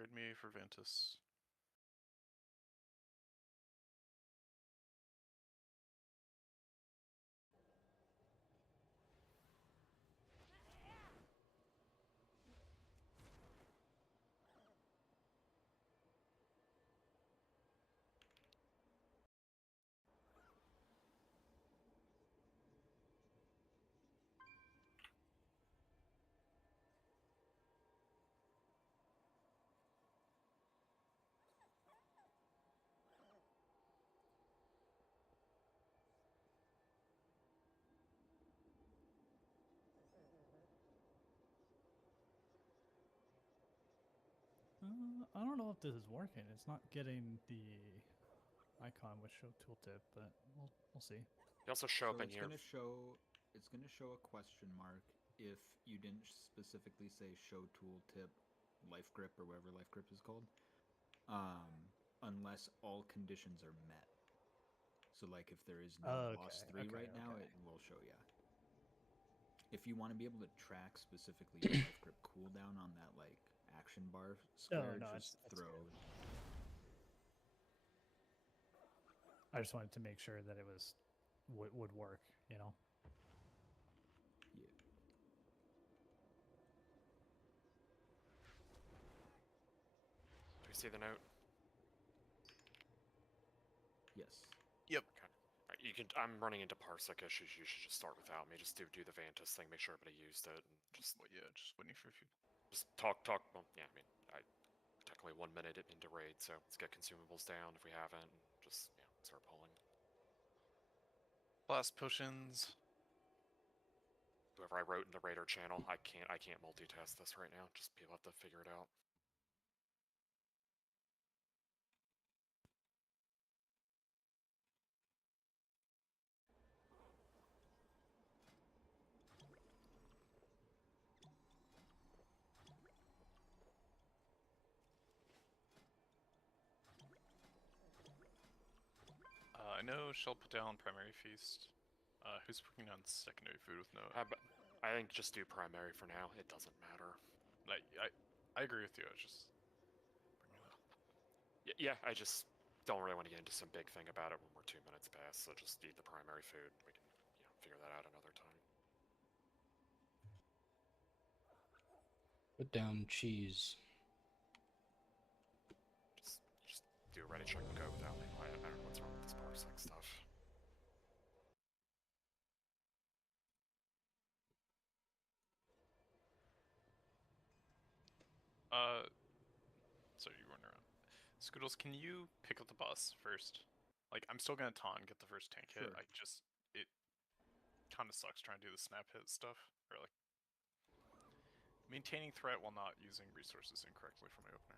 Trade me for Ventus. I don't know if this is working. It's not getting the icon with show tooltip, but we'll see. You also show up in it's here. It's gonna show a question mark if you didn't specifically say show tooltip, life grip or whatever life grip is called, unless all conditions are met. So like if there is no boss 3 right now, it will show ya. If you want to be able to track specifically your life grip cooldown on that like action bar square, just throw. I just wanted to make sure that it was would work, you know. Yeah. Do we see the note? Yes. Yep. Okay. Right, you can. I'm running into parsec issues. You should just start without me. Just do the Ventus thing. Make sure everybody used it. And just just waiting for a few. Just talk. Well, yeah. I mean, technically 1 minute into raid, so let's get consumables down if we haven't. And just start pulling. Blast potions. Whoever I wrote in the Raider channel, I can't multitask this right now. Just people have to figure it out. I know Shell put down primary feast. Who's working on secondary food with no? I think just do primary for now. It doesn't matter. I agree with you. I was just bringing it up. Yeah, I just don't really want to get into some big thing about it when we're 2 minutes past. So just eat the primary food. We can figure that out another time. Put down cheese. Just do a ready check and go without me. I don't know what's wrong with this parsec stuff. So you run around. Scoodles, can you pick up the boss first? Like, I'm still gonna taunt and get the first tank hit. It kind of sucks trying to do the snap hit stuff, or like maintaining threat while not using resources incorrectly for my opener.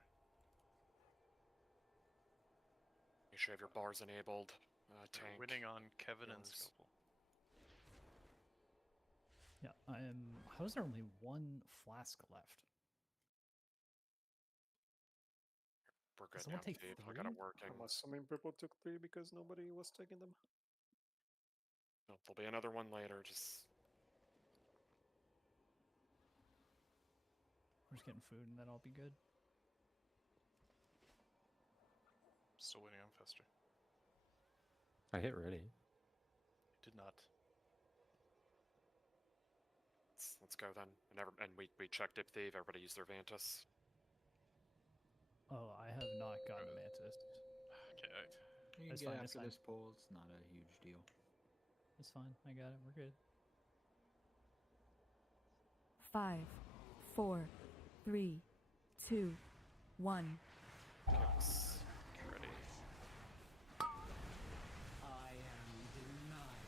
Make sure you have your bars enabled. Tank. Winning on Kevin and Scalpel. Yeah, how is there only one flask left? We're good Someone now, take Steve. I 3? got it working. I'm assuming people took 3 because nobody was taking them. No, there'll be another one later. Just. We're just getting food and then I'll be good. Still waiting on Fester. I hit ready. Did not. Let's go then. And we checked Dip Thief. Everybody used their Ventus. Oh, I have not gotten Mantis. Okay. You can get after this poll. It's not a huge deal. It's fine. I got it. We're good. 5, 4, 3, 2, 1. Yes. Get ready. I am denied.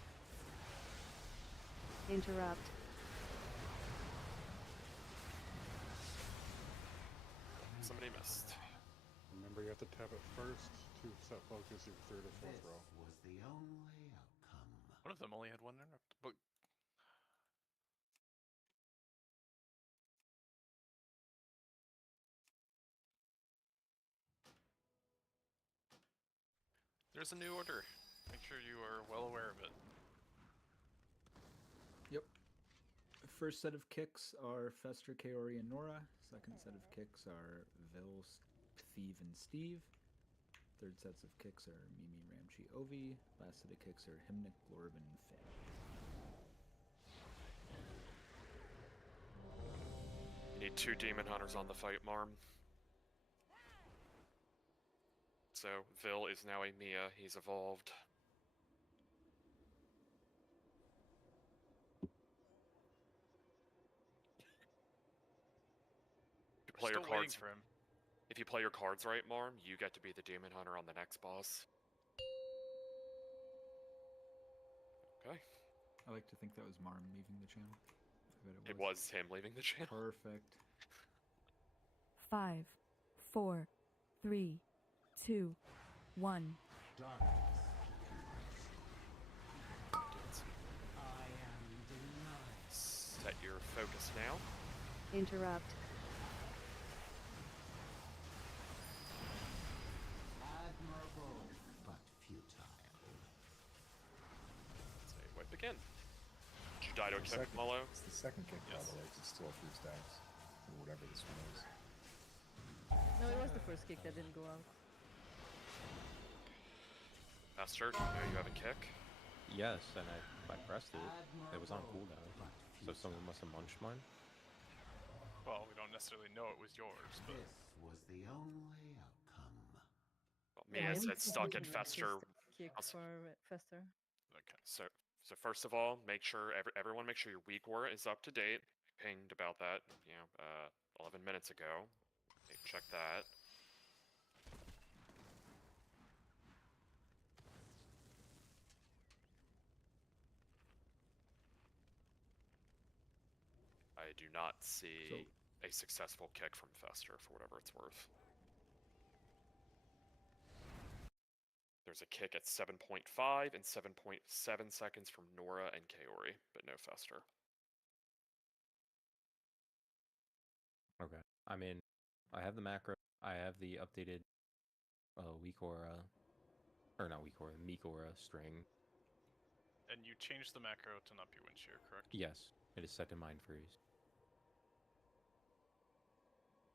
Interrupt. Somebody missed. Remember, you have to tap it first to set focus your third or fourth row. Was the only outcome. One of them only had one interrupt, but there's a new order. Make sure you are well aware of it. Yep. First set of kicks are Fester, Kaori, and Nora. Second set of kicks are Vil, Thieve, and Steve. Third sets of kicks are Mimi, Ramchi, Ovi. Last set of kicks are Hymnic, Glorb, and Faye. You need 2 Demon Hunters on the fight, Marm. So, Vil is now a Mia. He's evolved. If you play your Still waiting cards for him. If you play your cards right, Marm, you get to be the Demon Hunter on the next boss. Okay. I like to think that was Marm leaving the channel. I bet It was him leaving the channel. Perfect. 5, 4, 3, 2, 1. Darkness. I am denied. Set your focus now. Interrupt. Admirable, but futile. Say, wipe again. Did you die to a kick, Molo? It's the second kick, by the way, 'cause it's still 3 stacks. Or whatever this one is. No, it was the first kick that didn't go out. Master, do you know you have a kick? Yes, and I pressed it. It was on cooldown. So someone must have munched mine. Well, we don't necessarily know it was yours, but This was the only outcome. Well, Mia said stuck at Fester. Kick for Fester. Okay, so first of all, make sure everyone make sure your weak war is up to date. Pinged about that, 11 minutes ago. Check that. I do not see a successful kick from Fester for whatever it's worth. There's a kick at 7.5 and 7.7 seconds from Nora and Kaori, but no Fester. Okay. I mean, I have the macro. I have the updated weak aura, or not weak aura, meek aura string. And you changed the macro to not be wind shear, correct? Yes, it is set to mind freeze.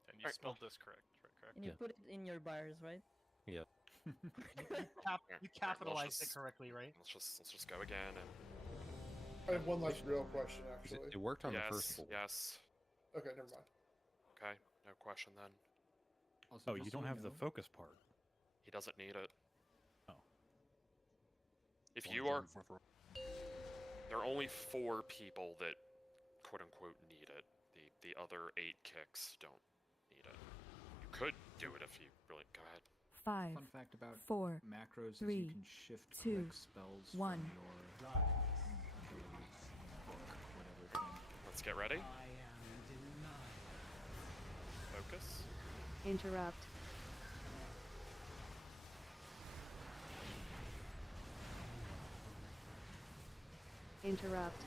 And you spelled this correct, right? And you put it in your bars, right? Yeah. You capitalized it correctly, right? Let's just go again. And I have one last real question, actually. It worked on the first board. Yes. Okay, never mind. Okay, no question then. Also, you don't have the focus part. He doesn't need it. Oh. If you are... There are only 4 people that quote-unquote need it. The other 8 kicks don't need it. You could do it if you really... Go ahead. 5, Fun fact about 4, macros 3, is you can shift 2, quick spells 1. from your abilities, book, whatever thing. Let's get ready. I am denied. Focus. Interrupt. Interrupt.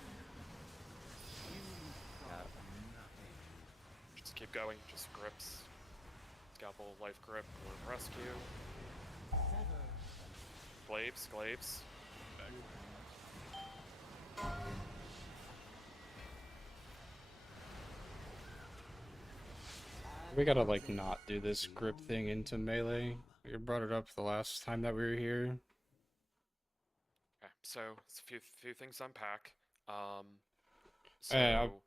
Just keep going. Just grips. Scalpel, life grip, Glorb rescue. Glaives, glaives. We gotta like not do this grip thing into melee. You brought it up the last time that we were here. Okay, so it's a few things to unpack.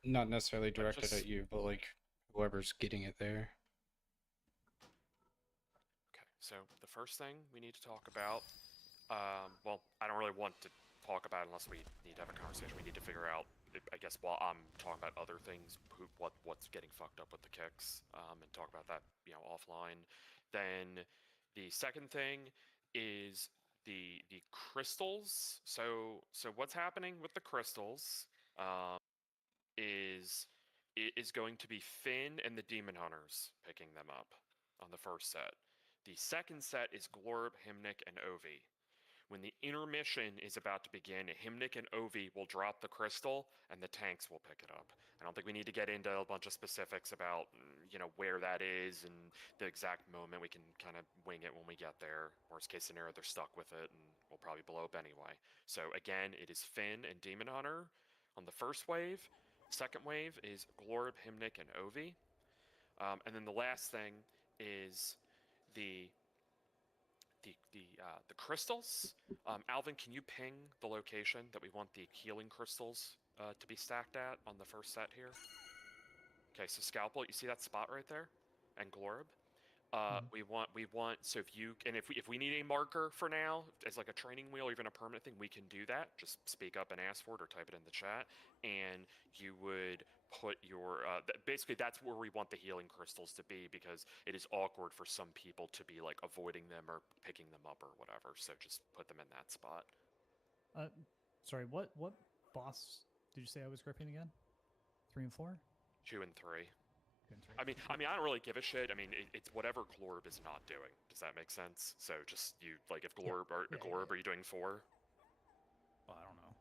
Not necessarily directed at you, but like whoever's getting it there. Okay, so the first thing we need to talk about, well, I don't really want to talk about it unless we need to have a conversation. We need to figure out, I guess, while I'm talking about other things, what's getting fucked up with the kicks, and talk about that, offline. Then the second thing is the crystals. So what's happening with the crystals is going to be Finn and the Demon Hunters picking them up on the first set. The second set is Glorb, Hymnic, and Ovi. When the intermission is about to begin, Hymnic and Ovi will drop the crystal, and the tanks will pick it up. I don't think we need to get into a bunch of specifics about, where that is and the exact moment. We can kind of wing it when we get there. Worst case scenario, they're stuck with it, and we'll probably blow up anyway. So again, it is Finn and Demon Hunter on the first wave. Second wave is Glorb, Hymnic, and Ovi. And then the last thing is the crystals. Alvin, can you ping the location that we want the healing crystals to be stacked at on the first set here? Okay, so Scalpel, you see that spot right there? And Glorb? We want, so if we need a marker for now, as like a training wheel or even a permanent thing, we can do that. Just speak up and ask for it or type it in the chat. And you would put your, basically that's where we want the healing crystals to be, because it is awkward for some people to be like avoiding them or picking them up or whatever. So just put them in that spot. Sorry, what boss did you say I was gripping again? 3 and 4? 2 and 3. I mean, I don't really give a shit. I mean, it's whatever Glorb is not doing. Does that make sense? So just you, like, if Glorb, Glorb, are you doing 4? Well, I don't know.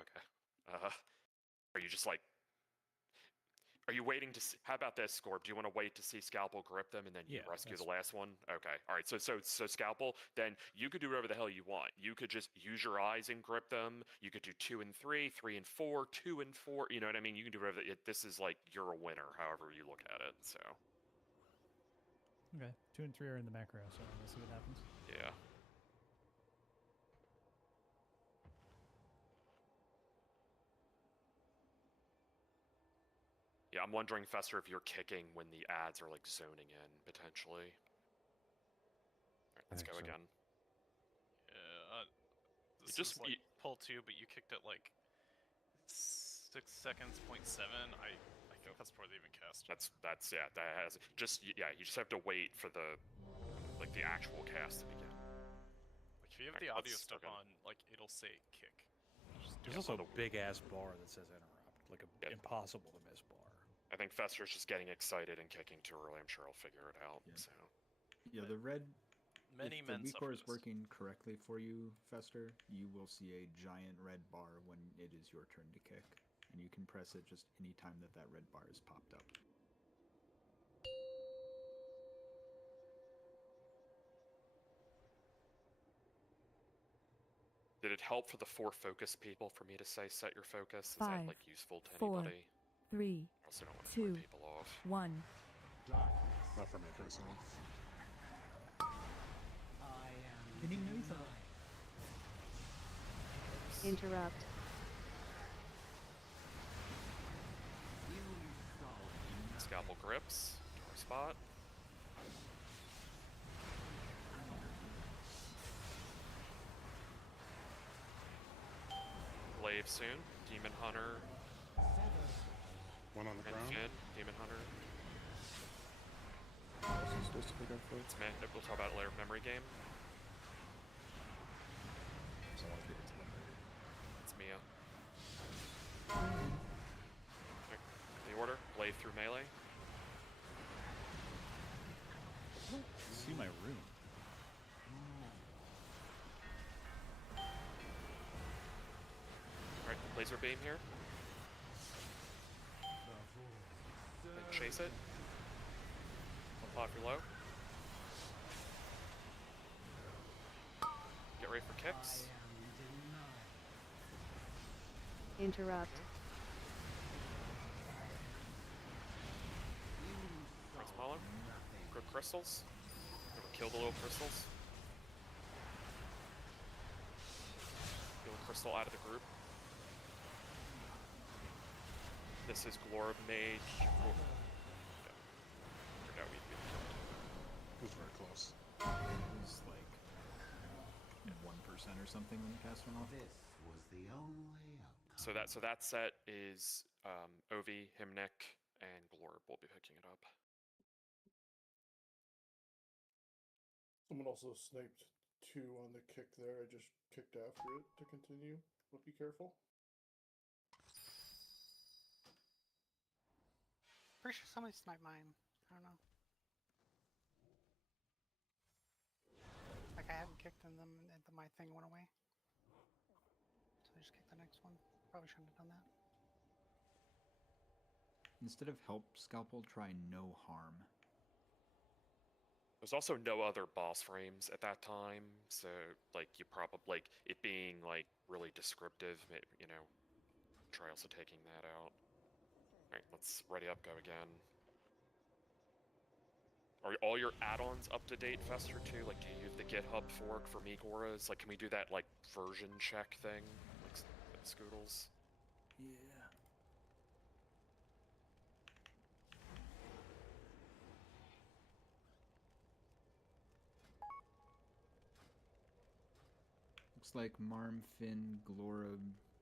Okay. Are you just like, are you waiting to see, how about this, Scorp? Do you want to wait to see Scalpel grip them and then you rescue the last one? Okay. All right. So Scalpel, then you could do whatever the hell you want. You could just use your eyes and grip them. You could do 2 and 3, 3 and 4, 2 and 4. You know what I mean? You can do whatever. This is like, you're a winner, however you look at it. So. Okay. 2 and 3 are in the macro, so we'll see what happens. Yeah. Yeah, I'm wondering, Fester, if you're kicking when the ads are like zoning in, potentially. Alright, let's go again. Yeah, this is like pull 2, but you kicked it like 6 seconds, 0.7. I think that's before they even cast. That's yeah, that has just you just have to wait for the actual cast to begin. Like if you have the audio stuff on, like it'll say kick. There's also a big ass bar that says interrupt, like a impossible to miss bar. I think Fester's just getting excited and kicking too early. I'm sure he'll figure it out. Yeah. So. Yeah, the red. Many if men the suffer Weakcore is working correctly for you, Fester, you will see a giant red bar when it is your turn to kick, and you can press it just any time that red bar is popped up. Did it help for the 4 focus people for me to say set your focus? Is 5, that like useful to 4, anybody? 3, I also don't want to 2, throw people off. 1. Not for me personally. Didn't even know you saw that. Interrupt. Scalpel grips. Door spot. Glaive soon. Demon Hunter. One on the ground. Finn, Demon Hunter. Also supposed to pick up foot. It's we'll talk about it later. Memory game. Someone's getting to them. It's Mia. Okay. The order. Glaive through melee. See my room. Alright, laser beam here. Then chase it. I'll pop your low. Get ready for kicks. Interrupt. Right smaller. Grip crystals. Kill the little crystals. Kill a crystal out of the group. This is Glorb Mage. Oh. No, we killed it. It was very close. It was like 1% or something when the cast went off. This was the only outcome. So that set is Ovi, Hymnic, and Glorb will be picking it up. Someone also sniped 2 on the kick there. I just kicked after it to continue, but be careful. Pretty sure somebody sniped mine. I don't know. Like I hadn't kicked and then my thing went away. So I just kicked the next one. Probably shouldn't have done that. Instead of help, Scalpel, try no harm. There's also no other boss frames at that time, so like you probably like it being like really descriptive, you know, try also taking that out. Alright, let's ready up, go again. Are all your add-ons up to date, Fester, too? Like, do you use the GitHub fork for Megoras? Like, can we do that, like, version check thing? Like, Scoodles? Yeah. Looks like Marm, Finn, Glora,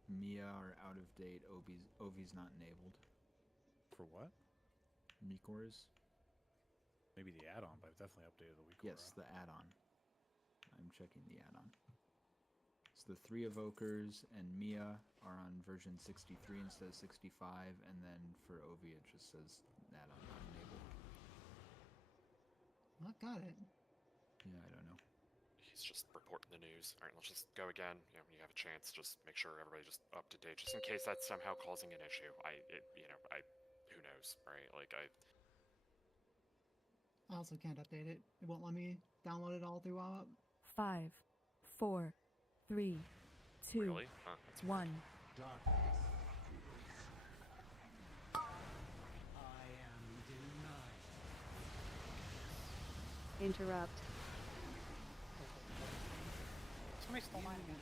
Mia are out of date. Ovi's not enabled. For what? Megoras? Maybe the add-on, but I've definitely updated the week. Yes, the add-on. I'm checking the add-on. So the 3 Evokers and Mia are on version 63 instead of 65, and then for Ovi it just says add-on not enabled. Not got it. Yeah, I don't know. He's just reporting the news. Alright, let's just go again. You know, when you have a chance, just make sure everybody's just up to date, just in case that's somehow causing an issue. Who knows, right? Like, I also can't update it. It won't let me download it all through 5, 4, 3, 2, Really? 1. Interrupt. Somebody stole mine again.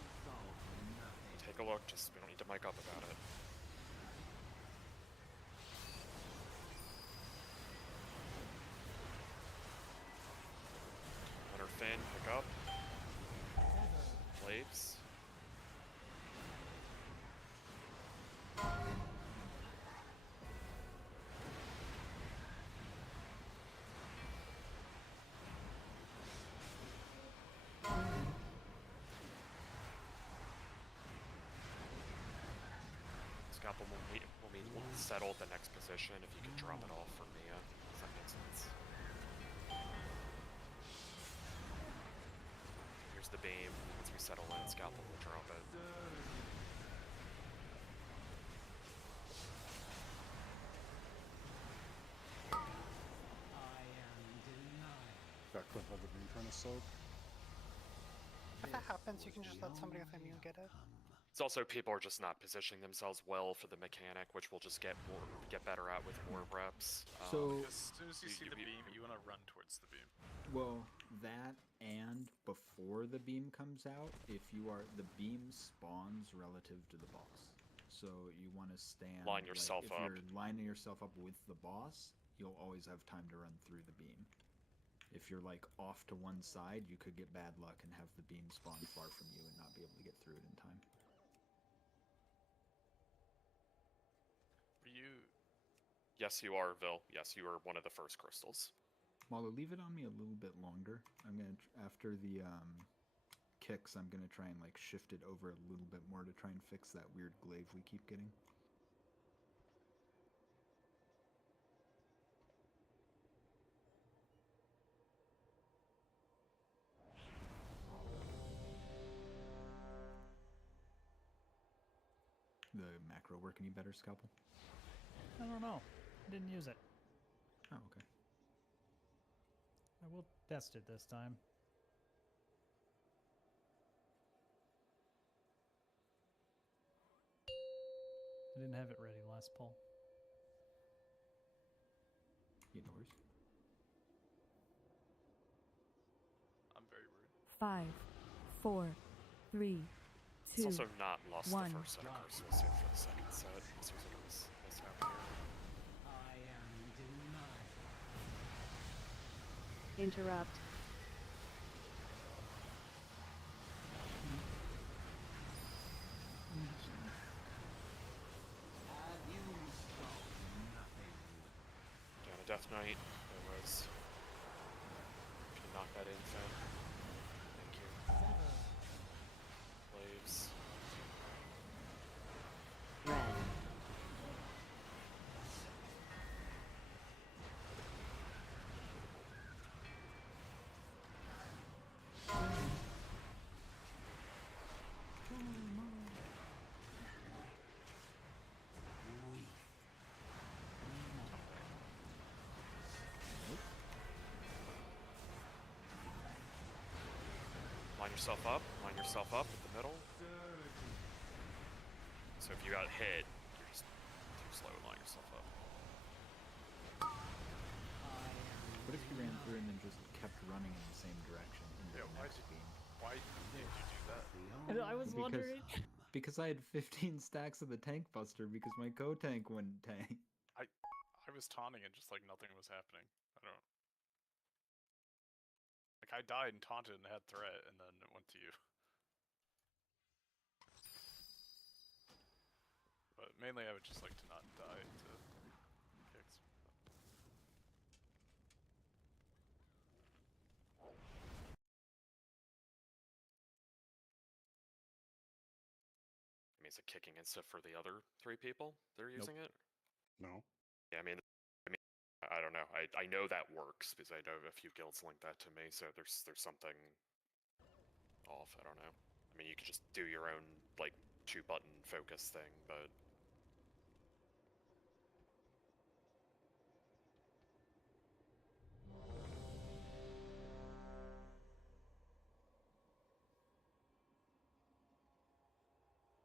take a look, just we don't need to mic up about it. Hunter Finn, pick up. Slaves. Scalpel will settle the next position if you can drop it off for Mia. Does that make sense? Here's the beam. Once we settle in, Scalpel will drop it. Got clip of the beam trying to soak. If that happens, you can just let somebody with immune get it. It's also people are just not positioning themselves well for the mechanic, which we'll just get better at with more reps. So as soon as you see the beam, you want to run towards the beam. Well, that and before the beam comes out, if you are the beam spawns relative to the boss, so you want to stand. Line yourself up. up. If you're lining yourself up with the boss, you'll always have time to run through the beam. If you're like off to one side, you could get bad luck and have the beam spawn far from you and not be able to get through it in time. Yes, you are, Vil. Yes, you are one of the first crystals. Malo, leave it on me a little bit longer. I'm gonna after the kicks, I'm gonna try and like shift it over a little bit more to try and fix that weird glaive we keep getting. The macro work any better, Scalpel? I don't know. I didn't use it. Oh, okay. I will test it this time. I didn't have it ready last poll. Yours. I'm very rude. 5, 4, 3, 2, It's also not lost 1. the first set of crystals, so for the second set, this was what was happening here. Interrupt. Down a Death Knight, there was. Can you knock that in, Finn? Thank you. Slaves. Red. Line yourself up in the middle. So if you got hit, slow and line yourself up. What if you ran through and then just kept running in the same direction into the next beam? Why did you do that? I was wondering. Because I had 15 stacks of the tank buster because my co-tank wouldn't tank. I was taunting and just like nothing was happening. I don't. Like I died and taunted and had threat, and then it went to you. But mainly, I would just like to not die to kicks. I mean, is it kicking and stuff for the other 3 people that are using it? No. Yeah, I mean, I don't know. I know that works because I know a few guilds link that to me. So there's something off. I don't know. I mean, you could just do your own like 2-button focus thing, but.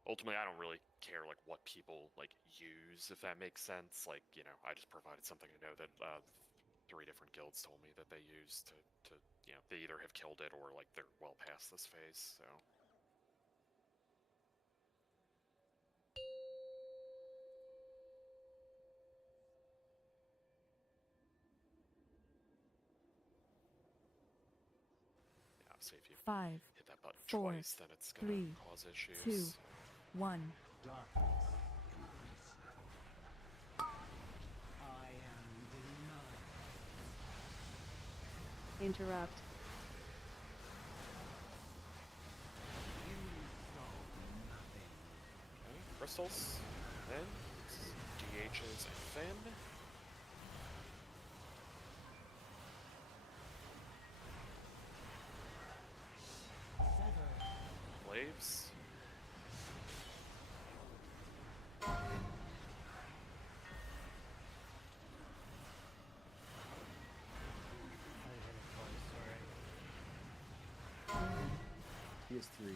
Ultimately, I don't really care like what people like use, if that makes sense. Like, you know, I just provided something I know that 3 different guilds told me that they use to you know, they either have killed it or like they're well past this phase. So. Yeah, obviously if you 5, hit that button 4, twice, then it's gonna 3, cause issues. 2, 1. Interrupt. Okay, crystals, then DHs and Finn. Waves. He is 3.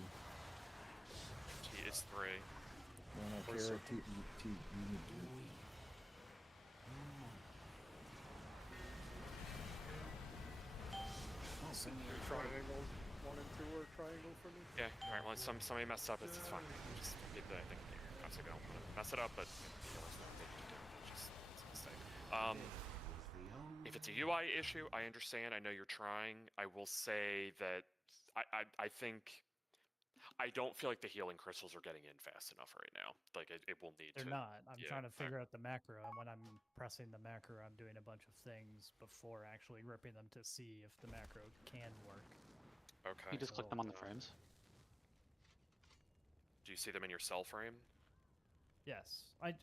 He is 3. No, Kara, you need 2. Triangle 1 and 2 are triangle for me. Yeah, alright, well, somebody messed up, it's fine. Just I think obviously we don't want to mess it up, but it's a mistake. If it's a UI issue, I understand. I know you're trying. I will say that I think I don't feel like the healing crystals are getting in fast enough right now. Like it will need to. They're not. I'm trying to figure out the macro, and when I'm pressing the macro, I'm doing a bunch of things before actually ripping them to see if the macro can work. Okay. You just click them on the frames. Do you see them in your cell frame? Yes, I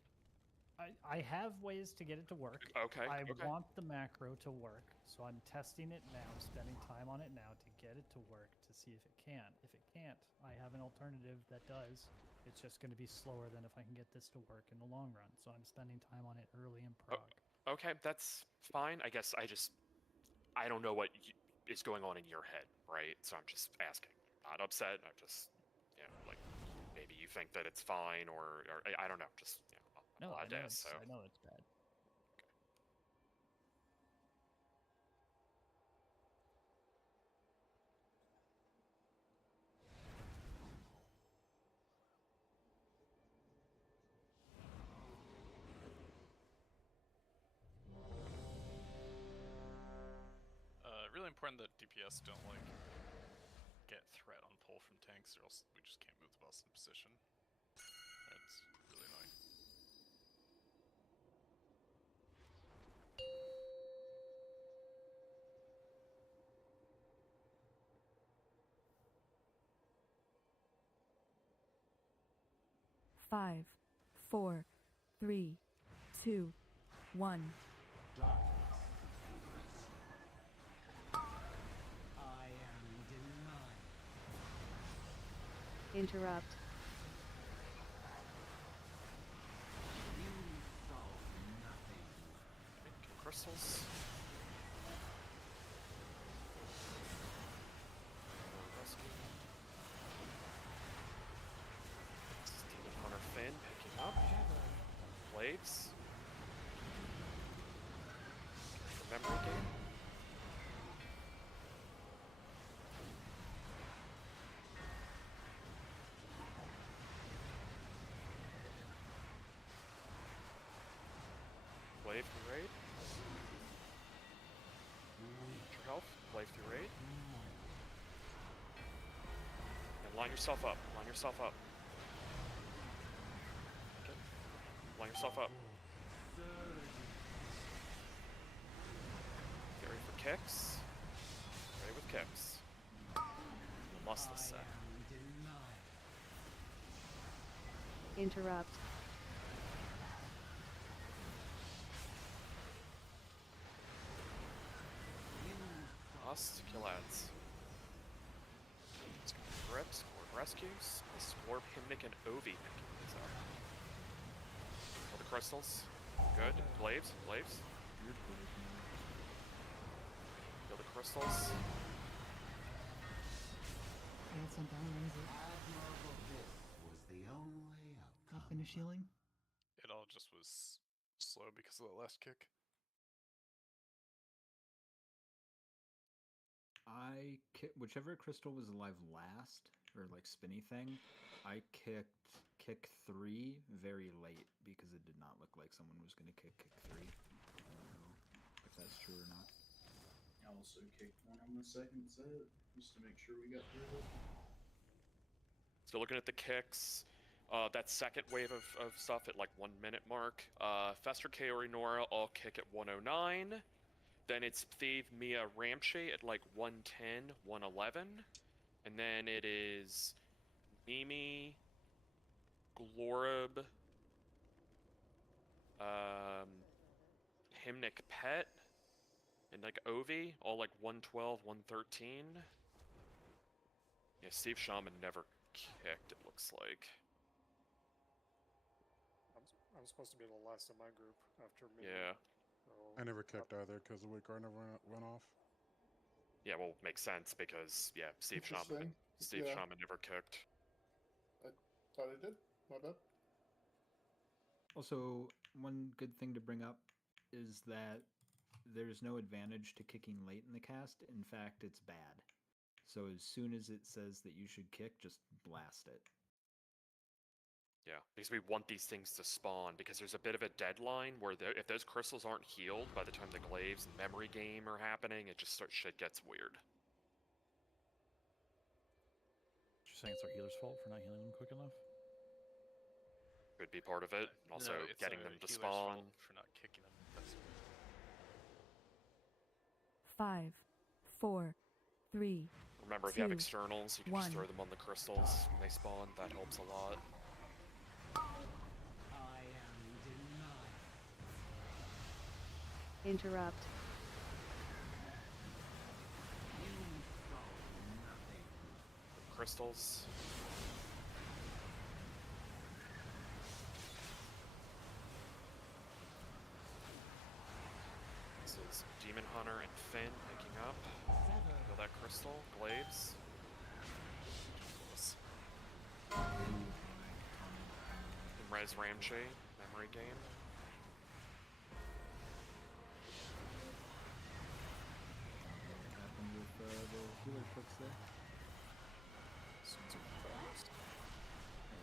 have ways to get it to work. Okay. I want the macro to work, so I'm testing it now, spending time on it now to get it to work to see if it can. If it can't, I have an alternative that does. It's just going to be slower than if I can get this to work in the long run. So I'm spending time on it early in prog. Okay, that's fine. I guess I don't know what is going on in your head, right? So I'm just asking. Not upset. I'm just, you know, like maybe you think that it's fine, or I don't know. Just no, I know it's bad. Really important that DPS don't like get threat on pull from tanks, or else we just can't move the boss in position. It's really annoying. Five, 4, 3, 2, 1. Interrupt. Crystals. Demon Hunter Finn picking up. Blades. memory game. Wave through raid. Your health. Wave through raid. And line yourself up. Line yourself up. Okay. Line yourself up. Get ready for kicks. Ready with kicks. Must this set. Interrupt. Must kill ads. Grips, Scorp rescues, Scorp, Hymnic, and Ovi picking these up. Kill the crystals. Good. Glaives. Kill the crystals. Yeah, it's not down, is it? Was the only outcome. Not finish healing? It all just was slow because of the last kick. I whichever crystal was alive last, or like spinny thing, I kicked kick 3 very late because it did not look like someone was going to kick 3. I don't know if that's true or not. I also kicked one on the second set just to make sure we got through it. So looking at the kicks, that second wave of stuff at like 1 minute mark. Fester, Kaori, Nora all kick at 109. Then it's Thief, Mia, Ramshay at like 110, 111. And then it is Mimi, Glorib, Hymnic Pet, and like Ovi, all like 112, 113. Yeah, Steve Shaman never kicked, it looks like. I'm supposed to be the last in my group after me. Yeah. So I never kicked either because the weak card never went off. Yeah, well, makes sense because, yeah, Steve Shaman never kicked. I thought I did. My bad. Also, one good thing to bring up is that there's no advantage to kicking late in the cast. In fact, it's bad. So as soon as it says that you should kick, just blast it. Yeah, because we want these things to spawn, because there's a bit of a deadline where if those crystals aren't healed by the time the glaives and memory game are happening, it just shit gets weird. You're saying it's our healer's fault for not healing them quick enough? Could be part of it, and also No, it's getting a them to healer's spawn. fault for not kicking them. That's 5, 4, 3. Remember, if you have externals, you can just throw them on the crystals when they spawn. That helps a lot. I am denied. Interrupt. Crystals. This is Demon Hunter and Finn picking up. Kill that crystal. Glaives. Res Ramshay. Memory game. What happened with the healer clicks there?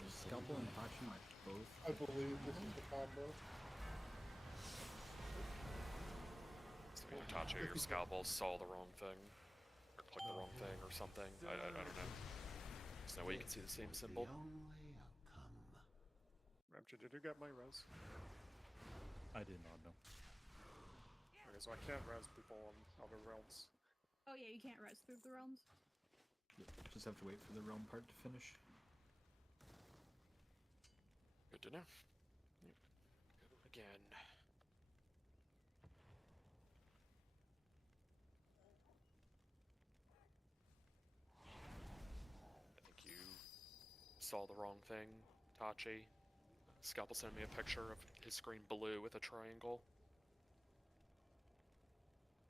Scalpel and Hachi both. I believe this is the combo. So either Tachi or your Scalpel saw the wrong thing, or clicked the wrong thing, or something. I don't know. There's no way you can see the same symbol. Ramshay, did you get my res? I did not know. Okay, so I can't res people on other realms. Oh yeah, you can't res through the realms. Yep, just have to wait for the realm part to finish. Good to know. Yep. Go again. I think you saw the wrong thing, Tachi. Scalpel sent me a picture of his screen blue with a triangle.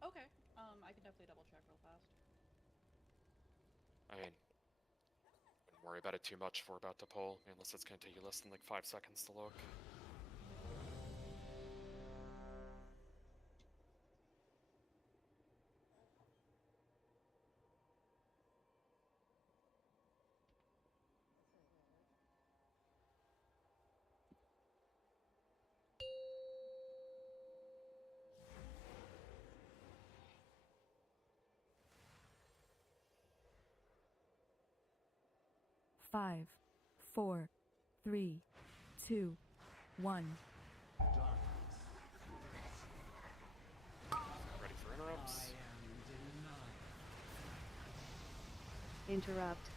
Okay. I can definitely double check real fast. I mean, don't worry about it too much if we're about to pull, unless it's going to take you less than like 5 seconds to look. 5, 4, 3, 2, 1. Ready for interrupts. Interrupt.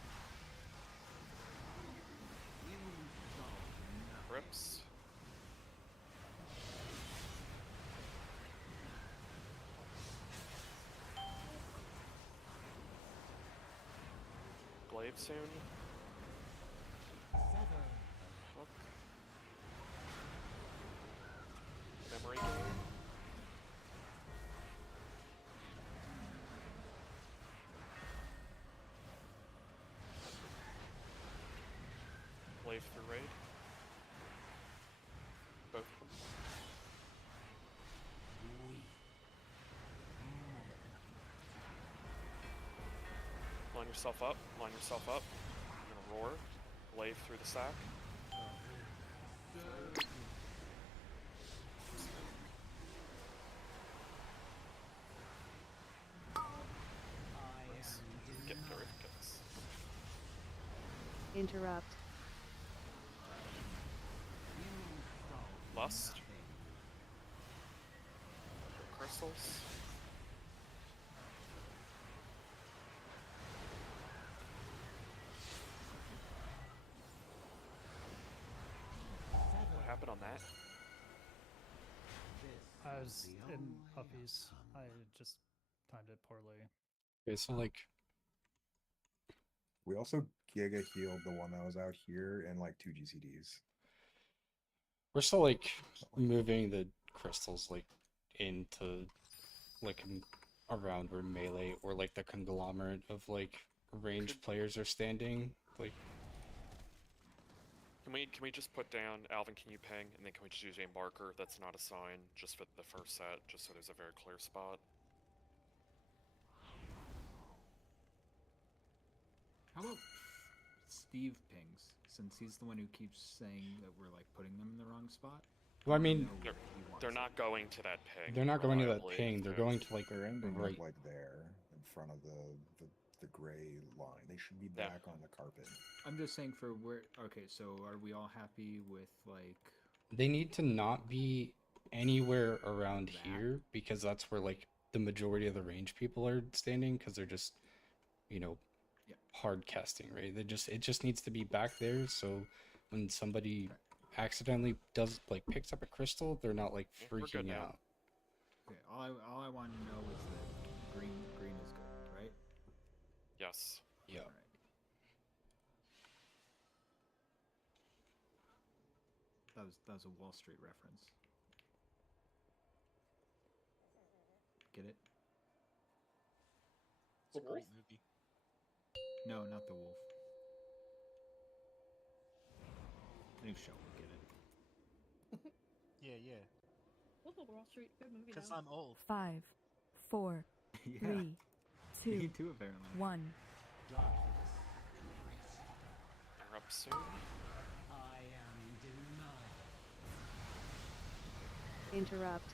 Grips. Glaive soon. Hook. Memory game. Glaive through raid. Both of them. Line yourself up. Line yourself up. You're gonna roar. Glaive through the sack. Nice. Get terrific hits. Interrupt. Lust. Crystals. What happened on that? I was in puppies. I just timed it poorly. Okay, so like we also Giga healed the one that was out here and like 2 GCDs. we're still like moving the crystals like into like around where melee or like the conglomerate of like ranged players are standing. Like, Can we just put down Alvin? Can you ping, and then can we just use a marker that's not a sign just for the first set, just so there's a very clear spot? How about Steve pings, since he's the one who keeps saying that we're like putting them in the wrong spot? well, I mean, They're not going to that ping. they're not going to that reliably, ping. They're so- going to like They're ending right. up like there in front of the gray line. They should be back on the carpet. I'm just saying for where. Okay, so are we all happy with like? They need to not be anywhere around here because that's where like the majority of the range people are standing because they're just, you know, hard casting, right? It just needs to be back there so when somebody accidentally does like picks up a crystal, they're not like freaking out. Okay, all I want to know is that green is good, right? Yes. Yeah. All right. That was a Wall Street reference. Get it? It's a great movie. No, not The Wolf. New show, get it? Yeah. Wolf of Wall Street, good movie. Because though. I'm old. 5, 4, Yeah. 3, 2, Me too, apparently. 1. Interrupt soon. I am denied. Interrupt.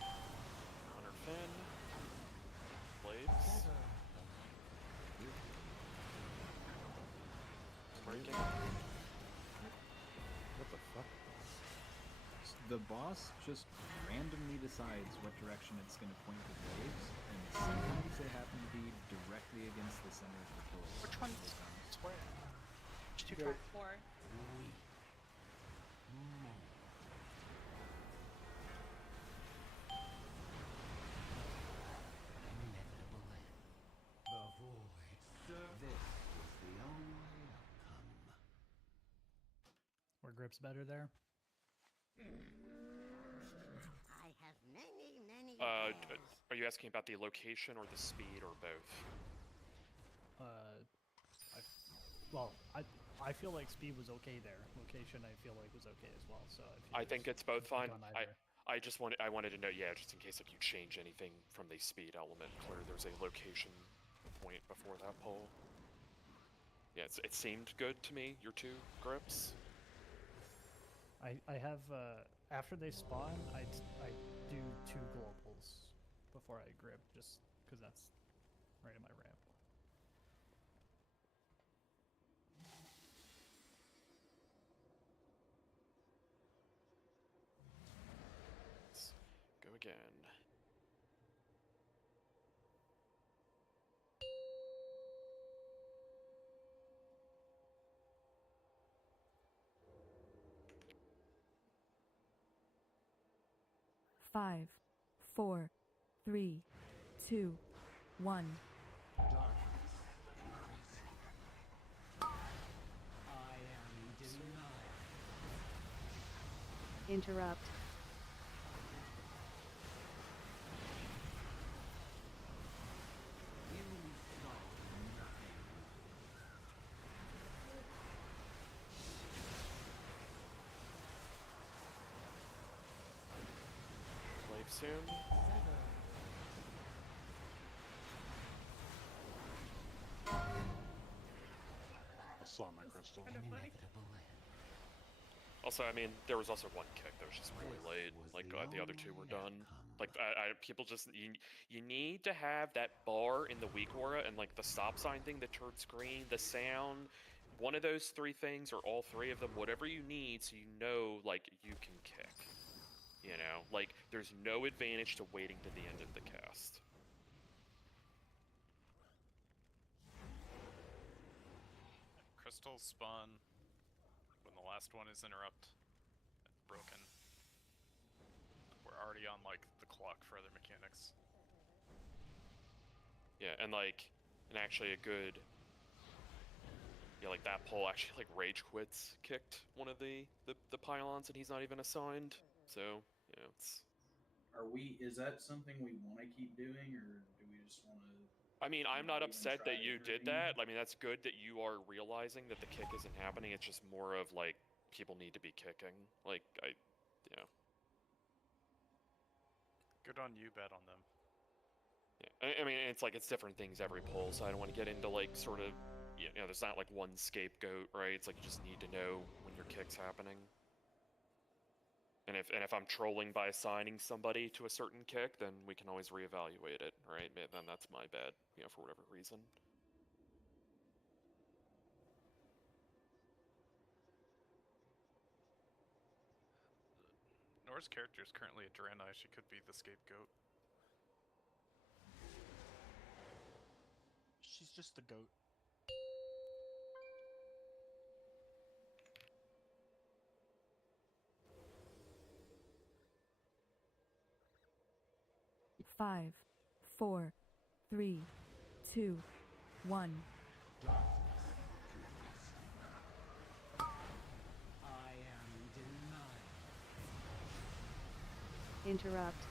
Hunter Finn. Blades. Breaking. What the fuck? The boss just randomly decides what direction it's going to point the waves, and sometimes they happen to be directly against the center of the pillar. Which one's square? Which two track? 4. Were grips better there? I have many Are you asking about the location or the speed or both? I feel like speed was okay there. Location, I feel like was okay as well. So I think it's both fine. on either. I wanted to know, yeah, just in case if you change anything from the speed element, clear there's a location point before that poll. Yeah, it seemed good to me. Your two grips. I have after they spawn, I do 2 globals before I grip, just because that's right in my ramp. Let's go again. Five, 4, 3, 2, 1. Interrupt. Wave soon. I saw my crystal. Also, I mean, there was also one kick that was just really late. Like, the other 2 were done. Like, people just... You need to have that bar in the weak aura and, like, the stop sign thing that turns green, the sound. One of those 3 things, or all 3 of them, whatever you need so you know, like, you can kick. You know? Like, there's no advantage to waiting to the end of the cast. Crystals spawn when the last one is interrupt and broken. We're already on like the clock for other mechanics. Yeah, and actually a good... Yeah, like that pull actually like rage quits kicked one of the pylons and he's not even assigned. So, yeah, it's... Is that something we want to keep doing, or do we just want to... I mean, I'm not upset that you did that. I mean, that's good that you are realizing that the kick isn't happening. It's just more of, like, people need to be kicking. Like, yeah. Good on you, bet on them. Yeah, I mean, it's like, it's different things every pull, so I don't want to get into, like, sort of, you know, there's not, like, one scapegoat, right? It's like, you just need to know when your kick's happening. And if I'm trolling by assigning somebody to a certain kick, then we can always reevaluate it, right? Then that's my bad, you know, for whatever reason. Nora's character is currently a Draenei. She could be the scapegoat. She's just the goat. Five, 4, 3, 2, 1. I am denied. Interrupt.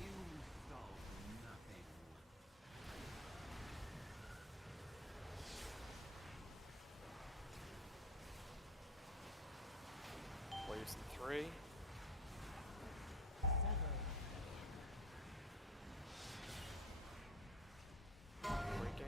You solve nothing. Waves in 3. Great game.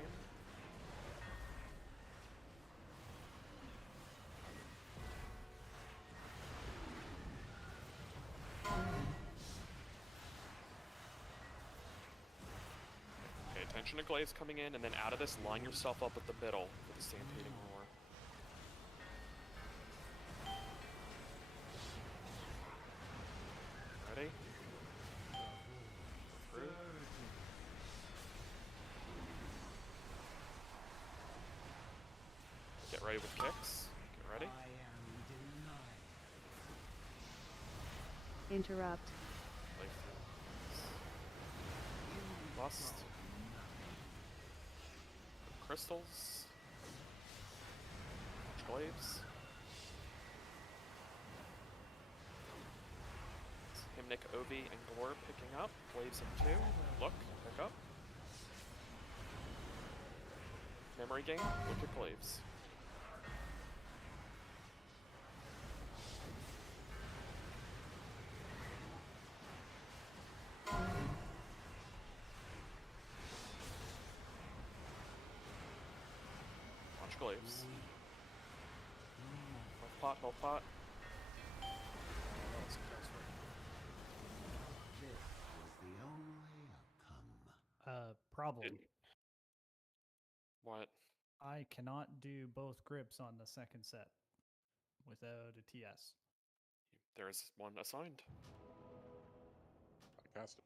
Pay attention to glaives coming in, and then out of this, line yourself up at the middle with the stampeding roar. Ready? Through. Get ready with kicks. Get ready. I am denied. Interrupt. Lust. Crystals. Glaives. Hymnic, Ovi, and Gore picking up. Glaives in 2. Look, pick up. Memory game, look at Glaives. Watch Glaives. pot, health pot. This was the only outcome. Problem. What? I cannot do both grips on the second set without a TS. There's one assigned. I cast it.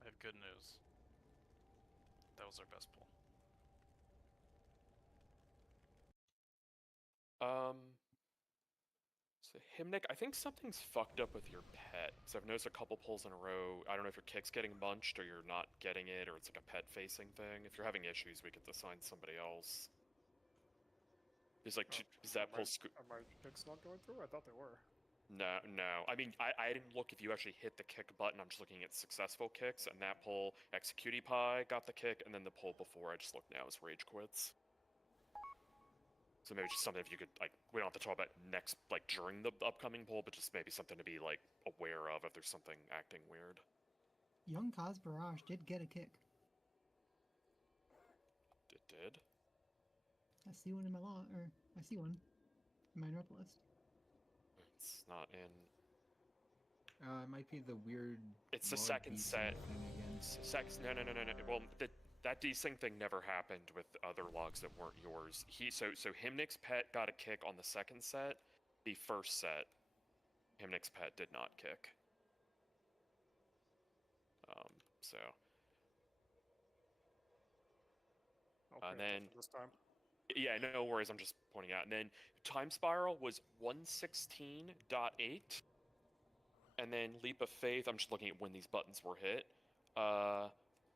I have good news. That was our best pull. So Hymnic, I think something's fucked up with your pet. So I've noticed a couple pulls in a row. I don't know if your kick's getting munched or you're not getting it, or it's like a pet-facing thing. If you're having issues, we could assign somebody else. Is like, is that pull? Are my kicks not going through? I thought they were. No. I mean, I didn't look if you actually hit the kick button. I'm just looking at successful kicks, and that pull, Executie Pie got the kick, and then the pull before I just looked now is Rage Quits. So maybe just something if you could, like, we don't have to talk about next, like, during the upcoming poll, but just maybe something to be, like, aware of if there's something acting weird. Young Kaz Barrage did get a kick. It did? I see one in my log, or I see one in my north list. It's not in... It might be the weird... It's the second set. Thing again. No. Well, that desync thing never happened with other logs that weren't yours. So Hymnic's pet got a kick on the second set. The first set, Hymnic's pet did not kick. So. And then this time. Yeah, no worries. I'm just pointing out. And then Time Spiral was 116.8. And then Leap of Faith, I'm just looking at when these buttons were hit,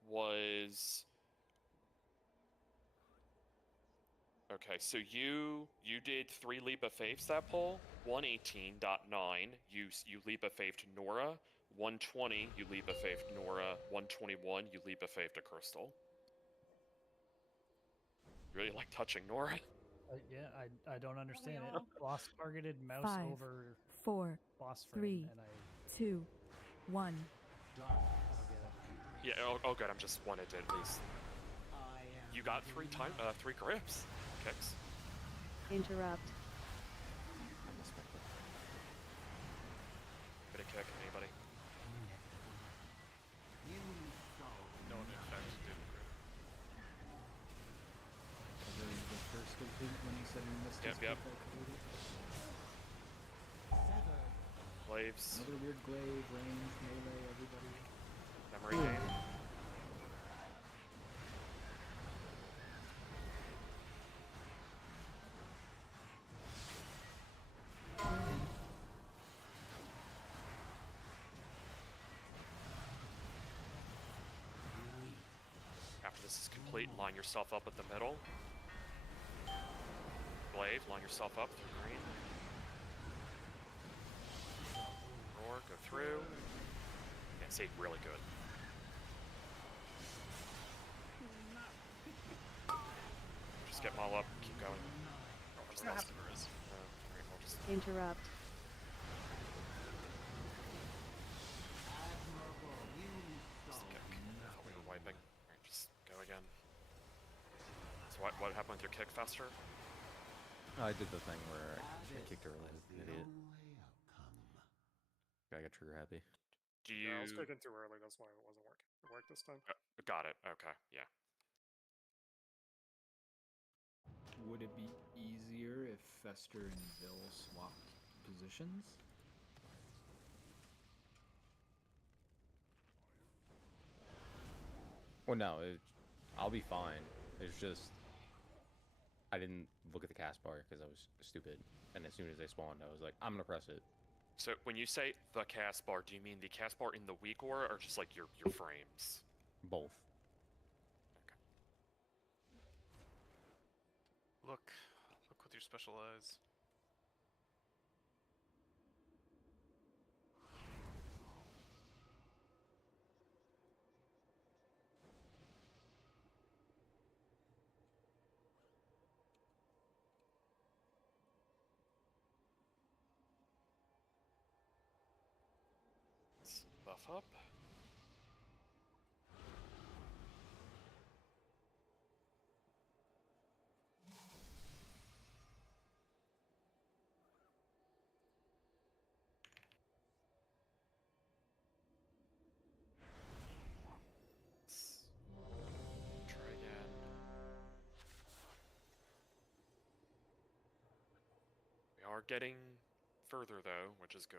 was... Okay, so you did 3 Leap of Faiths that pull, 118.9, you Leap of Faith to Nora, 120, you Leap of Faith to Nora, 121, you Leap of Faith to Crystal. You really like touching Nora? Yeah, I don't understand it. Boss targeted mouse 5, over 4, boss frame, 3, and 2, 1. Yeah, oh good, I'm just wanted to at least... You got 3 grips. Kicks. Interrupt. Get a kick, anybody? No one in fact did grip. The first complete when you said you missed Yep. Glaives. Another weird glaive, range, melee, everybody. Memory game. After this is complete, line yourself up at the middle. Glaive, line yourself up through green. Roar, go through. Yeah, see, really good. Just get them all up, keep going. Just lost the Riz. We'll just... Interrupt. Just kick. I thought we were wiping. Alright, just go again. So what happened with your kick, Fester? I did the thing where I kicked early, idiot. I got trigger happy. Do you... Yeah, I was kicking too early, that's why it wasn't working. It worked this time. Got it, okay, yeah. Would it be easier if Fester and Vil swapped positions? Well, no, I'll be fine. It's just I didn't look at the cast bar because I was stupid, and as soon as they spawned, I was like, I'm gonna press it. So when you say the cast bar, do you mean the cast bar in the weak aura, or just like your frames? Both. Okay. Look with your special eyes. up. Try again. We are getting further though, which is good.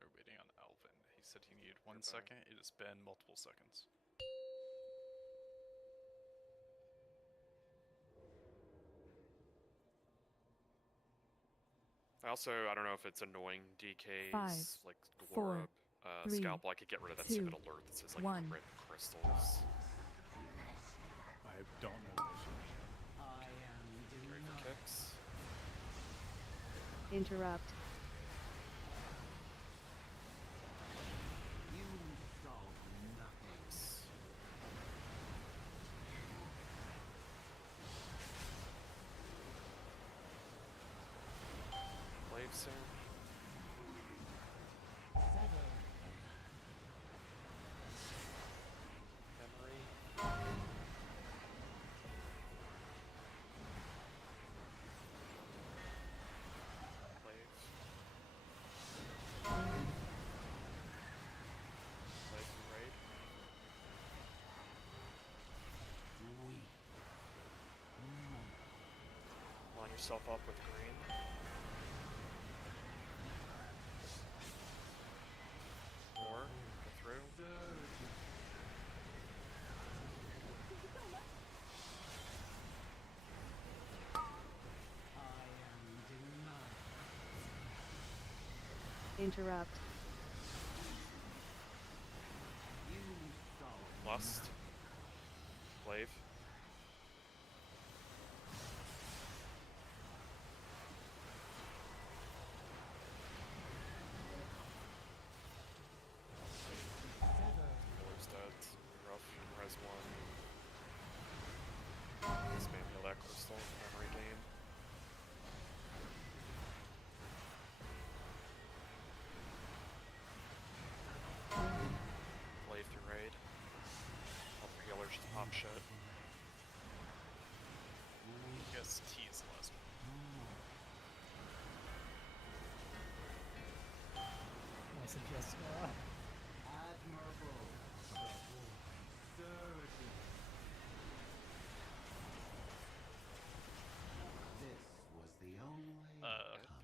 We're waiting on Alvin. He said he needed 1 second. It has been multiple seconds. I don't know if it's annoying DK's 5, like 4, Glora 3, scalpel. I could get rid of that 2, stupid alert that says like 1. rip crystals. I don't know this. Ready for kicks? Interrupt. Blade soon. Memory. Blade. Blade and raid. Line yourself up with green. More. Go through. Interrupt. Lust. Glaive. Glaive's dead. Rough. Res 1. Spam heal that crystal. Memory gain. Glaive through raid. Other healers just pop shit. Yes, T is the last one. I suggest. This was the only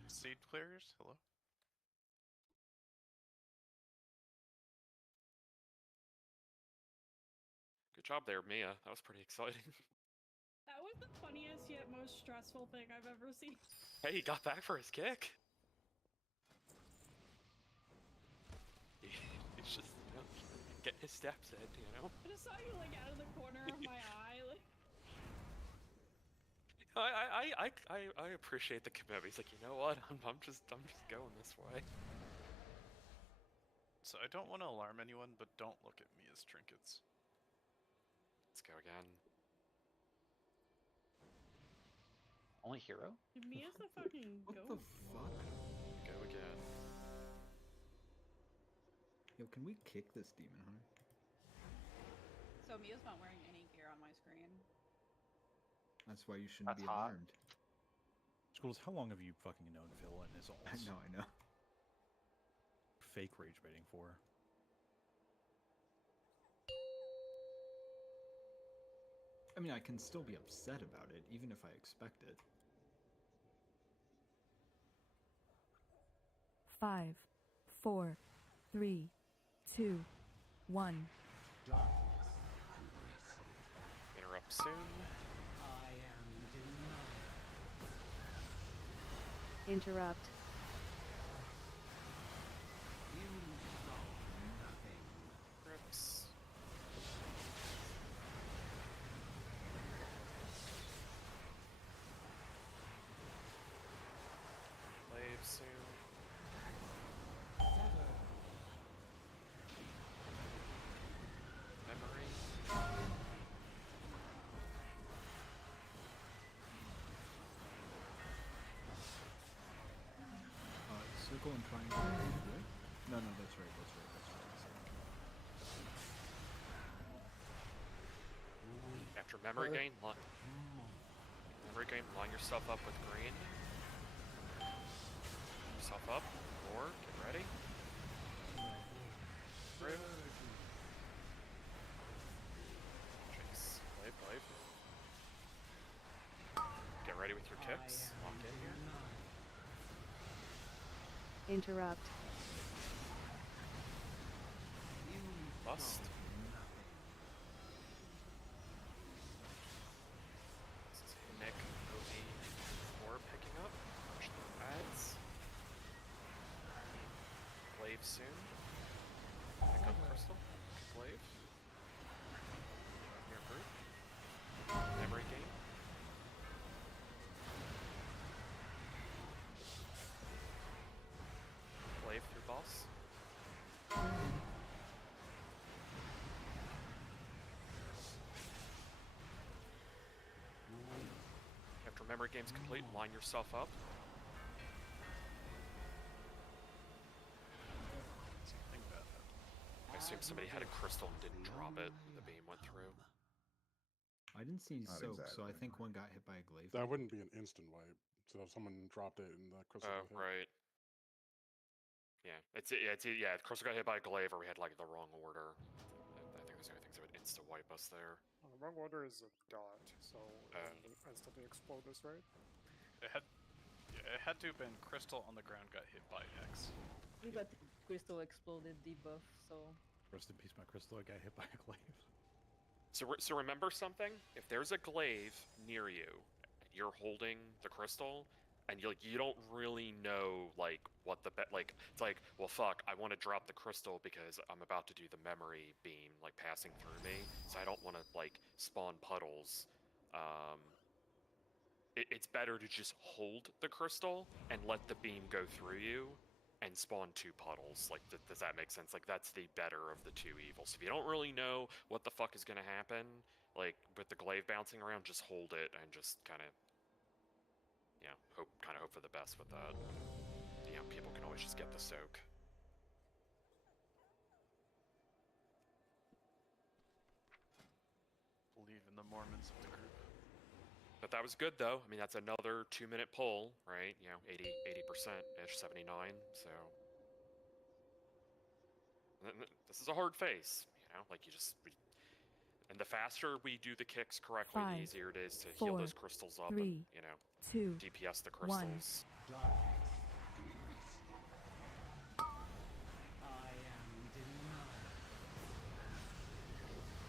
Seed clearers, hello? Good job there, Mia. That was pretty exciting. That was the funniest yet most stressful thing I've ever seen. Hey, he got back for his kick. He's just, you know, getting his steps in, you know? I just saw you like out of the corner of my eye, like. I appreciate the commitment. He's like, you know what? I'm just going this way. So I don't want to alarm anyone, but don't look at me as trinkets. Let's go again. Only hero? Mia's the fucking What goat. the fuck? Go again. Yo, can we kick this demon hunter? So Mia's not wearing any gear on my screen. That's why you shouldn't be hot. alarmed. Schools, how long have you fucking known Phil and his alts? I know. Fake rage baiting for. I mean, I can still be upset about it, even if I expect it. 5, 4, 3, 2, 1. Interrupt soon. Interrupt. Rips. Glaive soon. Memory. circle and triangle. Right? No, that's right. After memory gain, line yourself up with green. Yourself up. More. Get ready. Brave. Chase. Glaive. Get ready with your kicks. Lock in here. Interrupt. Bust. This is Nick, Ovi, or picking up. Push the ads. Glaive soon. Pick up crystal. Glaive. Your group. Memory game. Glaive through boss. After memory game's complete, line yourself up. I assume somebody had a crystal and didn't drop it, and the beam went through. I didn't see Not soak, so I exactly. think one got hit by a glaive. That wouldn't be an instant wipe. So if someone dropped it and the crystal Oh, got hit. right. Yeah, the crystal got hit by a glaive, or we had like the wrong order. I think those are the things that would insta wipe us there. Well, the wrong order is a dot, so instantly explode us, right? It had to have been crystal on the ground got hit by X. We got crystal exploded debuff, so. Rest in peace, my crystal. I got hit by a glaive. So remember something? If there's a glaive near you, and you're holding the crystal, and you don't really know like what the it's like, well, fuck, I want to drop the crystal because I'm about to do the memory beam like passing through me, so I don't want to like spawn puddles. It's better to just hold the crystal and let the beam go through you and spawn two puddles. Like, does that make sense? Like, that's the better of the two evils. If you don't really know what the fuck is gonna happen, like with the glaive bouncing around, just hold it and just kind of, hope for the best with that. People can always just get the soak. Believe in the Mormons of the group. But that was good, though. I mean, that's another 2-minute pull, right? 80%-ish, 79, so... This is a hard phase, like and the faster we do the kicks correctly, the easier it is to heal those crystals up and, DPS the crystals.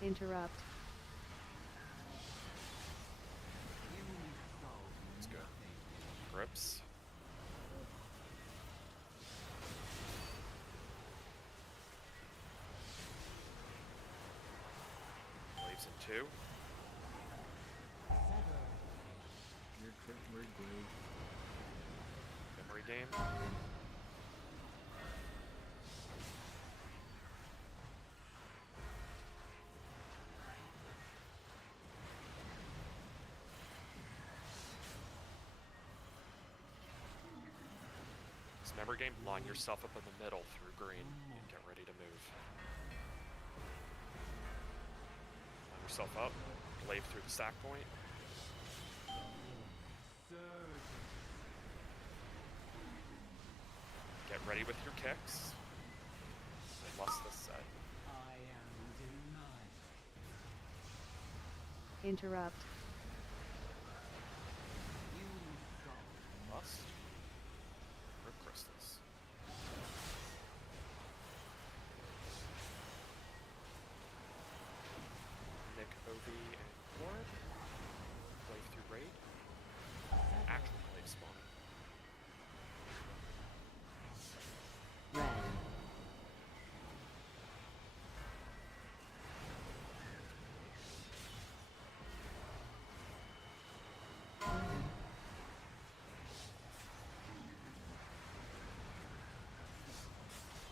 Interrupt. Let's go. Grips. Waves in 2. We're glaive. Memory game. Memory game, line yourself up in the middle through green and get ready to move. Line yourself up, glaive through the stack point. Get ready with your kicks. I lost this set. Interrupt. Lost. Rip crystals. Nick, Ovi, and Ward. Glaive through raid. Actual glaive spawn.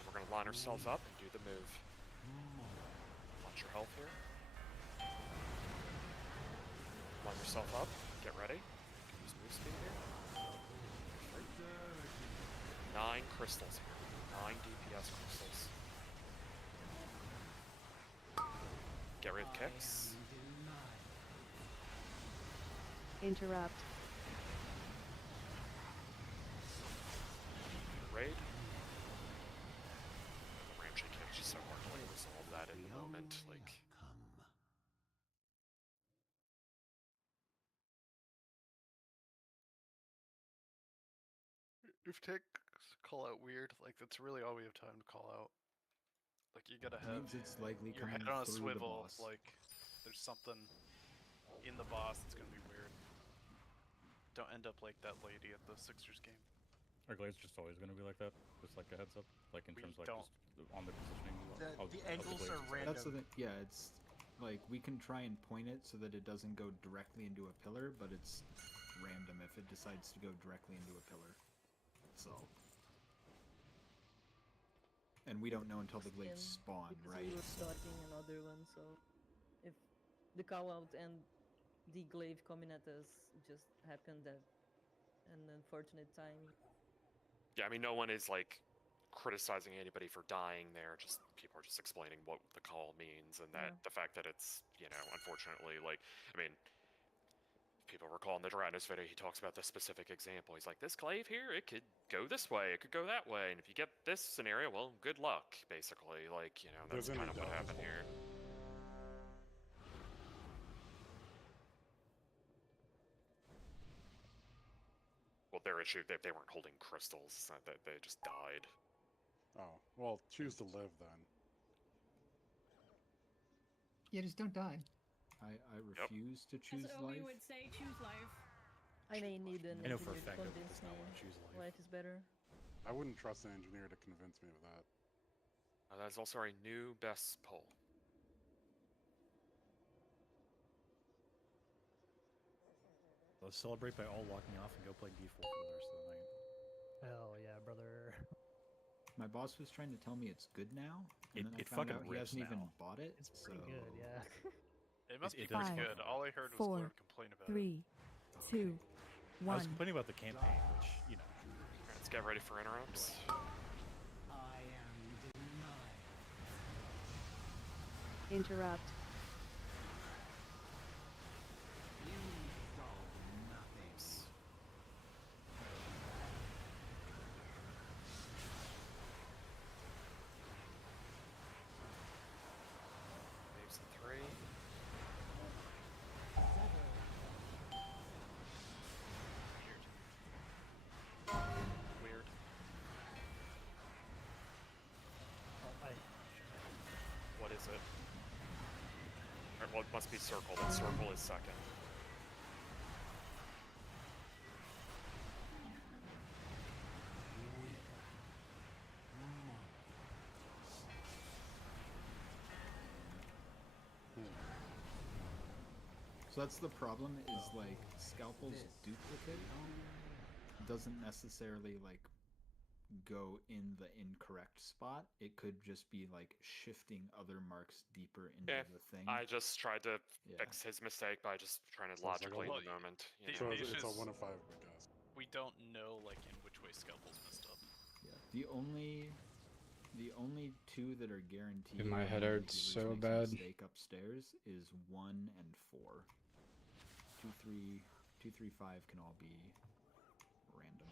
We're going to line ourselves up and do the move. Watch your health here. Line yourself up. Get ready. Use move speed here. 9 crystals here. 9 DPS crystals. Get rid of kicks. Interrupt. Raid. The Ramsey kick's just so hard to like resolve that in the moment. Like. If ticks call out weird, like that's really all we have time to call out. Like you gotta have it's likely your coming head on a through the swivel. boss. Like there's something in the boss that's gonna be weird. Don't end up like that lady at the Sixers game. Are glades just always going to be like that? Just like a heads up, like in terms of like just on the positioning. The angles are random. That's the thing. Yeah, it's like we can try and point it so that it doesn't go directly into a pillar, but it's random if it decides to go directly into a pillar. So, and we don't know until the glades spawn, because right? we were starting another one, so if the call out and the glaive coming at us just happened at an unfortunate time. Yeah, I mean, no one is like criticizing anybody for dying there. Just people are just explaining what the call means, and that the fact that it's, you know, unfortunately, like, I mean, people recall in the Dragonus video, he talks about this specific example. He's like, this glaive here, it could go this way, it could go that way, and if you get this scenario, well, good luck, basically. Like, you know, that's kind of what happened here. Well, their issue, they weren't holding crystals, it's not that they just died. Oh, well, choose to live then. Yeah, just don't die. I refuse to choose As life. Obi would say, choose life. I may need an I know for a engineer to fact that convince does not me want to choose life. life is better. I wouldn't trust an engineer to convince me of that. That's also our new best poll. Let's celebrate by all walking off and go play D4 for the rest of the night. Hell yeah, brother. My boss was trying to tell me it's good now, and then I It found fucking out he hasn't rips even now. bought it. It's pretty good, yeah. It must be does pretty fucking good. rock. All I heard was 4, Glaive complain about 3, 2, I was 1. complaining about the campaign, which, you know. Let's get ready for interrupts. Interrupt. Waves of 3. Weird. What is it? Alright, well, it must be circle. Then circle is second. So that's the problem, is like Scalpel's duplicate doesn't necessarily like go in the incorrect spot. It could just be like shifting other marks deeper into the thing. I just tried to fix his mistake by just trying to logically in the moment. You know? It's a 1 of 5 guess. We don't know like in which way Scalpel's messed up. Yeah. The only two that are guaranteed. Dude, my head hurts so bad. Mistake upstairs is 1 and 4. 2, 3, 2, 3, 5 can all be random.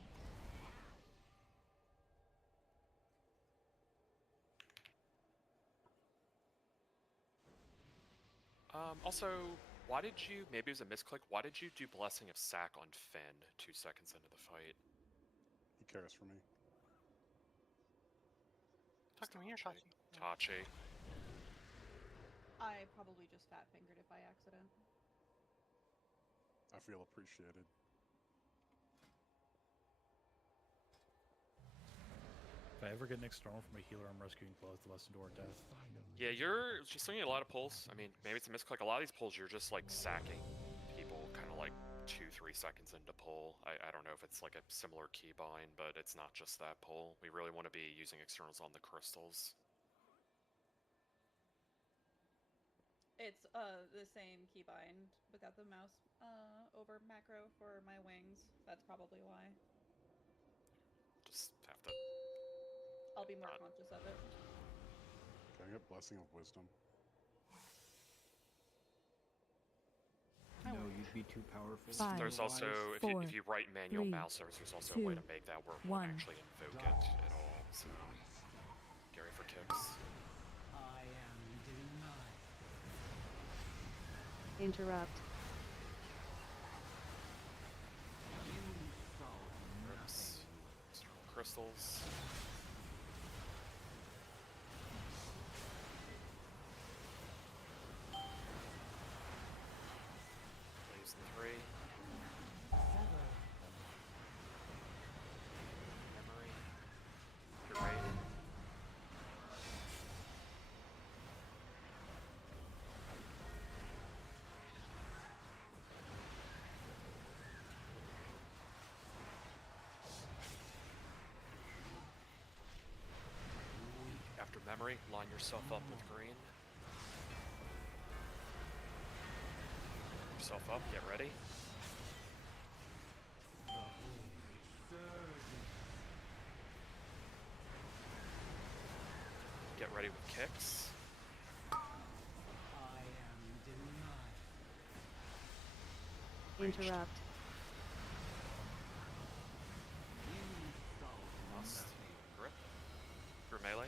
Also, why did you, maybe it was a misclick, why did you do Blessing of Sack on Finn 2 seconds into the fight? He cares for me. Talk to me or Tachi? Tachi. I probably just fat fingered it by accident. I feel appreciated. If I ever get Nick Storm from a healer, I'm rescuing both of us into our death. Yeah, you're just doing a lot of pulls. I mean, maybe it's a misclick. A lot of these pulls, you're just like sacking people kind of like 2-3 seconds into pull. I don't know if it's like a similar keybind, but it's not just that pull. We really want to be using externals on the crystals. It's the same keybind without the mouse over macro for my wings. That's probably why. just have to. I'll be more conscious of it. Can I get Blessing of Wisdom? No, you'd be too powerful. There's also, if you write manual mouse servers, there's also a way to make that work. Won't actually invoke it at all. So, Gary for kicks. I am denied. Interrupt. Rips. External crystals. Plays 3. Memory. Curate. After memory, line yourself up with green. Yourself up, get ready. Get ready with kicks. I am denied. Interrupt. Must. Grip. For melee.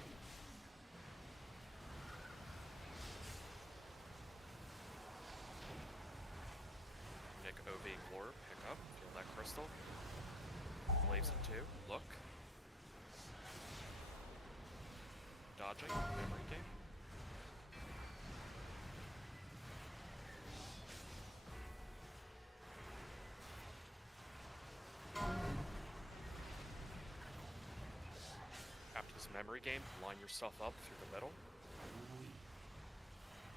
Nick OV Glor, pick up, feel that crystal. Flaves in 2, look. Dodging, memory game. After this memory game, line yourself up through the middle.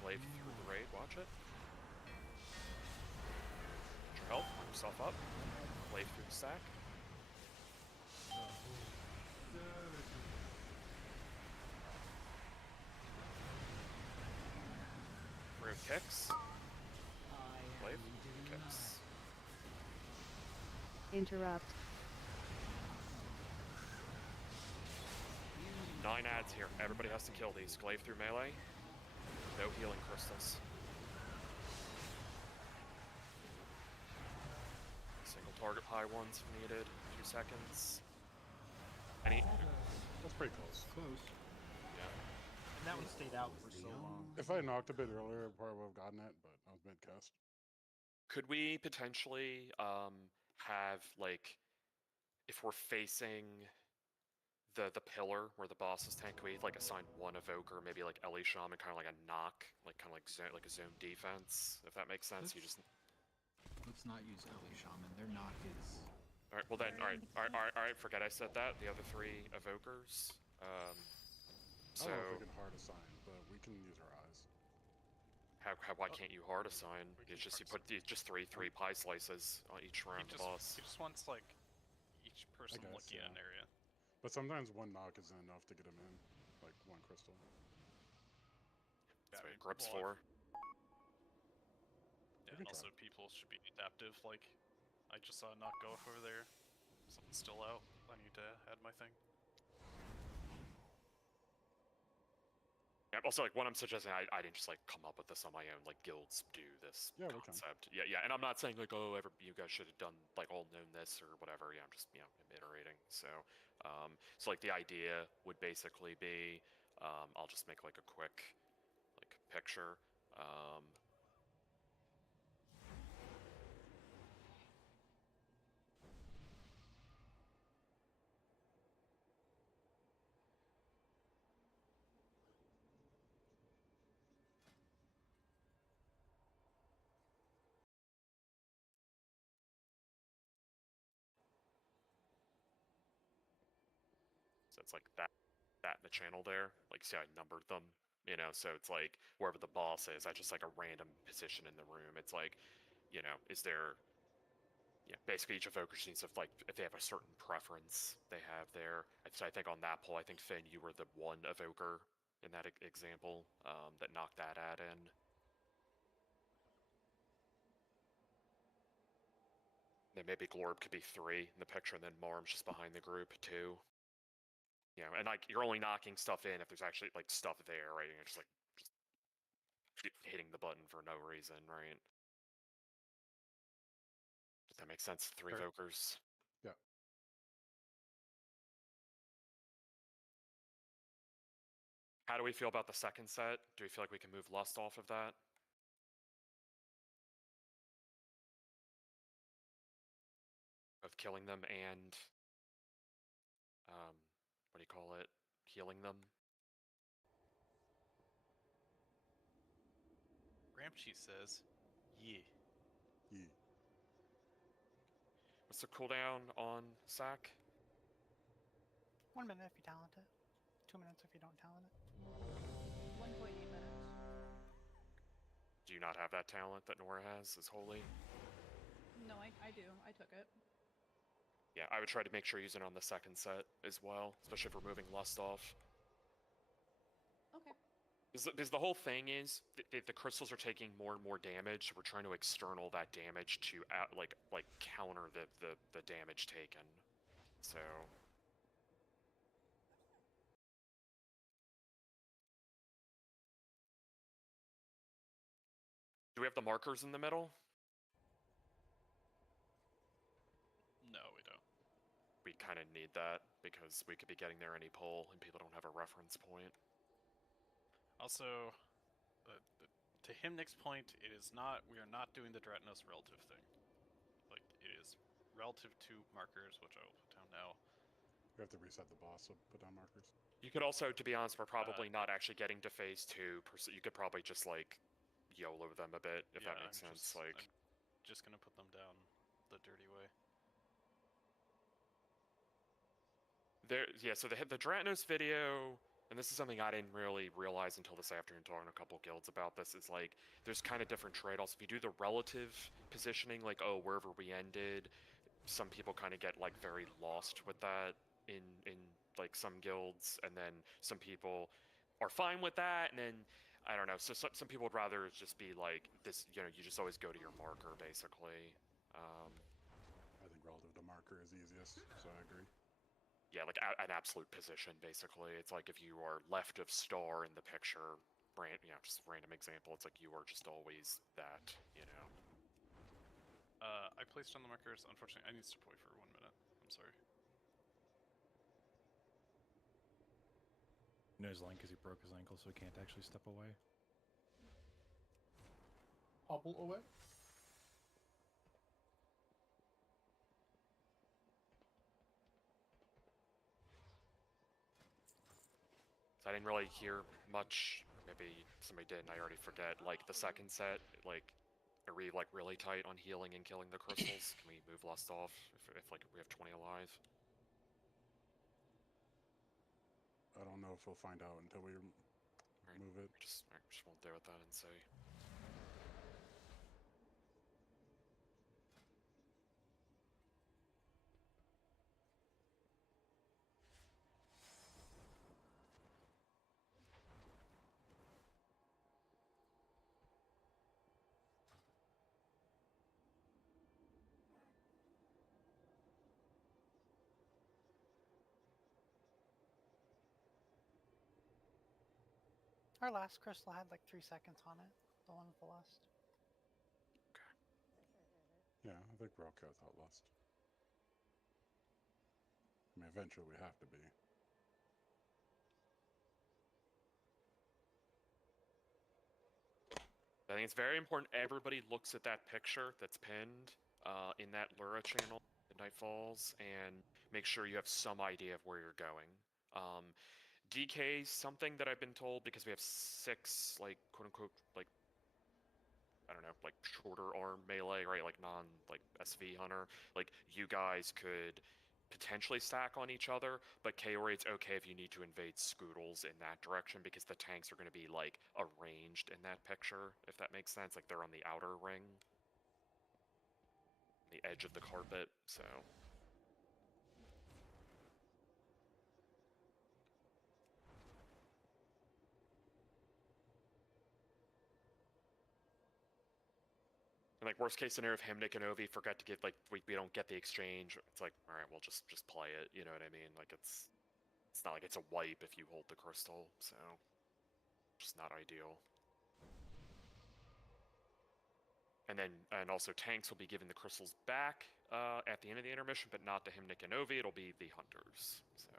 Glaive through the raid, watch it. Get your help, line yourself up. Glaive through the stack. Root kicks. Glaive, kicks. Interrupt. 9 adds here. Everybody has to kill these. Glaive through melee. No healing crystals. Single target high ones if needed. 2 seconds. Any? That's pretty close. Close. Yeah. And that one stayed out for so long. If I had knocked a bit earlier, I probably would have gotten it, but I was mid-cast. Could we potentially have, like, if we're facing the pillar where the boss is tank, we like assign one evoker, maybe like Ellie Shaman, kind of like a knock, like kind of like a zone defense, if that makes sense. Let's not use Ellie Shaman. Their knock is. All right. Well then, all right. Forget I said that. The other 3 evokers. I don't know if we can hard assign, but we can use our eyes. Why can't you hard assign? It's just just three pie slices on each round of the boss. He just wants like each person looking at an area. But sometimes one knock isn't enough to get him in, like 1 crystal. That's what Grip's for. Yeah, and also people should be adaptive. Like, I just saw a knock go off over there. Something's still out. I need to add my thing. Yeah, also, like, what I'm suggesting, I didn't just, like, come up with this on my own. Like, guilds do this concept. Yeah, and I'm not saying, like, oh, you guys should have done, like, all known this or whatever. Yeah, I'm just, I'm iterating. So, like, the idea would basically be, I'll just make, like, a quick, like, picture. So it's like that in the channel there. Like, see, I numbered them, you know, so it's like wherever the boss is, I just like a random position in the room. It's like, you know, is there, basically each evoker needs to, like, if they have a certain preference they have there. So I think on that poll, I think, Finn, you were the one evoker in that example that knocked that ad in. Then maybe Glorb could be 3 in the picture, and then Marm's just behind the group 2. You know, and like you're only knocking stuff in if there's actually like stuff there, right? You're just hitting the button for no reason, right? Does that make sense? 3 Vokers. Yeah. How do we feel about the second set? Do we feel like we can move Lust off of that? Of killing them and, what do you call it? Healing them? Gramsci says, yeah. Yeah. What's the cooldown on Sack? 1 minute if you talent it. 2 minutes if you don't talent it. 1.8 minutes. Do you not have that talent that Nora has, is Holy? No, I do. I took it. Yeah, I would try to make sure using it on the second set as well, especially if we're moving Lust off. Okay. Because the whole thing is, the crystals are taking more and more damage, so we're trying to external that damage to like counter the damage taken. So do we have the markers in the middle? No, we don't. We kind of need that because we could be getting there any pull and people don't have a reference point. Also, to Hymnic's point, it is not. We are not doing the Dratanos relative thing. Like it is relative to markers, which I will put down now. We have to reset the boss, so put down markers. You could also, to be honest, we're probably not actually getting to phase 2. You could probably just like YOLO them a bit, if that makes sense. I'm just gonna put them down the dirty way. Yeah, so the Dratanos video, and this is something I didn't really realize until this afternoon talking to a couple guilds about this, is like, there's kind of different trade-offs. If you do the relative positioning, like, oh, wherever we ended, some people kind of get, like, very lost with that in like, some guilds, and then some people are fine with that, and then, I don't know, so some people would rather just be like, this, you know, you just always go to your marker, basically. I think relative to marker is easiest, so I agree. Yeah, like an absolute position, basically. It's like if you are left of star in the picture, just random example, it's like you are just always that, you know. I placed on the markers. Unfortunately, I need to step away for 1 minute. I'm sorry. You know he's lying because he broke his ankle, so he can't actually step away. Hobble away? So I didn't really hear much. Maybe somebody did and I already forget. Like the second set, like, are we like really tight on healing and killing the crystals? Can we move Lust off if like we have 20 alive? I don't know if we'll find out until we move it. Just won't deal with that and see. Our last crystal had like 3 seconds on it. The one with the lust. Okay. Yeah, I think we're okay without lust. I mean, eventually we have to be. I think it's very important everybody looks at that picture that's pinned in that L'ura channel, Midnight Falls, and make sure you have some idea of where you're going. DK, something that I've been told, because we have 6, like, quote-unquote, like, I don't know, like, shorter arm melee, right, like, like, SV hunter, like, you guys could potentially stack on each other, but Kaori, it's okay if you need to invade Scoodles in that direction, because the tanks are going to be, like, arranged in that picture, if that makes sense, like, they're on the outer ring, the edge of the carpet, so... And like worst case scenario, if Himnik and Ovi forget to get like we don't get the exchange, it's like all right, we'll just play it. You know what I mean? Like it's not like it's a wipe if you hold the crystal, so just not ideal. And also tanks will be given the crystals back at the end of the intermission, but not to Himnik and Ovi. It'll be the hunters. So.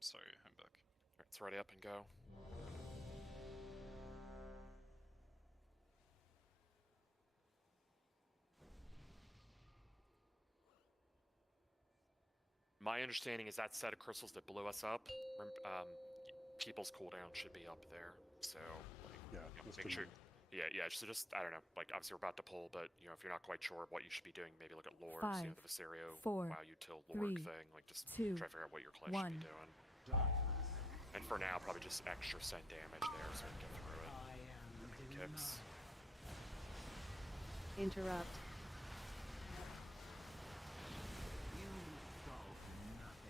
Sorry, I'm back. Alright, it's ready up and go. My understanding is that set of crystals that blew us up, people's cooldown should be up there. So, like, yeah, make sure. Yeah. So just I don't know. Like, obviously we're about to pull, but if you're not quite sure what you should be doing, maybe look at lores. 5, the Viserio 4, WoW util lore 3, thing. Like, just 2, try to figure out what your class 1. should be doing. And for now, probably just extra send damage there so we can get through it. Kicks. Interrupt.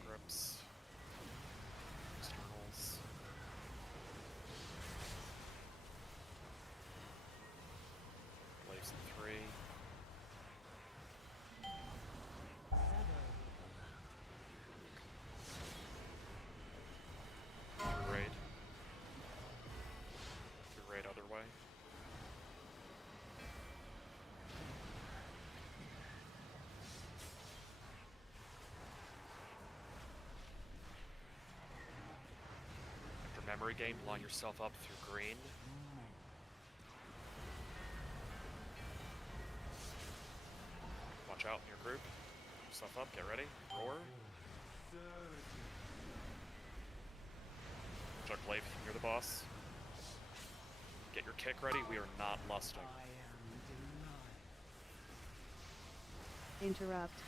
Grips. Externals. Blaze in 3. Raid other way. After memory game, line yourself up through green. Watch out in your group. Yourself up, get ready. Roar. Chuck Glaive near the boss. Get your kick ready, we are not lusting. Interrupt.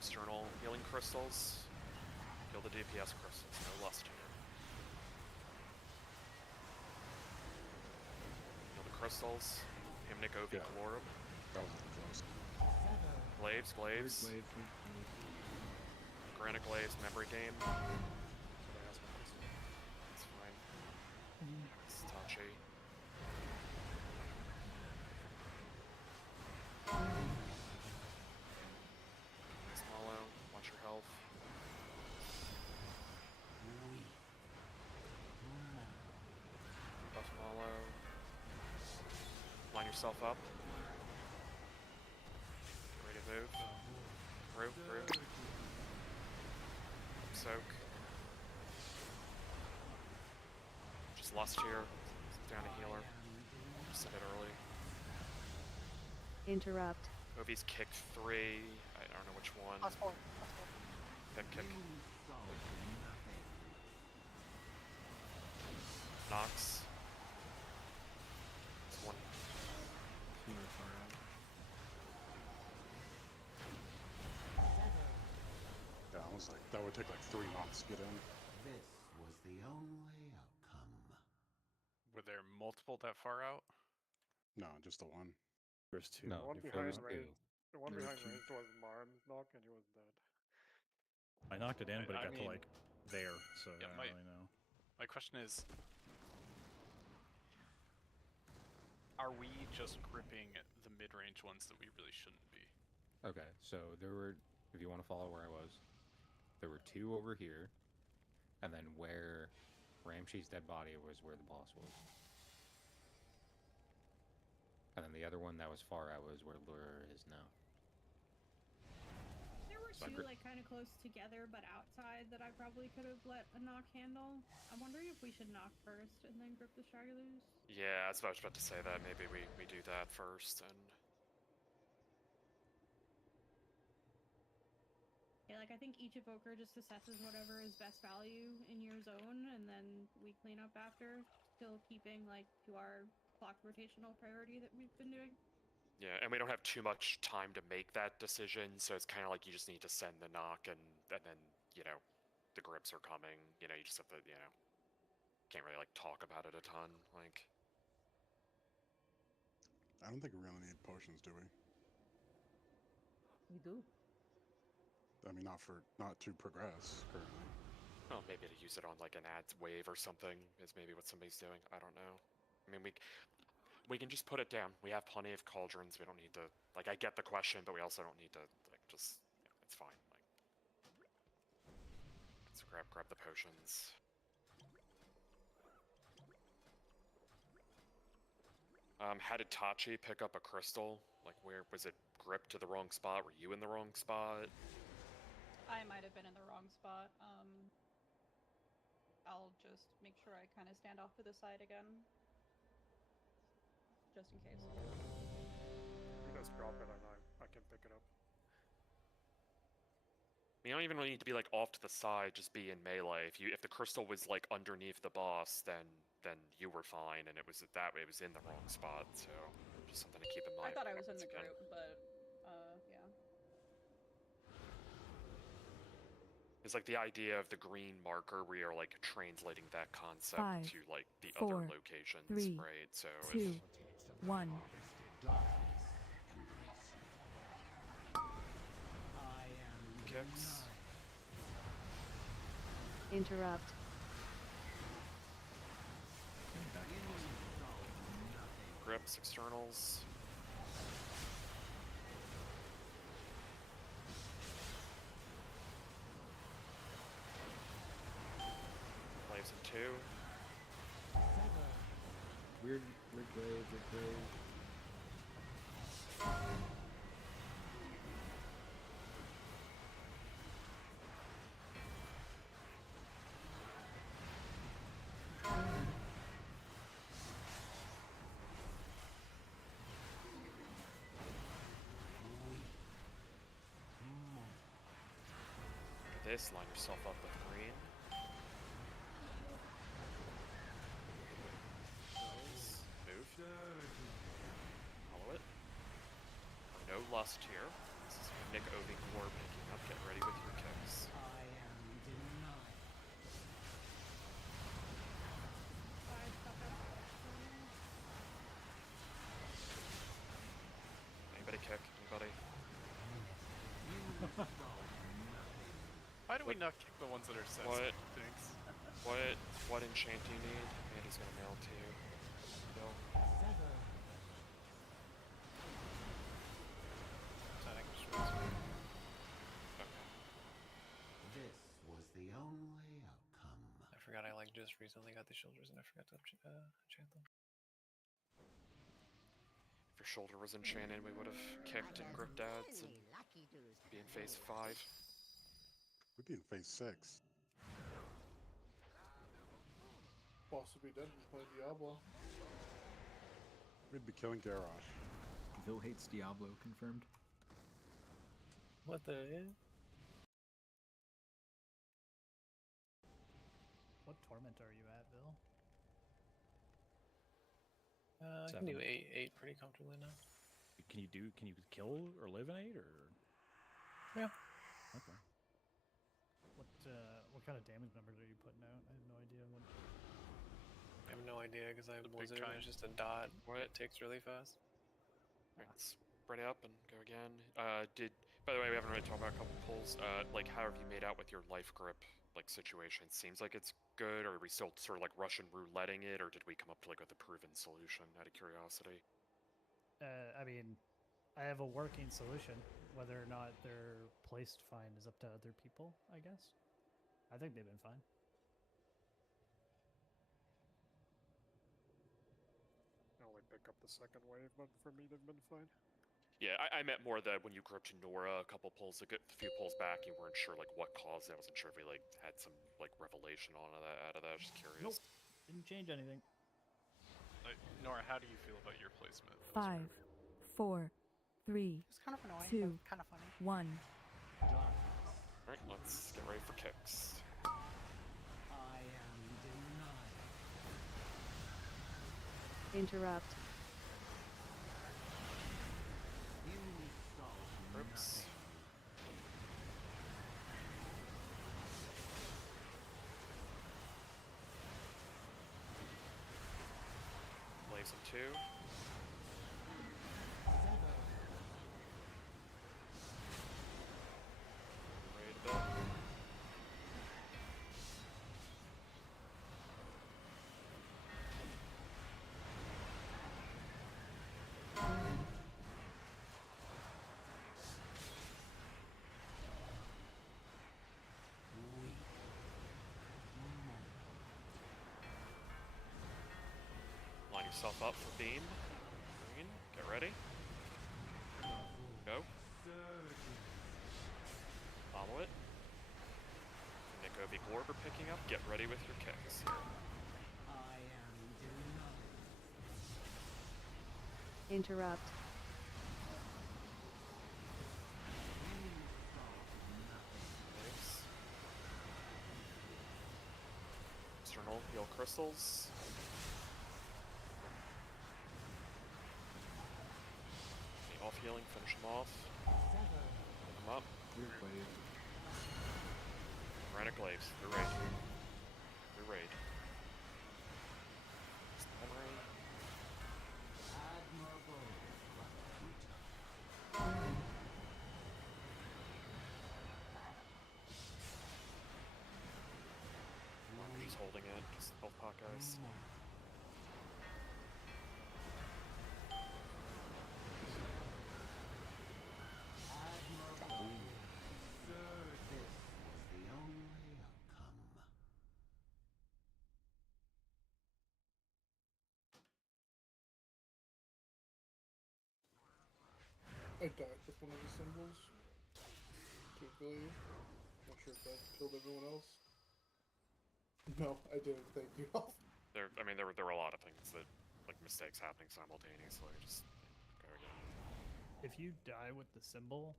External healing crystals. Kill the DPS crystals, no lust here. Kill the crystals. Himnik Ovi Glorum. That was close. Glaives. Granite Glaives, memory game. It's fine. It's touchy. Swallow, watch your health. Buff Mallow. Line yourself up. Ready to move. Through. Soak. Just lust here. Down a healer. Just a bit early. Interrupt. Ovi's kick 3. I don't know which one. Kick. Nox. It's one. Yeah, I was like, that would take like 3 knocks to get in. This was the only outcome. Were there multiple that far out? No, just the one. There's 2. No, Oh, one your behind first range. 2. The one There were behind 2. range was Marn knock, and he was dead. I knocked it in, but it I got to mean, like there, so yeah, I don't really know. My question is, are we just gripping the mid-range ones that we really shouldn't be? Okay, so there were, if you want to follow where I was, there were 2 over here, and then where Ramshi's dead body was where the boss was. And then the other one that was far out was where L'ura is now. There were So I two gri- like kind of close together, but outside that I probably could have let a knock handle. I'm wondering if we should knock first and then grip the stragglers. Yeah, I was about to say that. Maybe we do that first and. Yeah, like I think each evoker just assesses whatever is best value in your zone, and then we clean up after, still keeping like to our clock rotational priority that we've been doing. Yeah, and we don't have too much time to make that decision, so it's kind of like you just need to send the knock, and then the grips are coming. You just have to can't really like talk about it a ton. Like I don't think we really need potions, do we? We do. I mean, not to progress currently. Oh, maybe to use it on like an ads wave or something is maybe what somebody's doing. I don't know. I mean, we can just put it down. We have plenty of cauldrons. We don't need to, like, I get the question, but we also don't need to, like, just, it's fine. Like, let's grab the potions. How did Tachi pick up a crystal? Like, where was it gripped to the wrong spot? Were you in the wrong spot? I might have been in the wrong spot. I'll just make sure I kind of stand off to the side again. Just in case. You just drop it and I can pick it up. You don't even really need to be like off to the side, just be in melee. If the crystal was like underneath the boss, then you were fine, and it was in the wrong spot, so just something to keep in mind. I thought I was in the group, but yeah. It's like the idea of the green marker where you're like translating that concept 5, to like the 4, other locations, 3, right? So 2, 1. Kicks. Interrupt. Grips, externals. Plays in 2. Weird grave. This, line yourself up with green. Move. Follow it. No lust here. This is Nick Ovi Core picking up. Get ready with your kicks. I am denied. Anybody kick? Anybody? Why do we not kick the ones that are sensitive? Thanks. What enchant do you need? Andy's gonna mail to you. No. This was the only outcome. I forgot I just recently got the shoulders and I forgot to enchant them. If your shoulder was enchanted, we would have kicked and gripped ads and be in phase 5. We'd be in phase 6. Boss would be dead and play Diablo. We'd be killing Garrosh. Vil hates Diablo confirmed. What the hell? What torment are you at, Bill? I can do 8 pretty comfortably now. Can you kill or live in 8 or? Yeah. Okay. What kind of damage numbers are you putting out? I have no idea what. I have no idea because I have the blizzard. giant. It's just a dot. What? It takes really fast. Alright, spread up and go again. By the way, we haven't really talked about a couple pulls. Like, how have you made out with your life grip like situation? Seems like it's good, or are we still sort of like Russian rouletting it, or did we come up to like with a proven solution? Out of curiosity. I mean, I have a working solution. Whether or not they're placed fine is up to other people, I guess. I think they've been fine. I only pick up the second wave, but for me they've been fine. Yeah, I meant more that when you gripped Nora a few pulls back, you weren't sure like what caused it. I wasn't sure if we like had some like revelation out of that. Just curious. Nope, didn't change anything. Nora, how do you feel about your placement? 5, 4, 3, It's kind of annoying, 2, but kind of funny. 1. Alright, let's get ready for kicks. I am denied. Interrupt. Oops. Blaze in 2. yourself up for beam. Green, get ready. Go. Follow it. Nikobi Glorb are picking up. Get ready with your kicks here. I am denied. Interrupt. Waves. External heal crystals. The off healing, finish them off. Pick them up. Tyrannic Glaives, through raid. Through raid. Memory. Just holding it, just health pot guys. I died with one of the symbols. Truthfully, not sure if that killed everyone else. No, I didn't. Thank you. There were a lot of things that, like, mistakes happening simultaneously. Just go again. If you die with the symbol,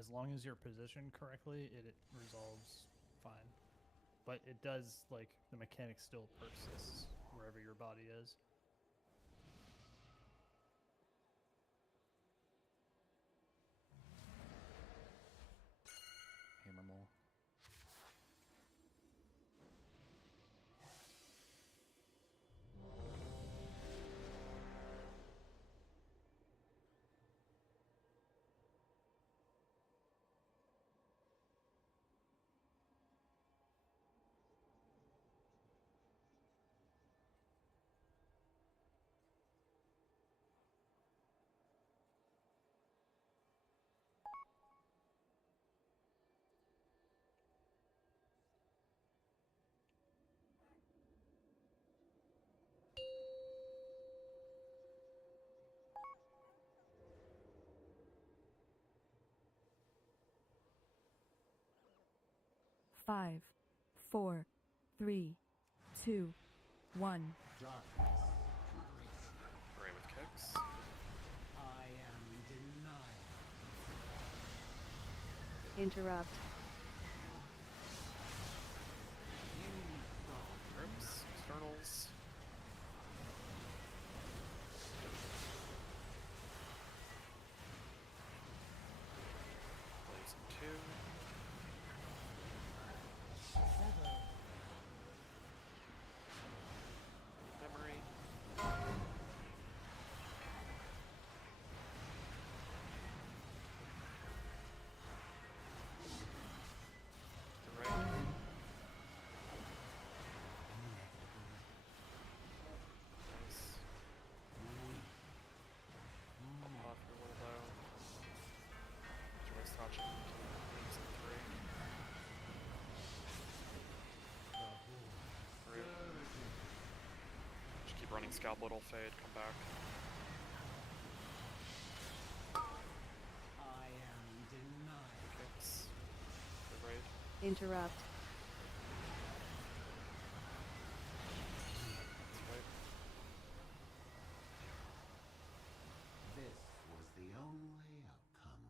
as long as you're positioned correctly, it resolves fine. But it does, like, the mechanic still persists wherever your body is. Hammer mole. Five, 4, 3, 2, 1. Ray with kicks. I am denied. Interrupt. Grips, externals. Blaze in 2. Memory. The raid. Nice. Pop off your little bow. Joyce touching. Blaze in 3. Root. Just keep running scalp little fade, come back. I am denied. Kicks. The raid. Interrupt. That's right. This was the only outcome.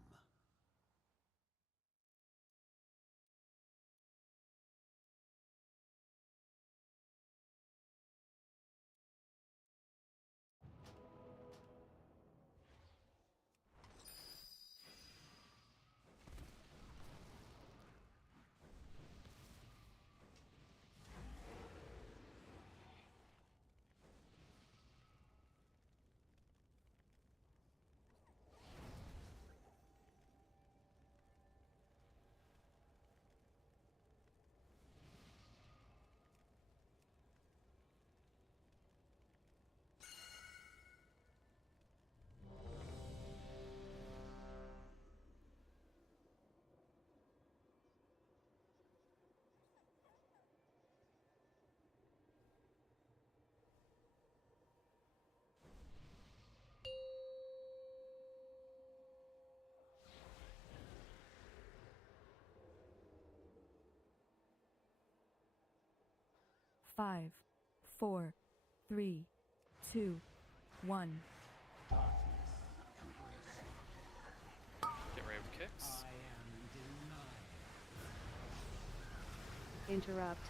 5, 4, 3, 2, 1. Get ready with kicks. I am denied. Interrupt.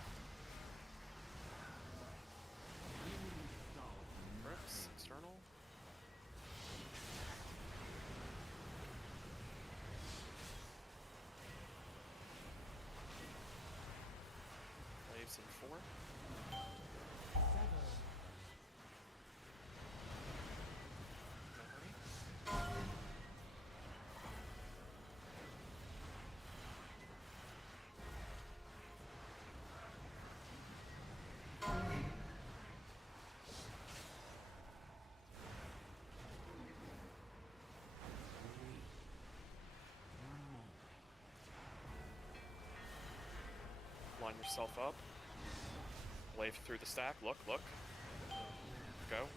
Rips, external. Waves in 4. Line yourself up. Glaive through the stack. Look, look. Go.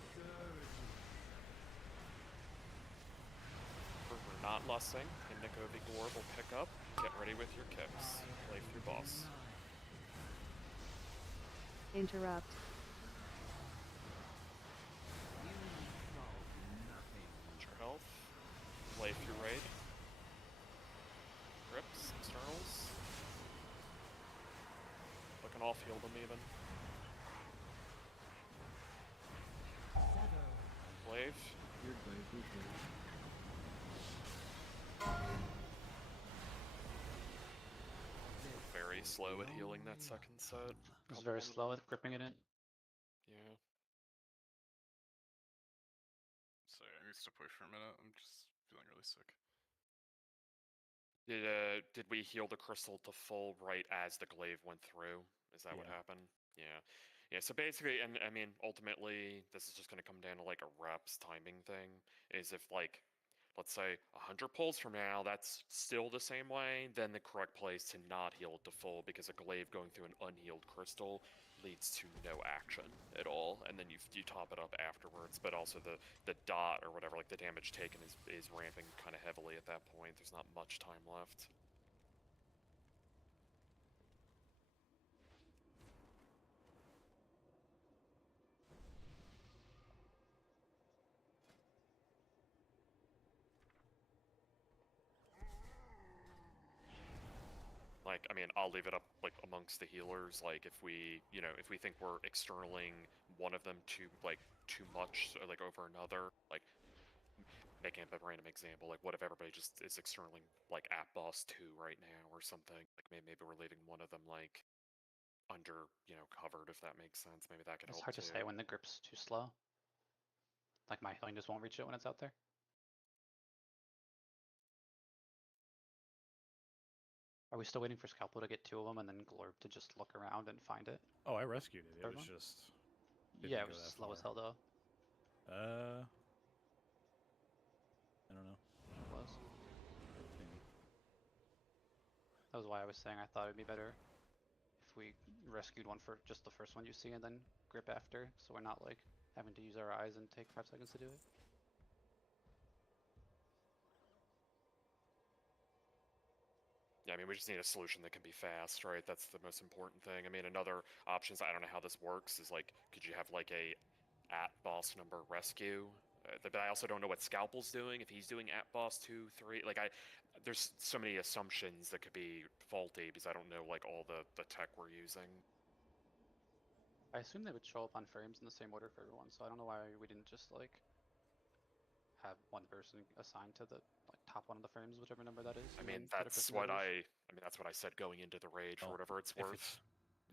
We're not lusting. And Nikovi Glorb will pick up. Get ready with your kicks. Glaive through boss. Interrupt. Watch your health. Glaive through raid. Rips, externals. Looking off heal them even. Glaive. Weird glaive, weird glaive. Very slow at healing that second set. It's very slow at gripping it in. Yeah. Sorry, I need to push for a minute. I'm just feeling really sick. Did we heal the crystal to full right as the glaive went through? Is that what Yeah. happened? Yeah. Yeah, so basically, and I mean, ultimately, this is just going to come down to like a reps timing thing. Is if like, let's say 100 pulls from now, that's still the same way, then the correct play is to not heal it to full, because a glaive going through an unhealed crystal leads to no action at all, and then you top it up afterwards. But also the dot or whatever, like the damage taken is ramping kind of heavily at that point. There's not much time left. Like, I mean, I'll leave it up, like, amongst the healers. Like, if we, you know, if we think we're externaling one of them too much, or, like, over another, like, making up a random example, like, what if everybody just is externaling, like, at boss 2 right now, or something? Like, maybe we're leaving one of them, like, under, you know, covered, if that makes sense. Maybe that could It's help, hard to too. say when the grip's too slow. Like my healing just won't reach it when it's out there. Are we still waiting for Scalpel to get 2 of them and then Glorb to just look around and find it? Oh, I rescued it. It Third was one? just. Yeah, didn't it go was that slow as far. hell though. I don't know. It was. Maybe. That was why I was saying I thought it'd be better if we rescued one for just the first one you see and then grip after, so we're not like having to use our eyes and take 5 seconds to do it. Yeah, I mean, we just need a solution that can be fast, right? That's the most important thing. I mean, another option, I don't know how this works, is like, could you have like a at boss number rescue? But I also don't know what Scalpel's doing, if he's doing at boss 2, 3. Like, there's so many assumptions that could be faulty because I don't know like all the tech we're using. I assume they would show up on frames in the same order for everyone, so I don't know why we didn't just like have one person assigned to the like top one of the frames, whichever number that is. I and mean, then put a that's person what others. I mean, that's what I said going into the raid, for Well, whatever it's if worth.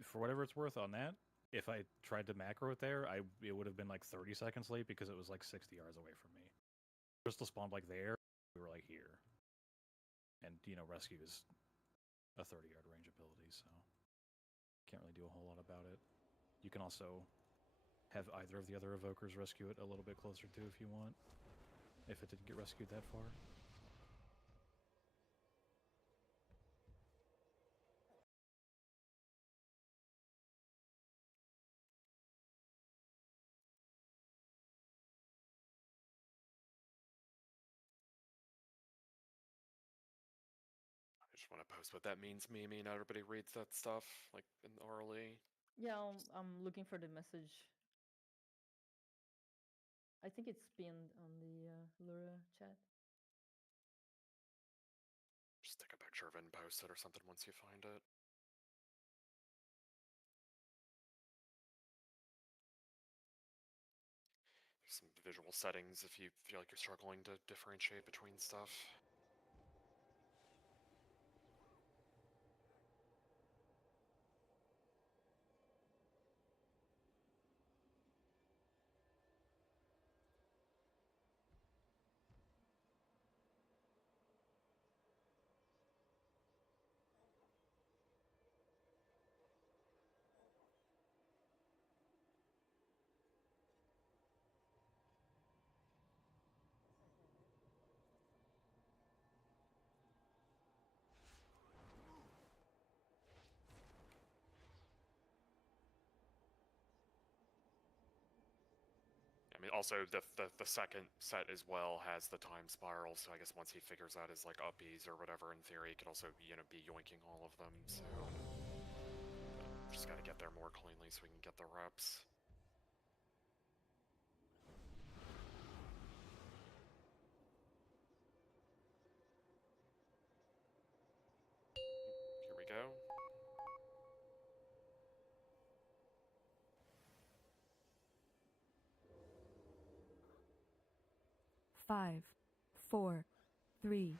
For whatever it's worth on that, if I tried to macro it there, it would have been like 30 seconds late because it was like 60 yards away from me. Crystal spawned like there, we were like here. And, you know, rescue is a 30-yard range ability, so can't really do a whole lot about it. You can also have either of the other evokers rescue it a little bit closer too if you want, if it didn't get rescued that far. I just want to post what that means, Mimi, and everybody reads that stuff, like, in early. Yeah, I'm looking for the message. I think it's pinned on the L'ura chat. Just take a picture of it and post it or something once you find it. There's some visual settings if you feel like you're struggling to differentiate between stuff. I mean, also the second set as well has the time spiral, so I guess once he figures out his like uppies or whatever, in theory, he could also be yoinking all of them. So just got to get there more cleanly so we can get the reps. Here we go. Five, 4, 3,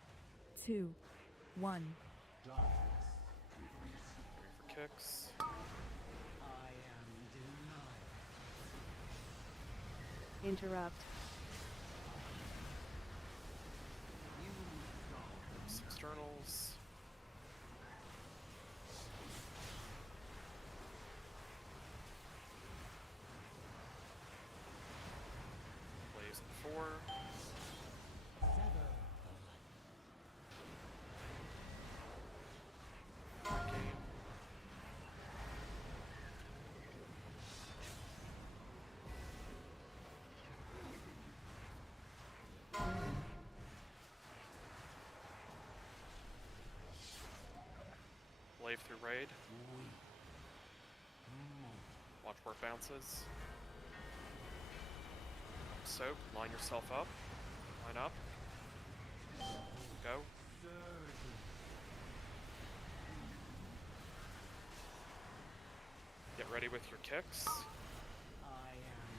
2, 1. Ready for kicks. I am denied. Interrupt. Some externals. Blaze in 4. Blade through raid. Watch where it bounces. Soak, line yourself up. Line up. Go. Get ready with your kicks. I am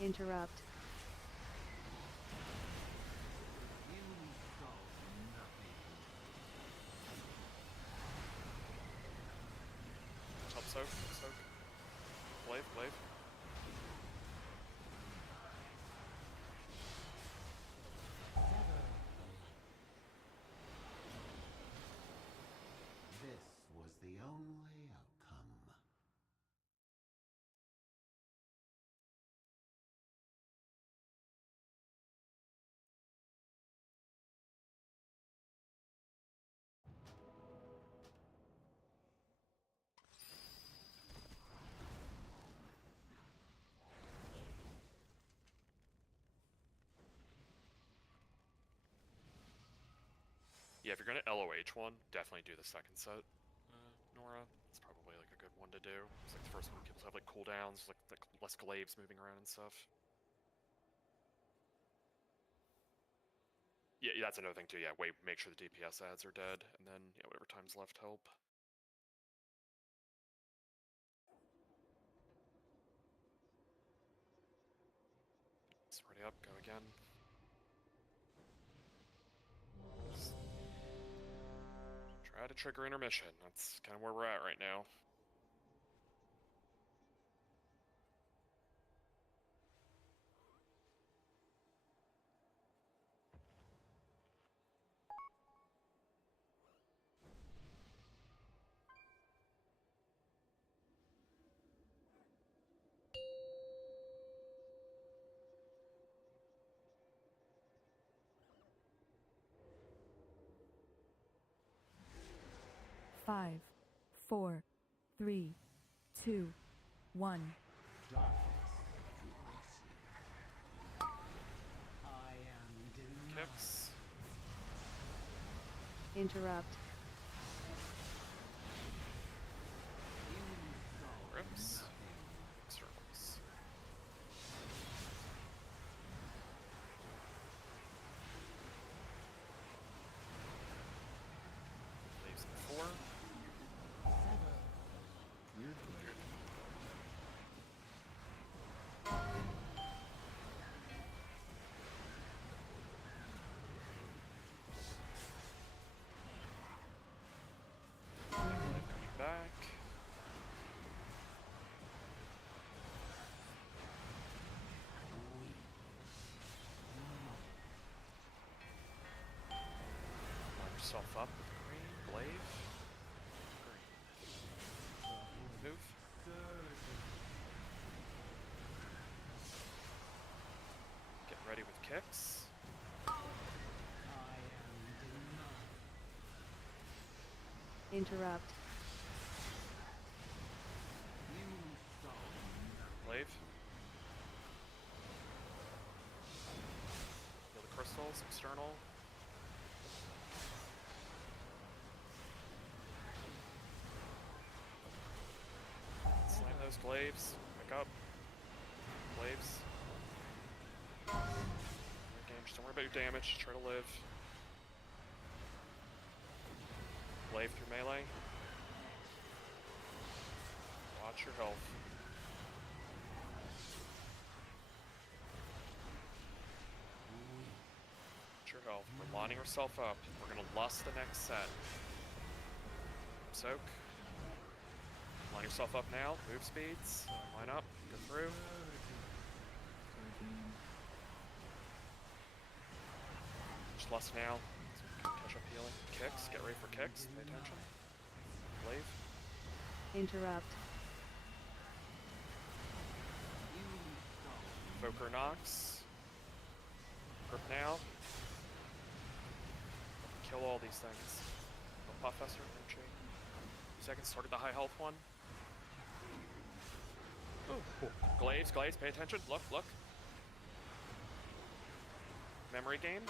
denied. Interrupt. Top soak, soak. Blade, blade. This was the only outcome. Yeah, if you're gonna LOH one, definitely do the second set, Nora. It's probably like a good one to do. It's like the first one, people have like cooldowns, like less glaives moving around and stuff. Yeah, that's another thing too. Yeah, make sure the DPS ads are dead, and then whatever time's left help. It's ready up. Go again. Try to trigger intermission. That's kind of where we're at right now. Five, 4, 3, 2, 1. I am denied. Kicks. Interrupt. yourself up with green. Glaive. Green. Move. Get ready with kicks. Interrupt. Glaive. Heal the crystals. External. Slam those glaives. Pick up. Glaives. Just don't worry about your damage. Just try to live. Glaive through melee. Watch your health. Watch your health. We're lining ourselves up. We're gonna lust the next set. Soak. Line yourself up now. Move speeds. Line up. Go through. Just lust now. Catch up healing. Kicks. Get ready for kicks. Pay attention. Glaive. Interrupt. Evoker knocks. Grip now. Kill all these things. Go pop faster. Retreat. 2 seconds. Target the high health one. Ooh. Glaives. Glaives. Pay attention. Look. Look. Memory game.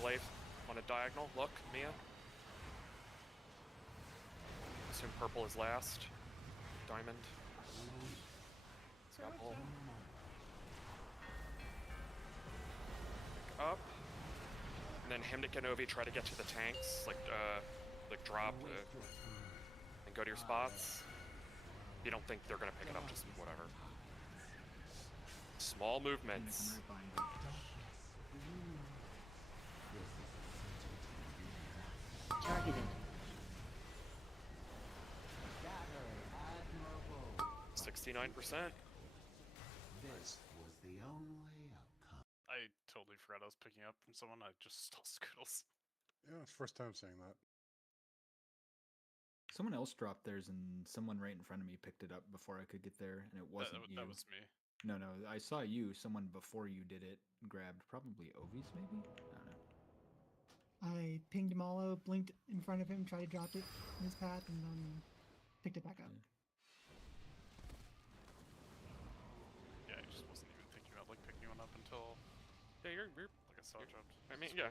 Glaive on a diagonal. Look, Mia. Assume purple is last. Diamond. Scalpel. Pick up. And then Hymnic and Ovi try to get to the tanks. Like drop. And go to your spots. If you don't think they're gonna pick it up, just whatever. Small movements. Targeted. 69%. This was the only outcome. I totally forgot I was picking up from someone. I just stole Scoodles. Yeah, it's first time saying that. Someone else dropped theirs, and someone right in front of me picked it up before I could get there, and it wasn't you. That was me. No, I saw you. Someone before you did it grabbed probably Ovi's, maybe? I don't know. I pinged Malo, blinked in front of him, tried to drop it in his path, and then picked it back up. Yeah, I just wasn't even thinking about like picking one up until Yeah, you're like I saw it dropped. I mean, yeah.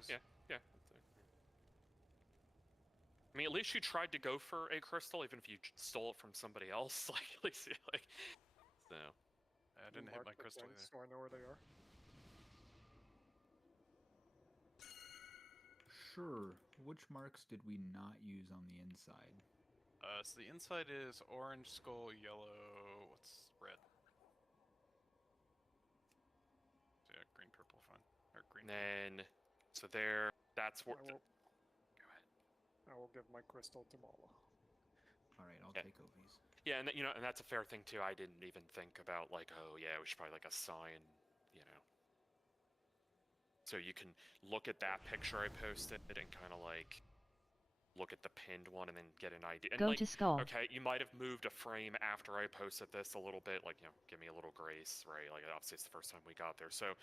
I mean, at least you tried to go for a crystal, even if you stole it from somebody else. Like, at least, like, so. I didn't hit my crystal either. So I know where they are. Sure. Which marks did we not use on the inside? So the inside is orange, skull, yellow. What's red? So yeah, green, purple, fine. Or green. And then, so there. That's what. I will give my crystal to Mala. All right, I'll take Ovi's. Yeah, and and that's a fair thing too. I didn't even think about like, oh yeah, we should probably like assign, So you can look at that picture I posted and kind of like look at the pinned one and then get an idea. And Go like, to skull. Okay, you might have moved a frame after I posted this a little bit. Like, give me a little grace, right? Like, obviously it's the first time we got there, so.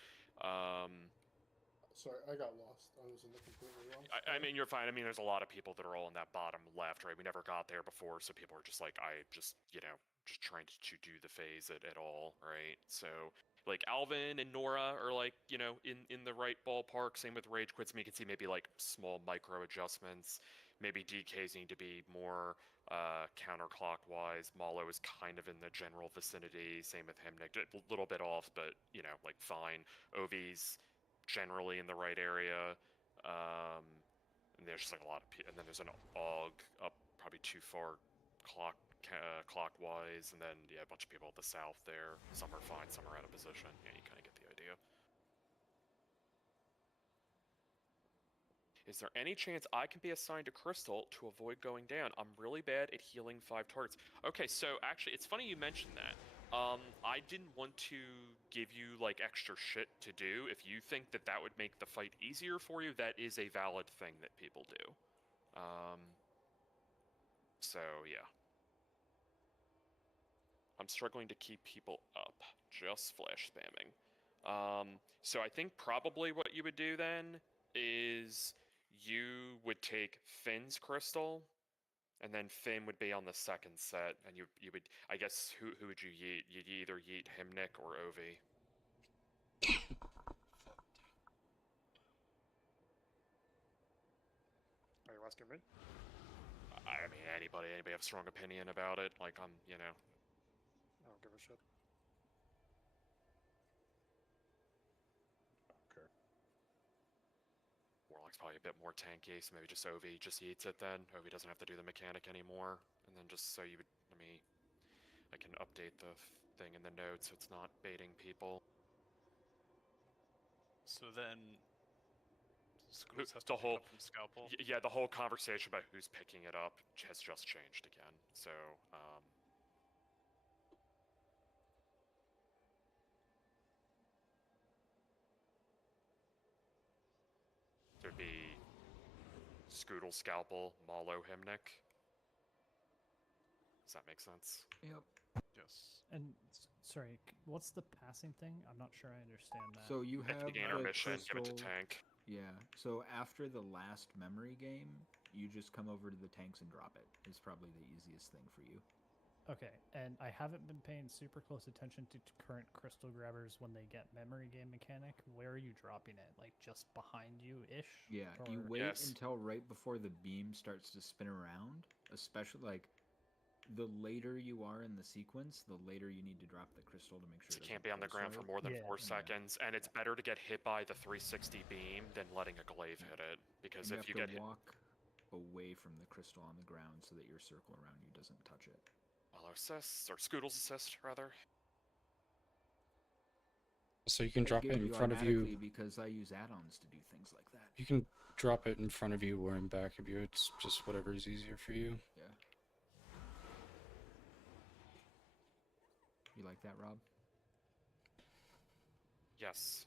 Sorry, I got lost. I was in the completely wrong. I mean, you're fine. I mean, there's a lot of people that are all in that bottom left, right? We never got there before, so people are just like, just trying to do the phase at all, right? So, like, Alvin and Nora are like, in the right ballpark. Same with Rage Quits. You can see maybe like small micro adjustments. Maybe DKs need to be more counterclockwise. Malo is kind of in the general vicinity. Same with Hymnic. A little bit off, but, like, fine. Ovi's generally in the right area, and there's just like a lot of and then there's an AUG up probably too far clockwise, and then a bunch of people at the south there. Some are fine, some are out of position. Yeah, you kind of get the idea. Is there any chance I can be assigned a crystal to avoid going down? I'm really bad at healing 5 targets. Okay, so actually, it's funny you mentioned that. I didn't want to give you like extra shit to do. If you think that that would make the fight easier for you, that is a valid thing that people do. So yeah. I'm struggling to keep people up, just flash spamming. So I think probably what you would do then is you would take Finn's crystal, and then Finn would be on the second set, and you would, I guess, who would you yeet? You'd either yeet Himnik or Ovi. Are you asking me? I mean, anybody have a strong opinion about it? Like, you know. I don't give a shit. Okay. Warlock's probably a bit more tanky, so maybe just Ovi just eats it then. Ovi doesn't have to do the mechanic anymore. And then just so you would, I can update the thing in the notes so it's not baiting people. So then, Schools has to The pick whole, up from Scalpel? yeah, the whole conversation about who's picking it up has just changed again. So, there'd be Scoodle, Scalpel, Malo, Himnik. Does that make sense? Yep. Yes. And sorry, what's the passing thing? I'm not sure I understand that. So you At the have beginning the mission, give it to crystal- tank. Yeah. So after the last memory game, you just come over to the tanks and drop it. It's probably the easiest thing for you. Okay, and I haven't been paying super close attention to current crystal grabbers when they get memory game mechanic. Where are you dropping it? Like just behind you ish? Yeah, you wait until right before the beam starts to spin around. Especially like the later you are in the sequence, the later you need to drop the crystal to make sure You can't be on the ground for more than 4 seconds, and it's better to get hit by the 360 beam than letting a glaive hit it. Because and if you have get to walk away from the crystal on the ground so that your circle around you doesn't touch it. Malo assists, or Scoodle's assist, rather. So you can I drop give it in front of you. automatically because I use add-ons to do things like that. You can drop it in front of you or in back of you. It's just whatever is easier for you. Yeah. You like that, Rob? Yes.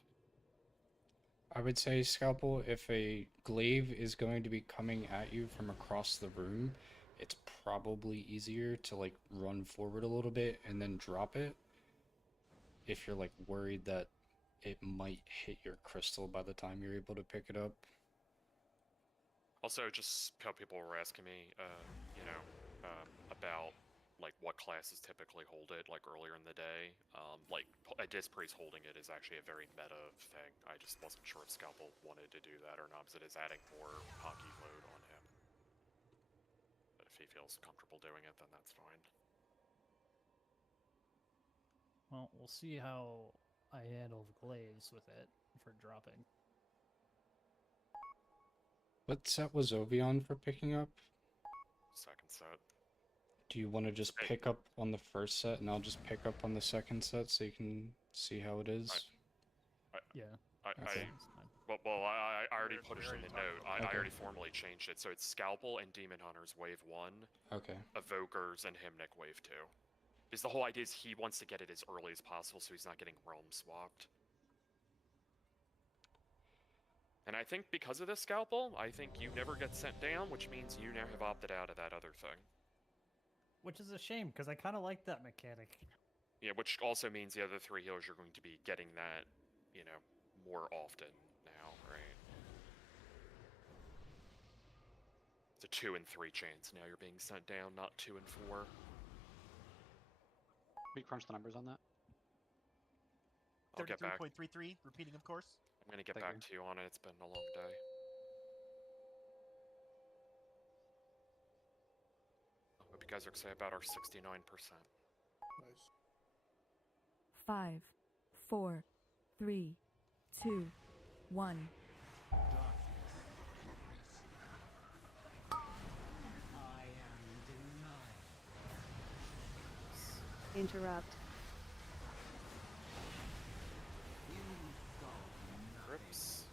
I would say, Scalpel, if a glaive is going to be coming at you from across the room, it's probably easier to like run forward a little bit and then drop it. If you're like worried that it might hit your crystal by the time you're able to pick it up. Also, just how people were asking me, about like what classes typically hold it, like earlier in the day. Like a Disc Priest holding it is actually a very meta thing. I just wasn't sure if Scalpel wanted to do that or not, because it is adding more hockey load on him. But if he feels comfortable doing it, then that's fine. Well, we'll see how I handle the glaives with it for dropping. What set was Ovi on for picking up? Second set. Do you want to just pick up on the first set and I'll just pick up on the second set so you can see how it is? Yeah. I already put it in the note. I already formally changed it, so it's Scalpel and Demon Hunters wave 1. Okay. Evokers and Himnik wave 2. Because the whole idea is he wants to get it as early as possible so he's not getting realm swapped. And I think because of this Scalpel, I think you never get sent down, which means you now have opted out of that other thing. Which is a shame, because I kind of like that mechanic. Yeah, which also means the other 3 healers are going to be getting that, more often now, right? It's a 2 and 3 chance now you're being sent down, not 2 and 4. We crunch the numbers on that. I'll get back. 33.33, repeating, of course. I'm gonna get back to you on it. It's been a long day. Hope you guys are excited about our 69%. Nice. 5, 4, 3, 2, 1. Interrupt. Grips.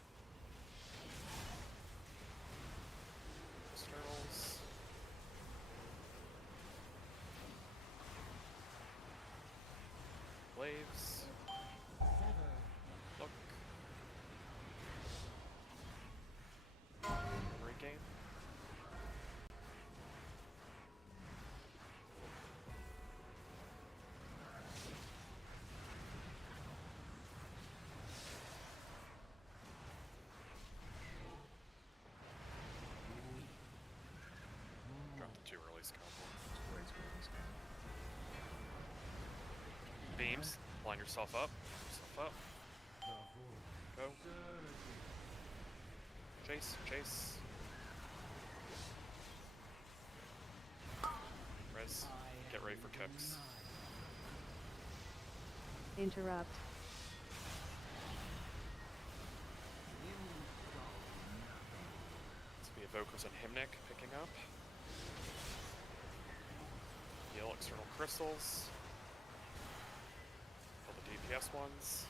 Externals. Line yourself up. Go. Chase. Res. Get ready for kicks. Interrupt. This will be Evokers and Hymnic picking up. Heal external crystals. Kill the DPS ones.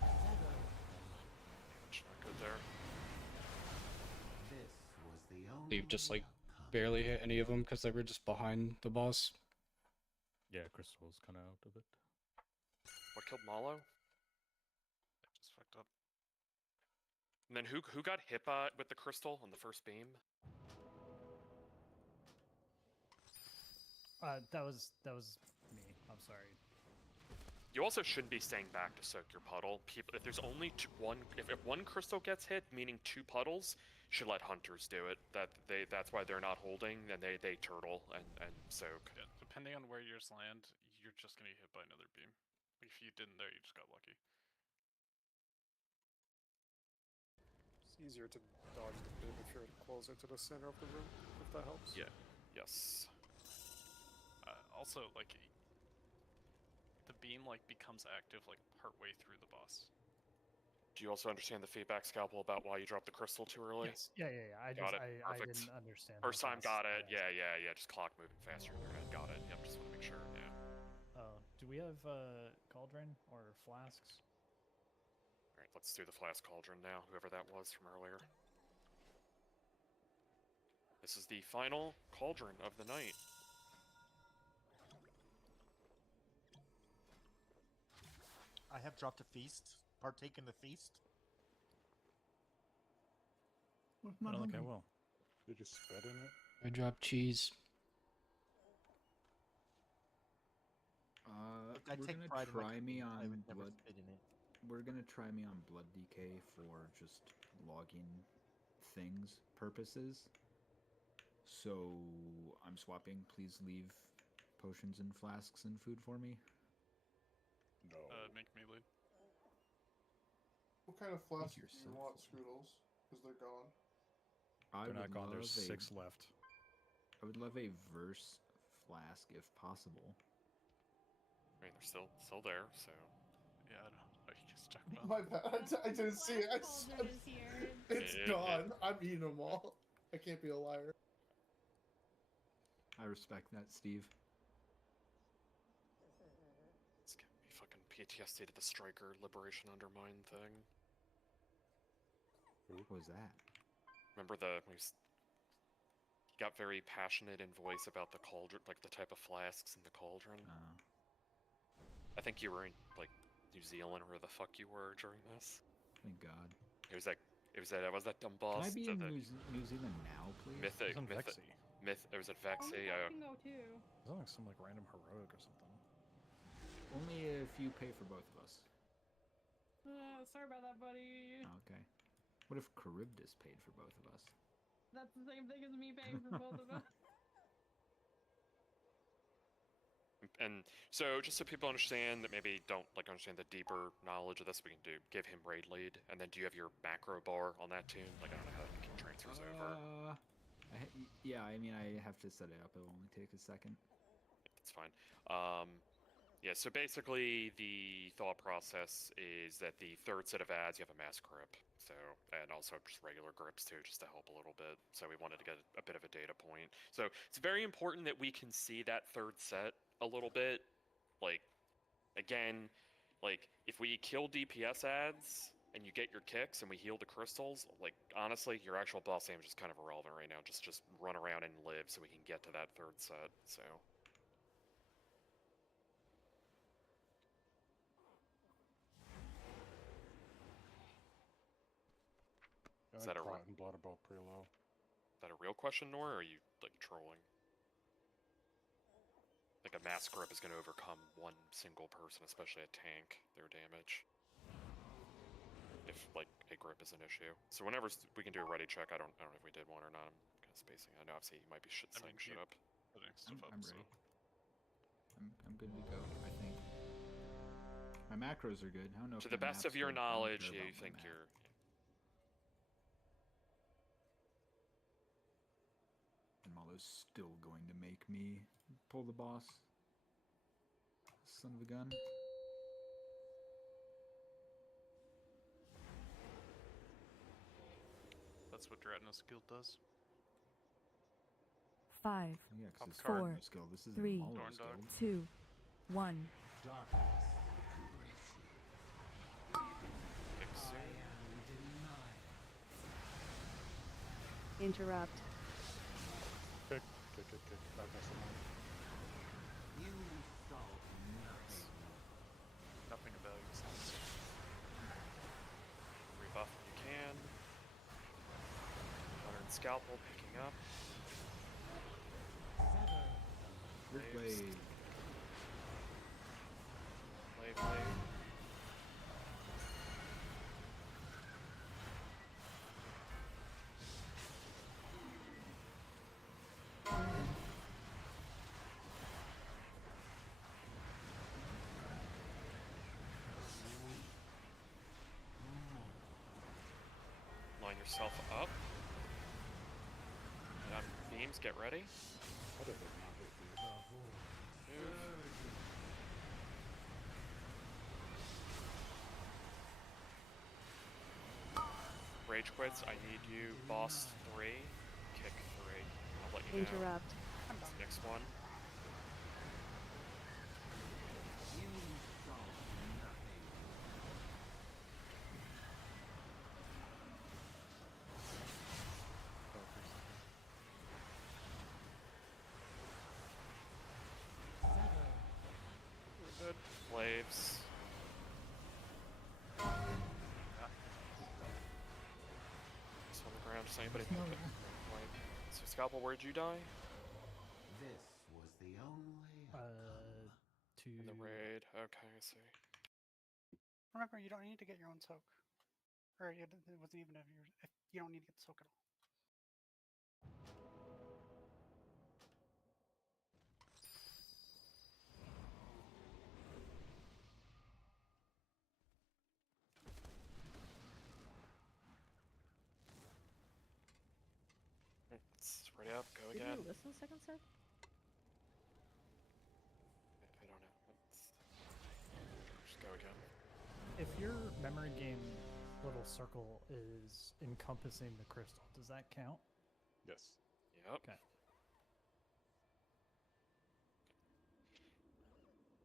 Damage not good there. They've just like barely hit any of them because they were just behind the boss. Yeah, Crystal was kind of out of it. What killed Malo? I just fucked up. And then who got hit with the crystal on the first beam? That was me. I'm sorry. You also shouldn't be staying back to soak your puddle. If there's only if one crystal gets hit, meaning 2 puddles, you should let hunters do it. That's why they're not holding, and they turtle and soak. Yeah, depending on where yours land, you're just gonna get hit by another beam. If you didn't there, you just got lucky. It's easier to dodge the beam if you're closer to the center of the room, if that helps. Yeah. Yes. Also, like, the beam becomes active partway through the boss. Do you also understand the feedback, Scalpel, about why you dropped the crystal too early? Yes. Yeah. I didn't understand. First time, how fast got it. that is. Yeah. Just clock moving faster in your head. Got it. Yep. Just want to make sure. Yeah. Oh, do we have cauldron or flasks? All right. Let's do the flask cauldron now. Whoever that was from earlier. This is the final cauldron of the night. I have dropped a feast. Partake in the feast. I don't think I will. You just spit in it? I dropped cheese. We're gonna pride in my try me cooking. I on would never blood. spit in it. We're gonna try me on blood decay for just logging things purposes. So I'm swapping. Please leave potions and flasks and food for me. No. Make me lead. What kind of flasks do you yourself. want, Scoodles? Because they're gone. I They're would not gone. There's love 6 left. I would love a verse flask if possible. I mean, they're still there, so. Yeah, I don't know what you guys talking about. My bad. I didn't see it. It's gone. I'm eating them all. I can't be a liar. I respect that, Steve. It's gonna be fucking PTSD to the Striker Liberation Undermine thing. What was that? Remember he got very passionate in voice about the cauldron, the type of flasks in the cauldron. I think you were in New Zealand or where the fuck you were during this. Thank God. It was that dumb boss. Can I be in New Zealand now, please? It was in Vexy. It was at Vexy. I can go too. It was like some random heroic or something. Only if you pay for both of us. Sorry about that, buddy. Okay. What if Charybdis paid for both of us? That's the same thing as me paying for both of us. And so, just so people understand that maybe don't understand the deeper knowledge of this, we can give him raid lead, and then do you have your macro bar on that tune? I don't know how that transfers over. Yeah, I mean, I have to set it up. It'll only take a second. That's fine. Yeah, so basically the thought process is that the third set of ads, you have a mass grip, and also just regular grips too, just to help a little bit. So we wanted to get a bit of a data point. So it's very important that we can see that third set a little bit. Again, if we kill DPS ads and you get your kicks and we heal the crystals, honestly, your actual boss aim is just kind of irrelevant right now. Just run around and live so we can get to that third set. So. Is that a rotten blood about pretty low? Is that a real question, Nor, or are you trolling? A mass grip is going to overcome one single person, especially a tank, their damage. If a grip is an issue. So whenever we can do a ready check, I don't know if we did one or not. I'm kind of spacing. I know obviously you might be setting shit up. Putting stuff up. I'm ready. I'm good to go. I think. My macros are good. I don't know. To if the my best map's of your good. I don't knowledge, care you about my think map. you're. And Malo's still going to make me pull the boss. Son of a gun. That's what Dratnos Guild does. 5, Yeah, 'cause it's 4, Dratnos Guild. This isn't 3, Malo's Guild. 2, 1. Interrupt. Kick. Back next to mine. You solve nothing. Nothing of value sounds. Rebuff when you can. Modern Scalpel picking up. Good Waves. way. Blade. Line yourself up. And on beams, get ready. How did they not hit these? Move. Rage quits. I need you, boss 3, kick 3. I'll let you know. Interrupt. Next one. You solve nothing. Good. Waves. Just on the ground, just anybody can pick. Wave. So Scalpel, where'd you die? This was the only To In the raid. Okay, I see. Remember, you don't need to get your own soak. Or it wasn't even of yours. You don't need to get the soak at all. Let's ready up, go Did again. you listen second set? I don't know. Just go again. If your memory game little circle is encompassing the crystal, does that count? Yes. Yep. Okay.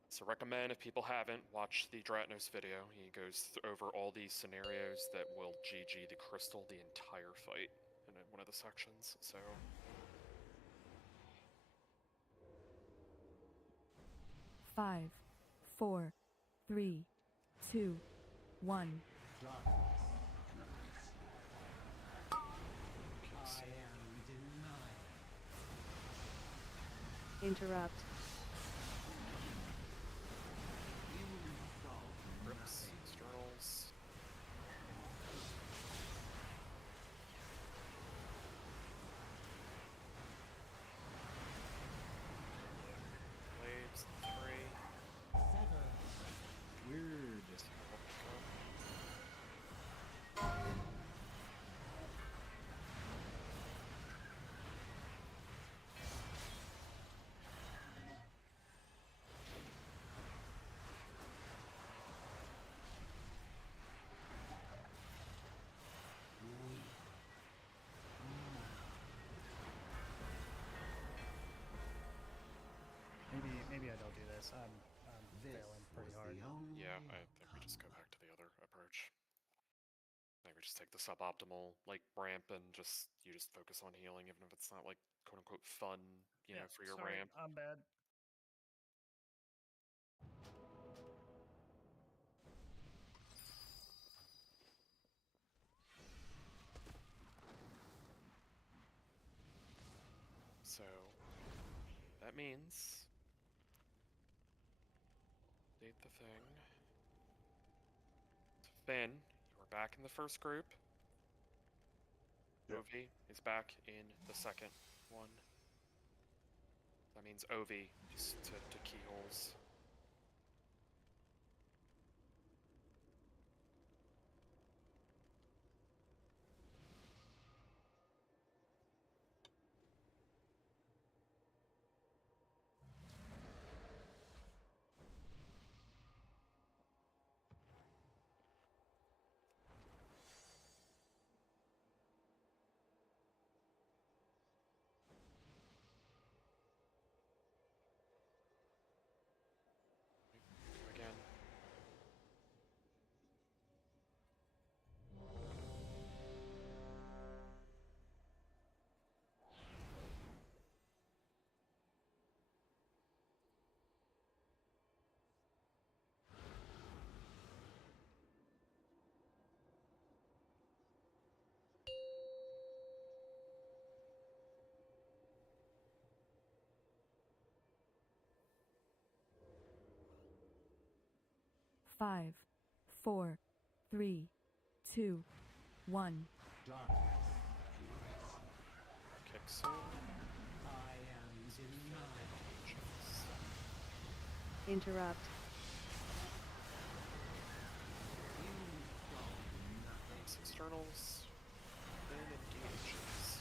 So recommend, if people haven't, watch the Dratnos video. He goes over all these scenarios that will GG the crystal the entire fight in one of the sections. So 5, 4, 3, 2, 1. Interrupt. rips, externals. Waves, 3. Weird. Maybe I don't do this. I'm failing pretty hard. Yeah, I think we just go back to the other approach. Maybe just take the suboptimal like ramp and you just focus on healing, even if it's not like quote unquote fun, you know, for your sorry, ramp. I'm bad. So that means update the thing. Finn, you are back in the first group. Yep. Ovi is back in the second one. That means Ovi just to keyholes. 5, 4, 3, 2, 1. Kick soon. I am denied. Interrupt. Nice externals. Then engages.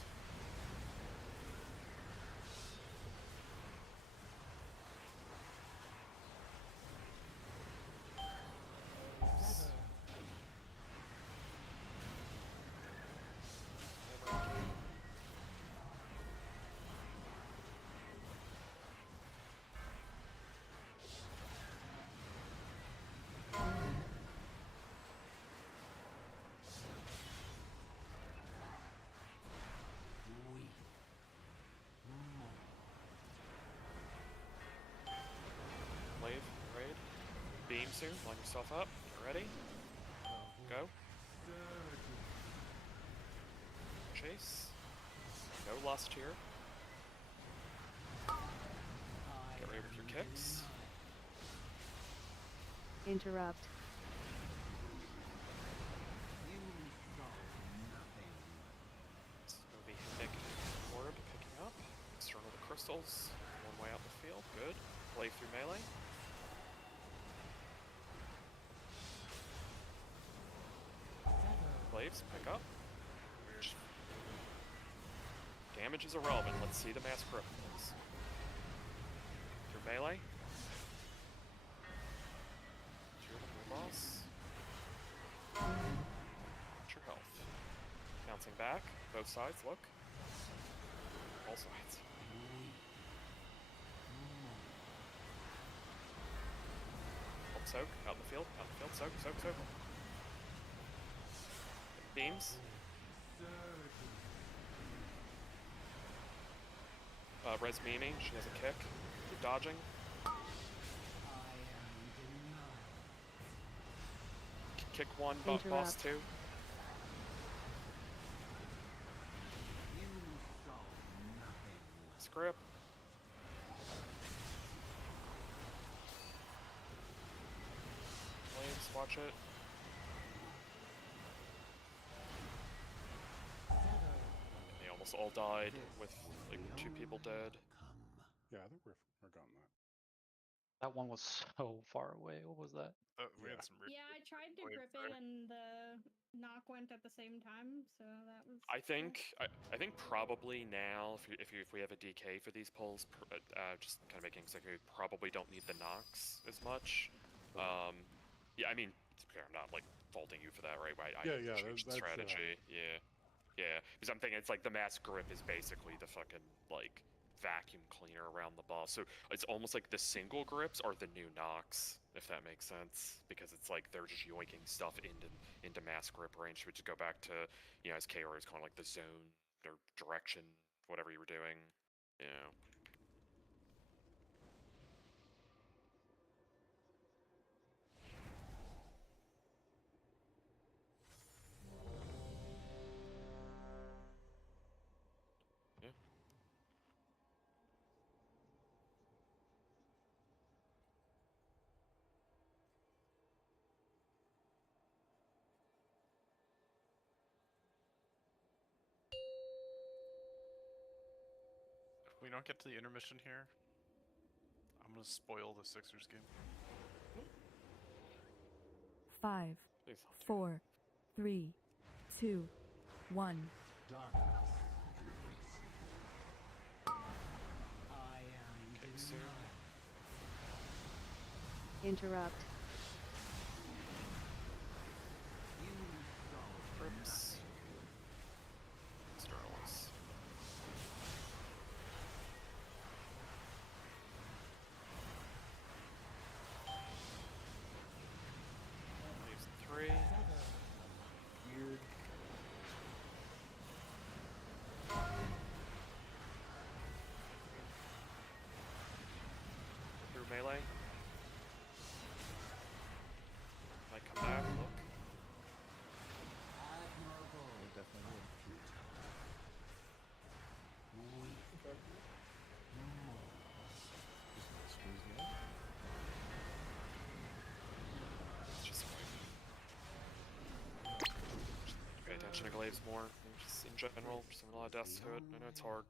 Wave, raid. Beam soon. Line yourself up. Get ready. Go. Chase. No lust here. Get ready with your kicks. Interrupt. Movie Nick Orb picking up. External to crystals. One way out the field. Good. Play through melee. Glaives, pick up. Damage is irrelevant. Let's see the mass grip, please. Through melee. Through the boss. What's your health? Bouncing back. Both sides, look. All sides. Soak, out in the field, soak, soak, soak. Beams. Res Mimi, she has a kick. Keep dodging. Kick one, boss two. Script. Flames, watch it. They almost all died with like 2 people dead. Yeah, I think we're gone that. That one was so far away. What was that? We had some Yeah, I tried to waves grip it and the knock went at the same time, so that was. I think probably now if we have a DK for these pulls, just kind of making so we probably don't need the knocks as much. Yeah, I mean, to be fair, I'm not like faulting you for that, right? I changed the strategy. Yeah, because I'm thinking it's like the mass grip is basically the fucking like vacuum cleaner around the boss. So it's almost like the single grips are the new knocks, if that makes sense, because it's like they're just yoinking stuff into mass grip range, which go back to, you know, as KR is calling like the zone or direction, whatever you were doing, you know. If we don't get to the intermission here, I'm gonna spoil the Sixers game. 5, 4, 3, 2, 1. Interrupt. Grips. Externals. Leaves 3. Weird. Through melee. Might come back, look. glaives more, and just in general, just having a lot of deaths to it. I know it's hard.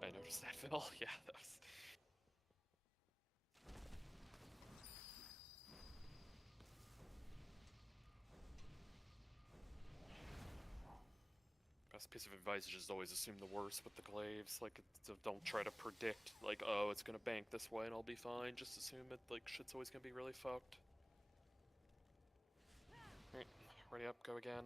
I noticed that, Phil. Yeah, that was... Best piece of advice is just always assume the worst with the glaives. Like, don't try to predict, like, oh, it's gonna bank this way and I'll be fine. Just assume it, like, shit's always gonna be really fucked. Alright, ready up, go again.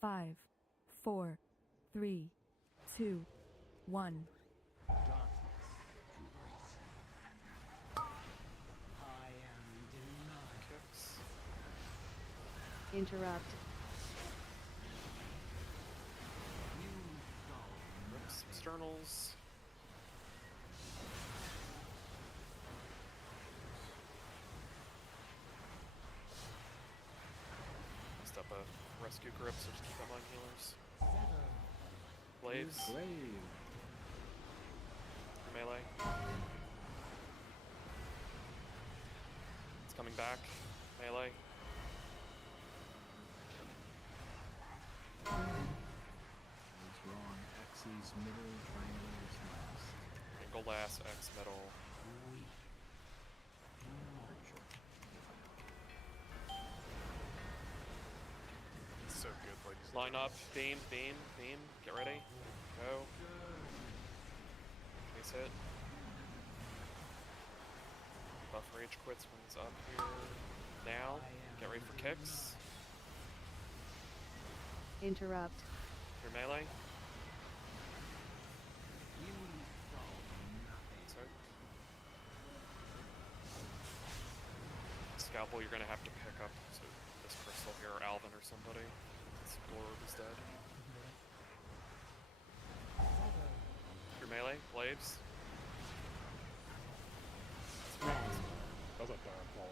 Five, 4, 3, 2, 1. Interrupt. Rips, externals. Messed up a rescue grip, so just keep them on healers. Glaives. Glaive. Melee. It's coming back. Melee. I was wrong. X's middle, triangle is last. Angle last, X middle. It's so good, ladies and Line up, gentlemen. beam, get ready. Go. Chase it. Buff rage quits when it's up here. Now, get ready for kicks. Interrupt. Your melee. Sorry. Scalpel you're gonna have to pick up, so this crystal here, or Alvin or somebody. This Glorb is dead. Your melee, glaives. That was a bad ball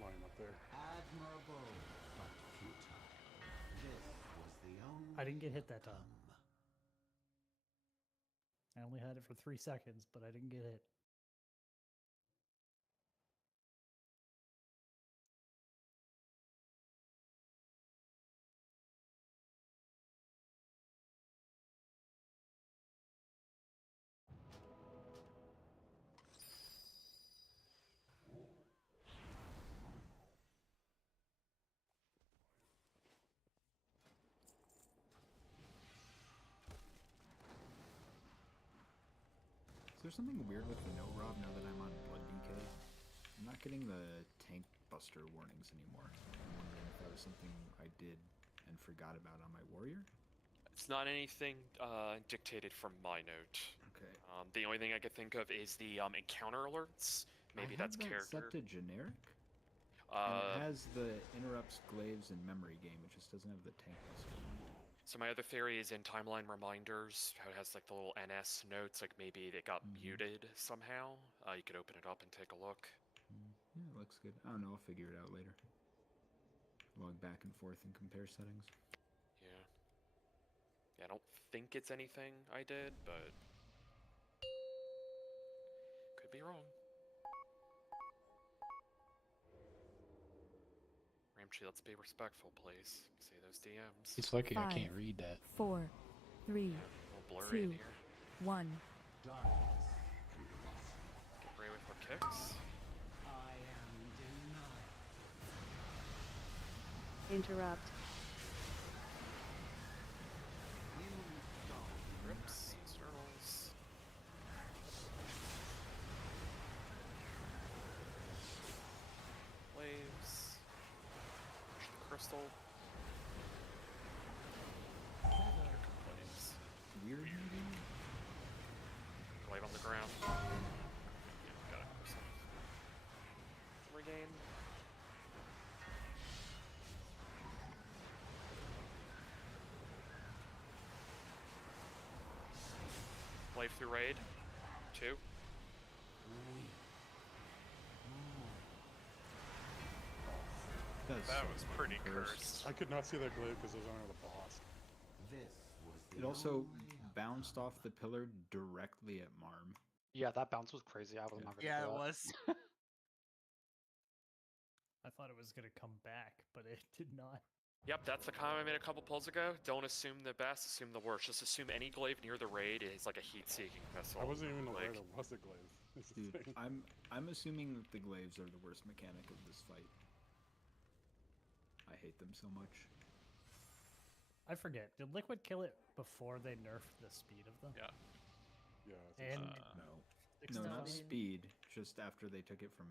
line up there. Admirable, but futile. This was the only I didn't get hit that time. I only had it for 3 seconds, but I didn't get hit. Is there something weird with the no Rob now that I'm on Blood DK? I'm not getting the tank buster warnings anymore. I'm wondering if that was something I did and forgot about on my warrior. It's not anything dictated from my note. Okay. The only thing I could think of is the encounter alerts. Maybe that's I have that character. set to generic. And it has the interrupts, glaives, and memory game. It just doesn't have the tank buster. So my other theory is in timeline reminders, how it has like the little NS notes, like maybe it got muted somehow. You could open it up and take a look. Yeah, it looks good. I don't know, I'll figure it out later. Log back and forth and compare settings. Yeah, I don't think it's anything I did, but could be wrong. Ramchi, let's be respectful, please. See those DMs. It's lucky I 5, can't read that. 4, 3, Blurry in 2, here. 1. Get ready with our kicks. I am denied. Interrupt. Rips, externals. Waves. Push the crystal. Here come waves. Weird maybe? Glaive on the ground. Yeah, Glaive through raid. 2. That was pretty cursed. I could not see that glaive because it was under the boss. It also bounced off the pillar directly at Marm. Yeah, that bounce was crazy. I was not gonna. Yeah, do it that. was. I thought it was gonna come back, but it did not. Yep, that's the comment I made a couple pulls ago. Don't assume the best, assume the worst. Just assume any glaive near the raid is like a heat-seeking missile. I wasn't even aware like, there was a glaive. Is the Dude, thing. I'm assuming that the glaives are the worst mechanic of this fight. I hate them so much. I forget. Did Liquid kill it before they nerfed the speed of them? Yeah. Yeah. I think And No, not speed. Just after they took it from,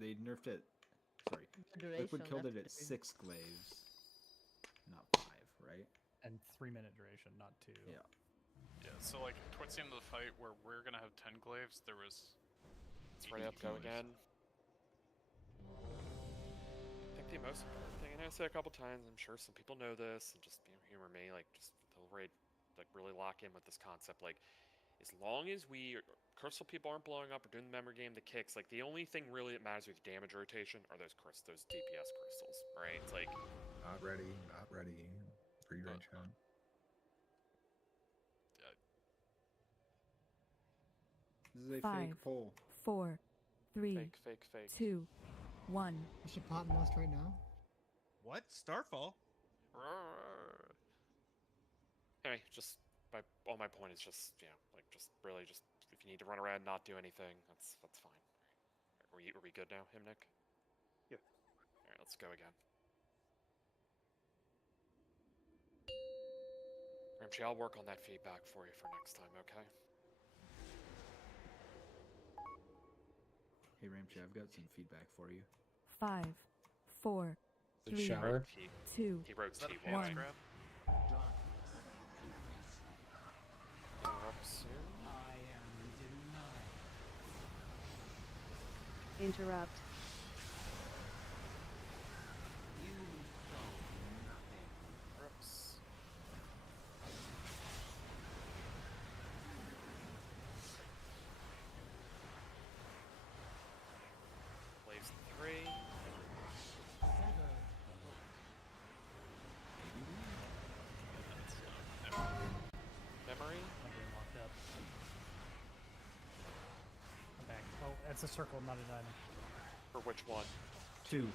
they nerfed it. Sorry, Liquid killed it at 6 glaives, not 5, right? And 3-minute duration, not 2. Yeah. Yeah, so like towards the end of the fight where we're gonna have 10 glaives, there was. Let's ready up, go again. I think the most important thing, and I say a couple times, I'm sure some people know this, and just humor me, like just the raid, like really lock in with this concept, like as long as crystal people aren't blowing up or doing the memory game, the kicks, like the only thing really that matters with damage rotation are those DPS crystals, right? It's like not ready. Pre-range hand. This is a 5, fake poll. 4, 3, fake. 2, 1. You should pot most right now. What? Starfall? Anyway, just all my point is just like just really just if you need to run around and not do anything, that's fine. Are we good now, Himnik? Yeah. All right, let's go again. Ramsey, I'll work on that feedback for you for next time, okay? Hey Ramsey, I've got some feedback for you. 5, 4, The 3, shower? 2, He wrote T1. 1. Up soon. I am denied. Interrupt. You saw nothing. Rips. Blaze 3. Memory. I'm being locked up. I'm back. Oh, that's a circle, not an item. For which one? 2. 2 is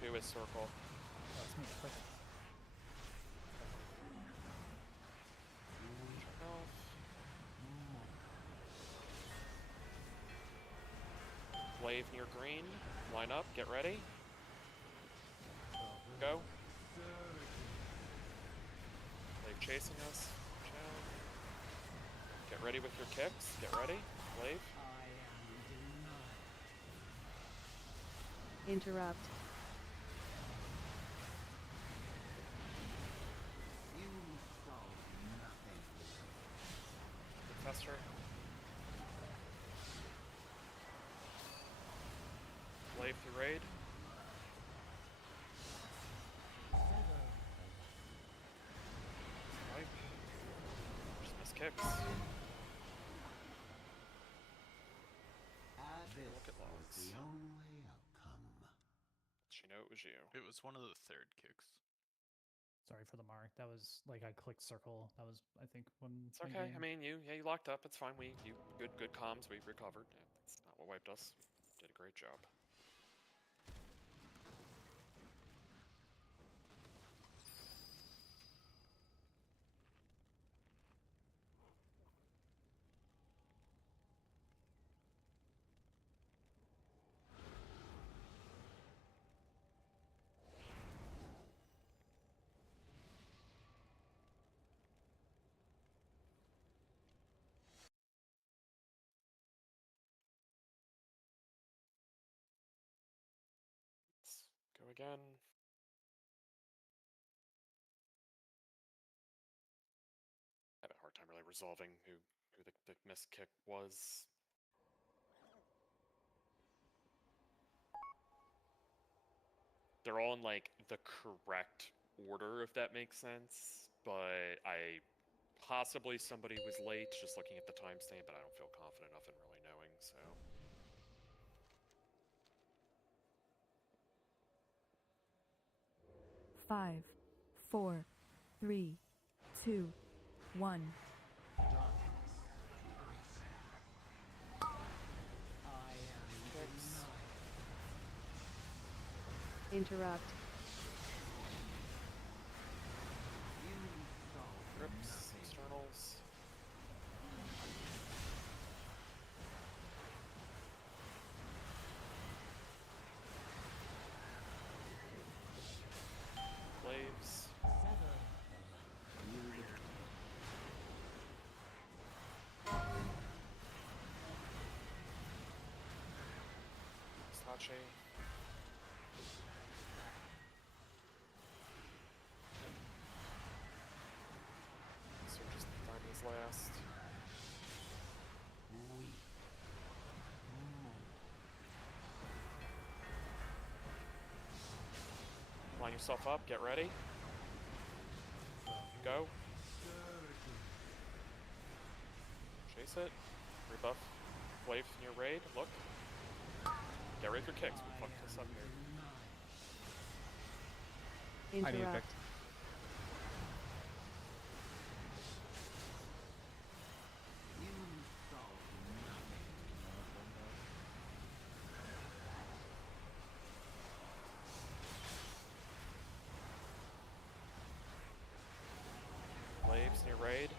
Two is circle. Oh, it's me. Click. Glaive near green. Line up. Get ready. Go. Glaive chasing us. Down. Get ready with your kicks. Get ready. Glaive. I am denied. Interrupt. You saw nothing. Fester. Glaive through raid. Just miss kicks. This Look at was logs. the only outcome. She know it was you. It was one of the third kicks. Sorry for the mark. That was like I clicked circle. That was I think when. It's okay. I mean, you locked up. It's fine. Good comms. We recovered. Yeah, that's not what wiped us. Did a great job. Let's go again. I had a hard time really resolving who the missed kick was. They're all in like the correct order, if that makes sense. But I Possibly somebody was late, just looking at the timestamp, but I don't feel confident enough in really knowing, so. Five, 4, 3, 2, 1. Interrupt. Grips, externals. Glaives. Slache. So just Diamond's last. Line yourself up, get ready. Go. Chase it. Rebuff. Glaive in your raid. Look. Get ready for kicks. We fucked this up here. Interrupt. Glaives in your raid.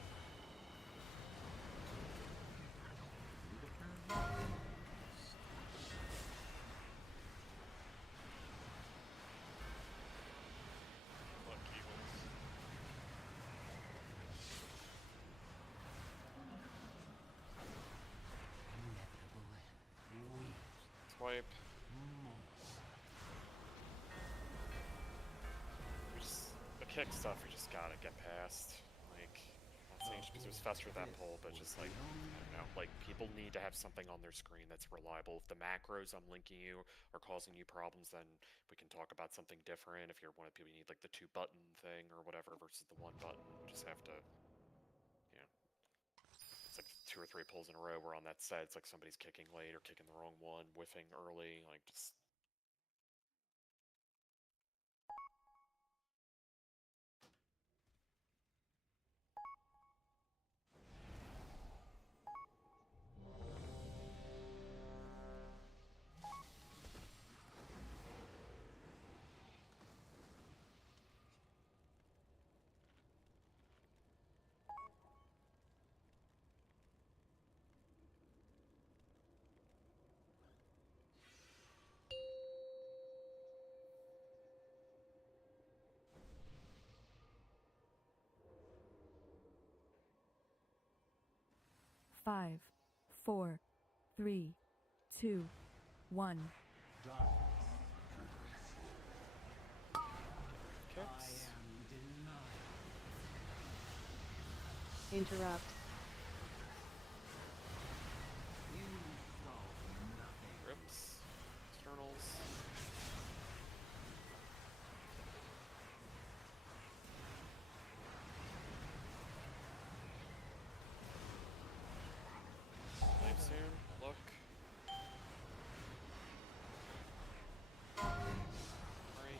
Look, Eagles. Swipe. We just, the kick stuff we just gotta get past. Like, not saying just because it was faster that pull, but just like, I don't know, like people need to have something on their screen that's reliable. If the macros I'm linking you are causing you problems, then we can talk about something different. If you're one of the people who need like the 2-button thing or whatever versus the 1-button, we just have to, you know, it's like 2 or 3 pulls in a row we're on that set. It's like somebody's kicking late or kicking the wrong one, whiffing early, like just. Five, 4, 3, 2, 1. Kicks. Interrupt. Grips. Externals. Leave soon. Look. Hurry.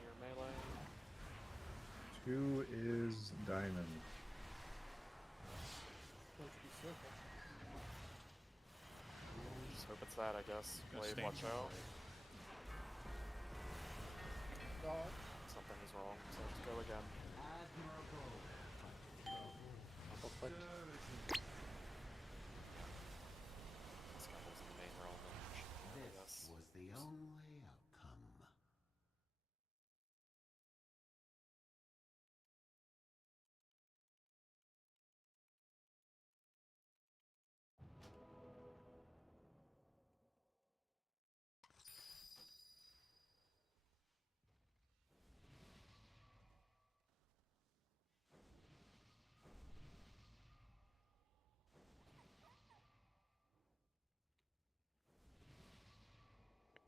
Near melee. 2 is diamond. Just hope it's that, I guess. Glaive, Stay watch out. God. Something is wrong, so let's go again. Scaffolds in the main realm, I guess. Was the only outcome.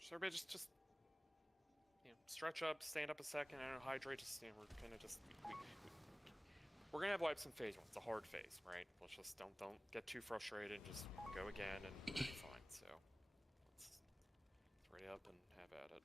So everybody just, you know, stretch up, stand up a second, I don't know, hydrate, just, we're gonna just, we're gonna have wipes in phase 1. It's a hard phase, right? Let's just, don't get too frustrated, just go again and we'll be fine, so. Let's ready up and have at it.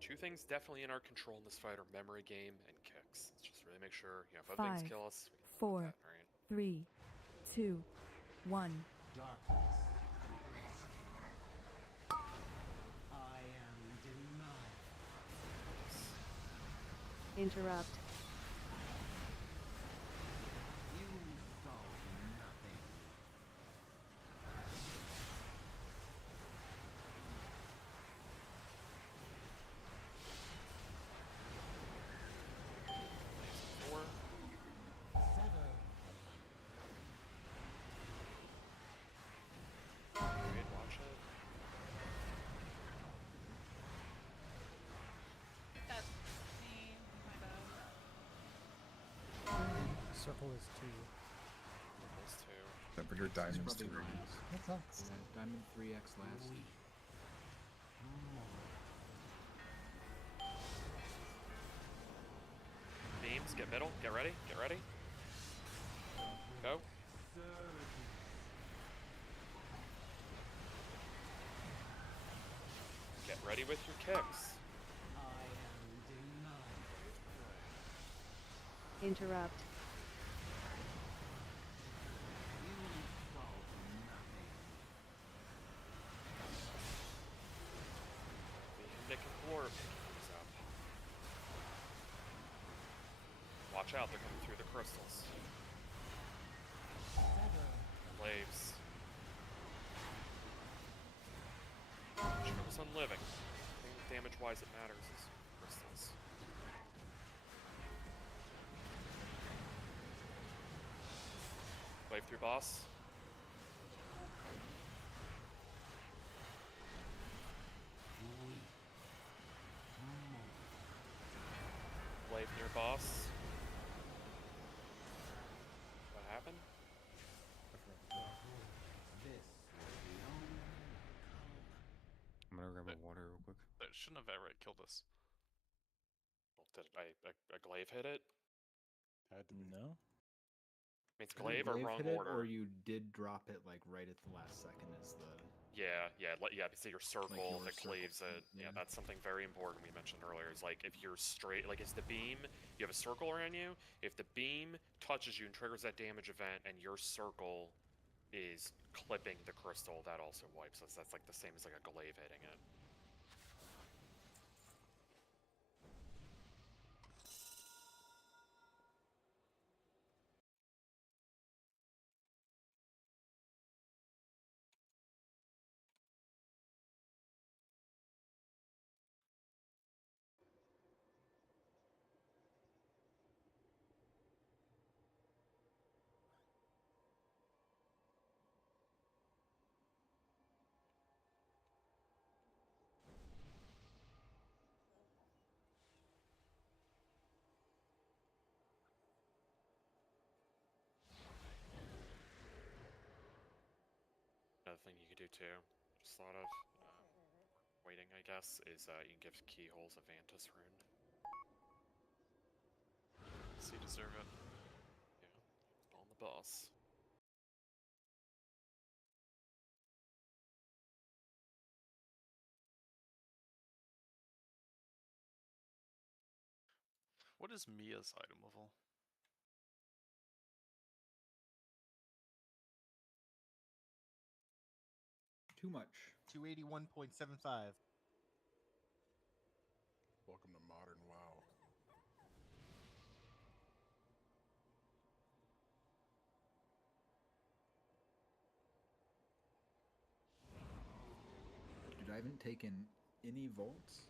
Two things definitely in our control in this fight are memory game and kicks. Let's just really make sure, you know, if other things kill us, we can live with 4, that, right? 3, 2, 1. Darkness. I am denied. Interrupt. You solve nothing. Four. Sever. Wait, watch it. That's me. My bad. Circle is 2. Those two. Temperature diamonds Probably 3. last. That sucks. Yeah, diamond 3x last. Beams, get middle, get ready, get ready. Go. Get ready with your kicks. I am denied. Interrupt. You solve nothing. The Nick and Glorb comes up. Watch out, they're coming through the crystals. Waves. Focus on living. Damage-wise, it matters is crystals. Wave through boss. Wave near boss. What happened? This was the only outcome. I'm gonna grab a water real quick. That shouldn't have outright killed us. Well, did a glaive hit it? Had to be. No. It's Either glaive or wrong hit it, order. or you did drop it like right at the last second as the. Yeah. So your circle your that circle cleaves thing, it. Yeah, yeah. that's something very important we mentioned earlier. Is like if you're straight, like is the beam, you have a circle around you. If the beam touches you and triggers that damage event, and your circle is clipping the crystal, that also wipes us. That's like the same as like a glaive hitting it. Another thing you could do too, just thought of, waiting I guess, is you can give keyholes a Vantus rune. So you deserve it. Yeah, on the boss. What is Mia's item level? Too much. 281.75. Welcome to modern WoW. haven't taken any vaults,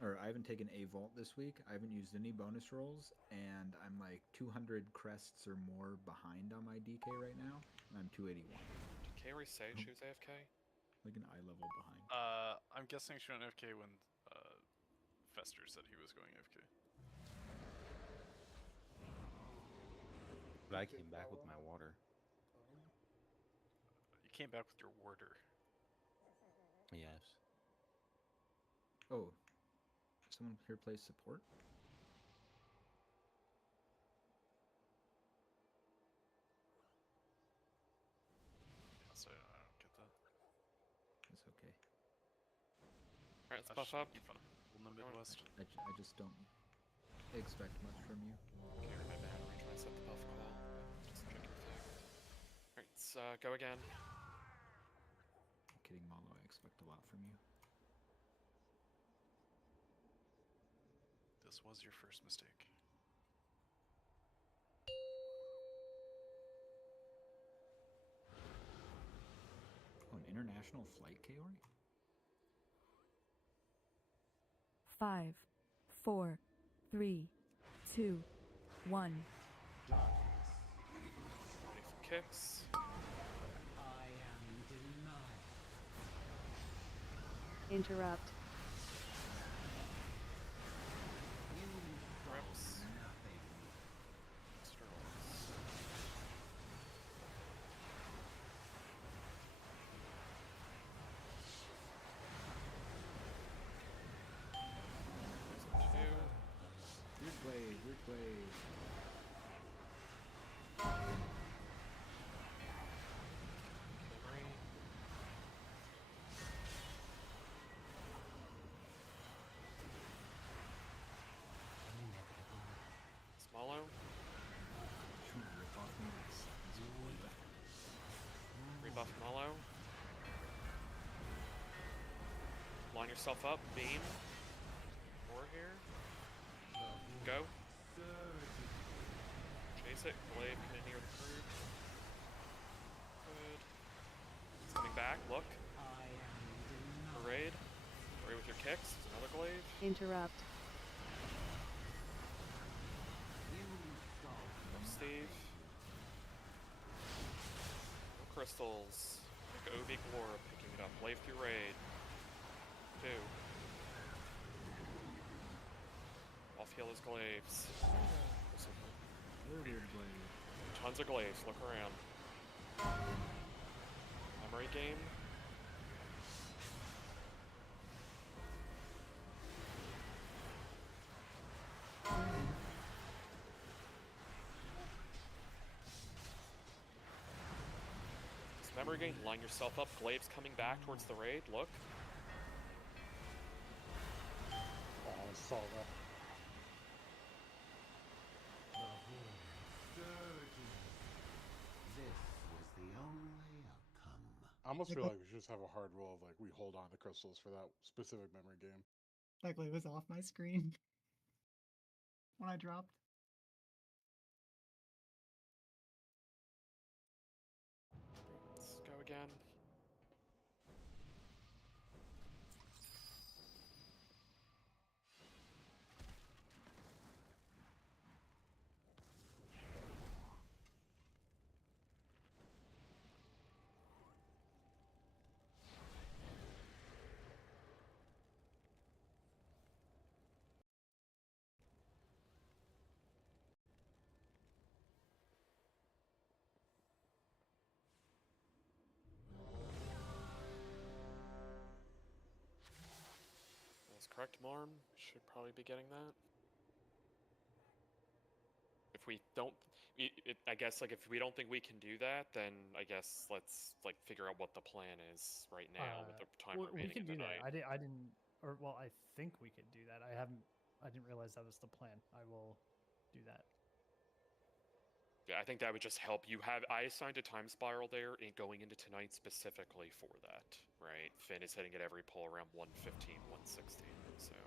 or I haven't taken a vault this week. I haven't used any bonus rolls, and I'm like 200 crests or more behind on my DK right now, and I'm 281. Did Kaori say she was AFK? Like an eye level behind. I'm guessing she went AFK when Fester said he was going AFK. But I came back with my water. You came back with your warder. Yes. Oh, someone here plays support? So I don't get that. It's okay. Alright, let's buff up. In the Midwest. I just don't expect much from you. Okay, my bad. Let me try and set the buff call. Just checking effect. Alright, let's go again. I'm kidding, Malo. I expect a lot from you. This was your first mistake. Oh, an international flight, Kaori? 5, 4, 3, 2, 1. Ready for kicks. I am denied. Interrupt. Reps. Externals. Weird blade, weird blade. Swallow. Rebuff Mallow. Line yourself up, beam. More here. Go. Chase it, glaive coming near the crew. Good. It's coming back, look. Parade. Parade with your kicks. It's another glaive. Interrupt. Steve. No crystals. Like OB Glora picking it up. Glaive through raid. 2. Off heal his glaives. Weird blade. Tons of glaives. Look around. Memory game. Memory game, line yourself up, glaives coming back towards the raid, look. Oh, I saw that. This was the only outcome. I almost feel like we should just have a hard rule of like we hold on to crystals for that specific memory game. That glaive was off my screen when I dropped. Let's go again. That's correct, Marm. Should probably be getting that. If we don't, I guess like if we don't think we can do that, then I guess let's like figure out what the plan is right now with the time We remaining can in the do that. night. I didn't, or well, I think we could do that. I didn't realize that was the plan. I will do that. Yeah, I think that would just help. I assigned a time spiral there going into tonight specifically for that, right? Finn is hitting at every pull around 115, 116, so.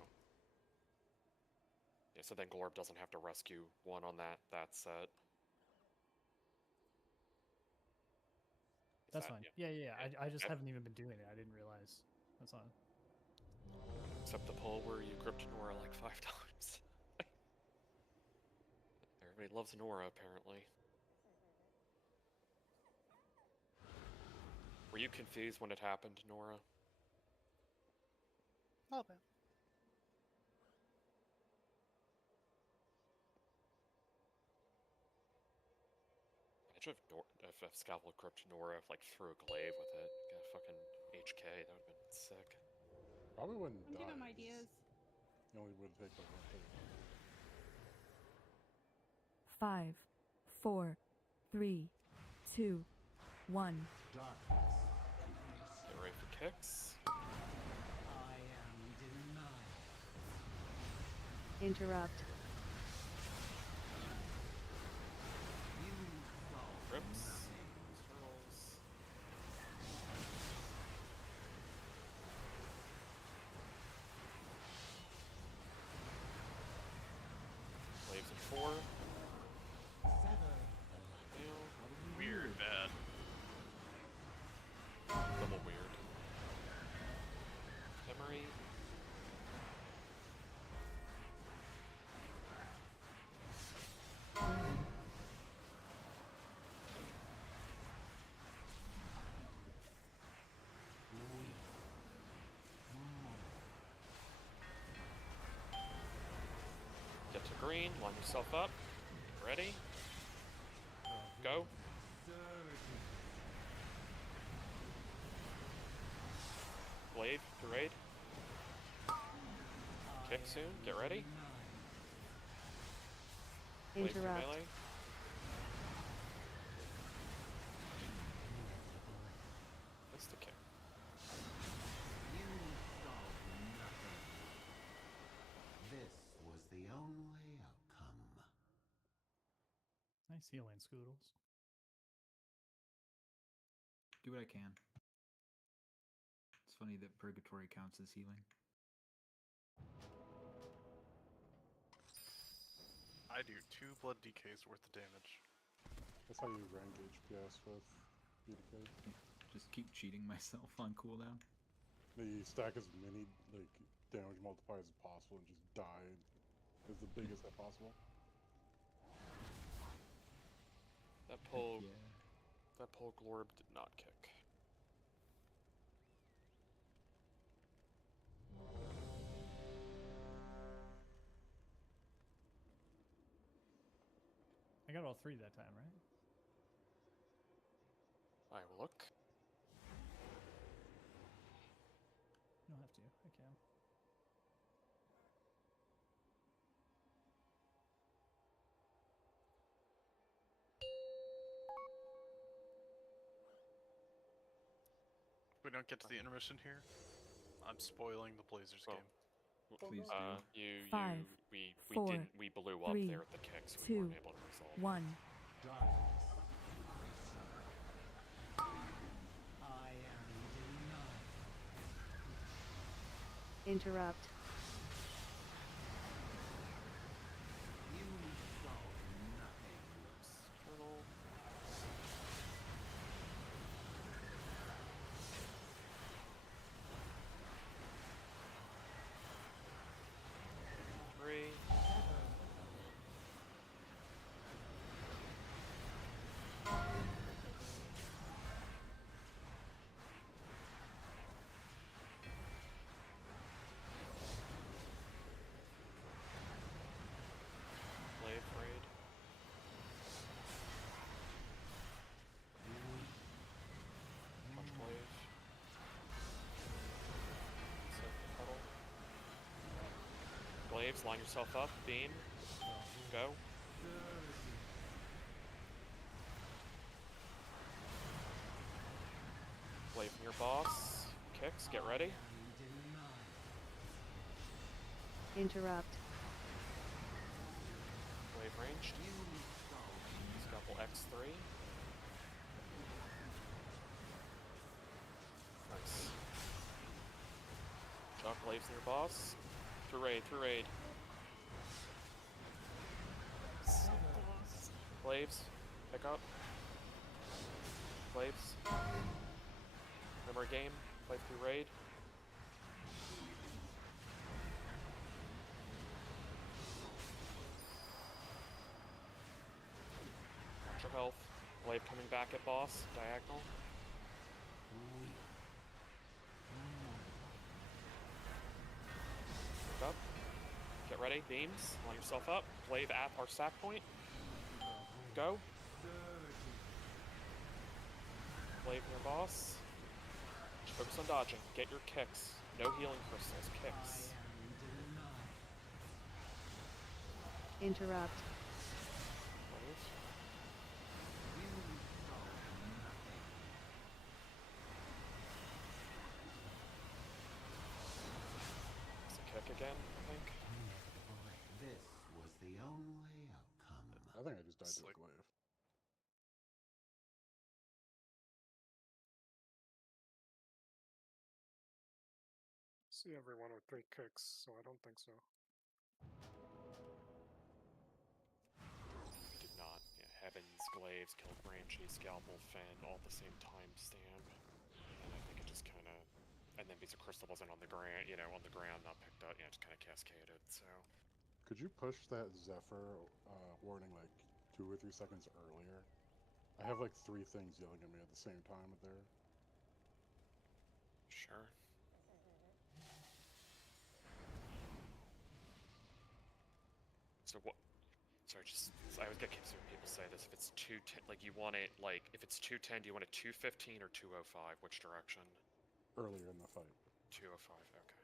Yeah, so then Glorb doesn't have to rescue one on that set. That's fine. Yeah. I just haven't even been doing it. I didn't realize. That's on. Except the pull where you gripped Nora like 5 times. Everybody loves Nora, apparently. Were you confused when it happened, Nora? A little bit. Imagine if Scalpel gripped Nora, like threw a glaive with it. Got fucking HK, that would've been sick. Probably wouldn't I'm die. giving him ideas. He only would take like 1 hit. 5, 4, 3, 2, 1. Get ready for kicks. I am denied. Interrupt. Rips. Turtles. Waves at 4. Weird bad. Double weird. Memory. Get to green, line yourself up. Get ready. Go. Glaive to raid. Kick soon, get ready. Glaive to Interrupt. melee. Missed the kick. You solved nothing. This was the only outcome. Nice healing, Scoodles. Do what I can. It's funny that Purgatory counts as healing. I do 2 blood DKs worth of damage. That's how you rank HPS with BDK. Just keep cheating myself on cooldown. You stack as many like damage multipliers as possible and just die as the biggest as possible. That pull, Yeah. that pull Glorb did not kick. I got all 3 that time, right? I will look. You don't have to. I can. If we don't get to the intermission here, I'm spoiling the Blazers game. Please do. We 4, didn't, we blew up 3, there at the kicks. We 2, weren't able to resolve. 1. I am denied. Interrupt. You solved nothing. Turtle. Three. Blade raid. Punch blade. Set puddle. Glaives, line yourself up. Beam. Go. Glaive from your boss. Kicks, get ready. Interrupt. Glaive ranged. Scalpel X3. Nice. Shock glaives in your boss. Through raid, through raid. Glaives, pick up. Glaives. Memory game, play through raid. for health. Glaive coming back at boss, diagonal. Look up. Get ready, beams. Line yourself up. Glaive at our stack point. Go. Glaive near boss. Just focus on dodging. Get your kicks. No healing crystals. Kicks. Interrupt. Glaive. It's a kick again, I think. This was the only outcome. I think I just died to a glaive. See everyone with 3 kicks, so I don't think so. Did not. Yeah, Heavens, Glaives, killed Branchy, Scalpel, Fen, all at the same timestamp. And I think it just kind of... And then because the crystal wasn't on the ground, on the ground, not picked up, it just kind of cascaded, so... Could you push that Zephyr warning like 2 or 3 seconds earlier? I have like 3 things yelling at me at the same time there. Sure. So what? Sorry, I always get confused when people say this. If it's 210, like you want it, like if it's 210, do you want it 215 or 205? Which direction? Earlier in the fight. 205. Okay.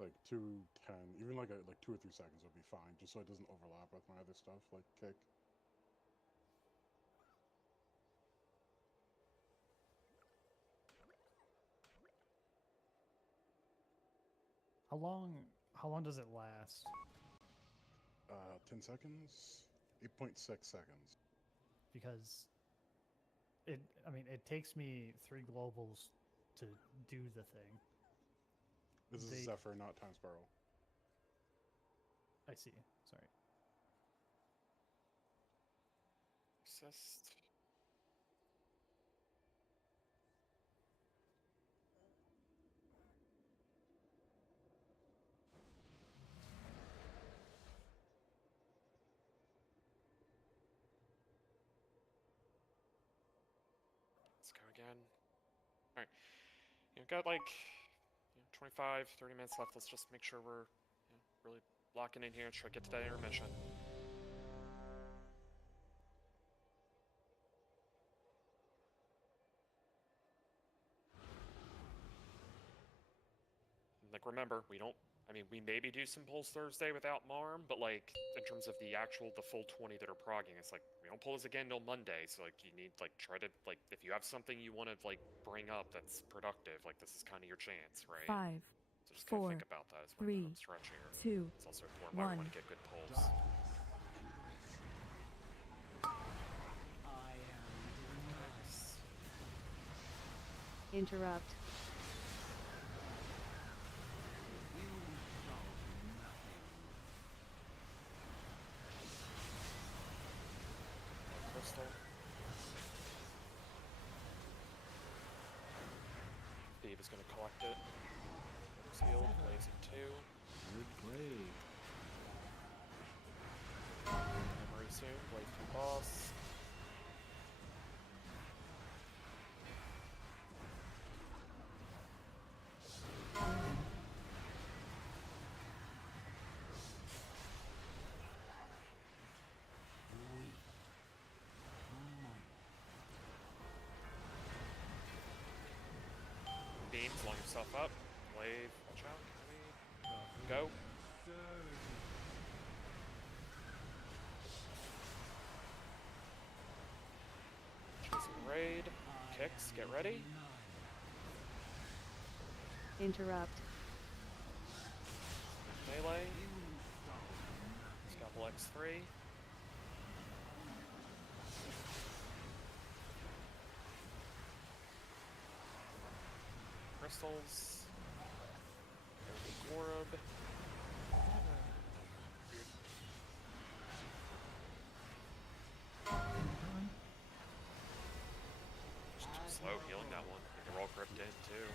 Like 210, even like 2 or 3 seconds would be fine, just so it doesn't overlap with my other stuff, like kick. How long does it last? 10 seconds? 8.6 seconds. Because it takes me 3 globals to do the thing. This is Zephyr, not Time Spiral. I see. Sorry. Persist. Let's go again. Alright. You've got like 25, 30 minutes left. Let's just make sure we're really locking in here and try to get to that intermission. Like, remember, we maybe do some pulls Thursday without Marm, but like, in terms of the full 20 that are progging, it's like, we don't pull this again till Monday, so like, you need, like, try to, like, if you have something you want to, like, bring up that's productive, like, this is kind of your chance, right? 5, So just 4, think about that as we're in the 3, home stretch here. 2, It's also important why 1. we want to get good pulls. Interrupt. Crystal. Steve is going to collect it. It's healed, plays it 2. Good play. Memory soon, plays 2 boss. Beams, line yourself up. Glaive, watch out. Go. Chasing raid. Kicks, get ready. Interrupt. Melee. Scalpel X3. Crystals. Orb. Just too slow healing that one. They're all gripped in too.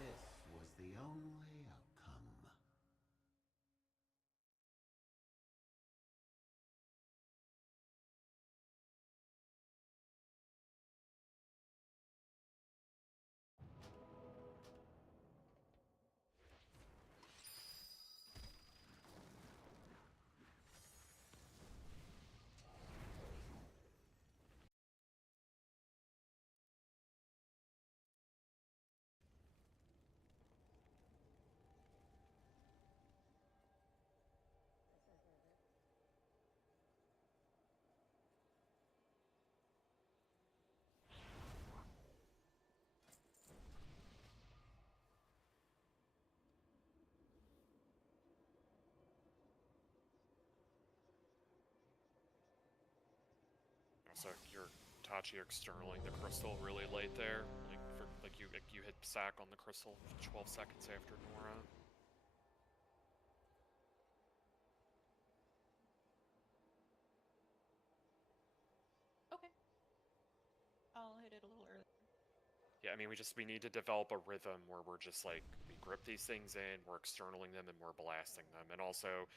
This was the only So you're Tachi externaling the crystal really late there, you hit sack on the crystal 12 seconds after Nora. Okay. I'll hit it a little early. Yeah, I mean, we need to develop a rhythm where we're just like, we grip these things in, we're externaling them, and we're blasting them. And also,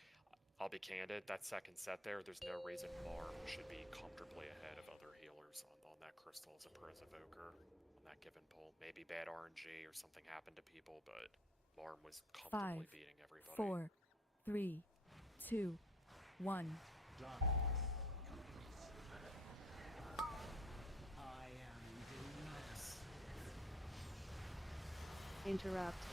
I'll be candid, that second set there's no reason Marm should be comfortably ahead of other healers on that crystal as a Pros Evoker on that given pull. Maybe bad RNG or something happened to people, but Marm was comfortably 5, beating everybody. 4, 3, 2, 1. Interrupt.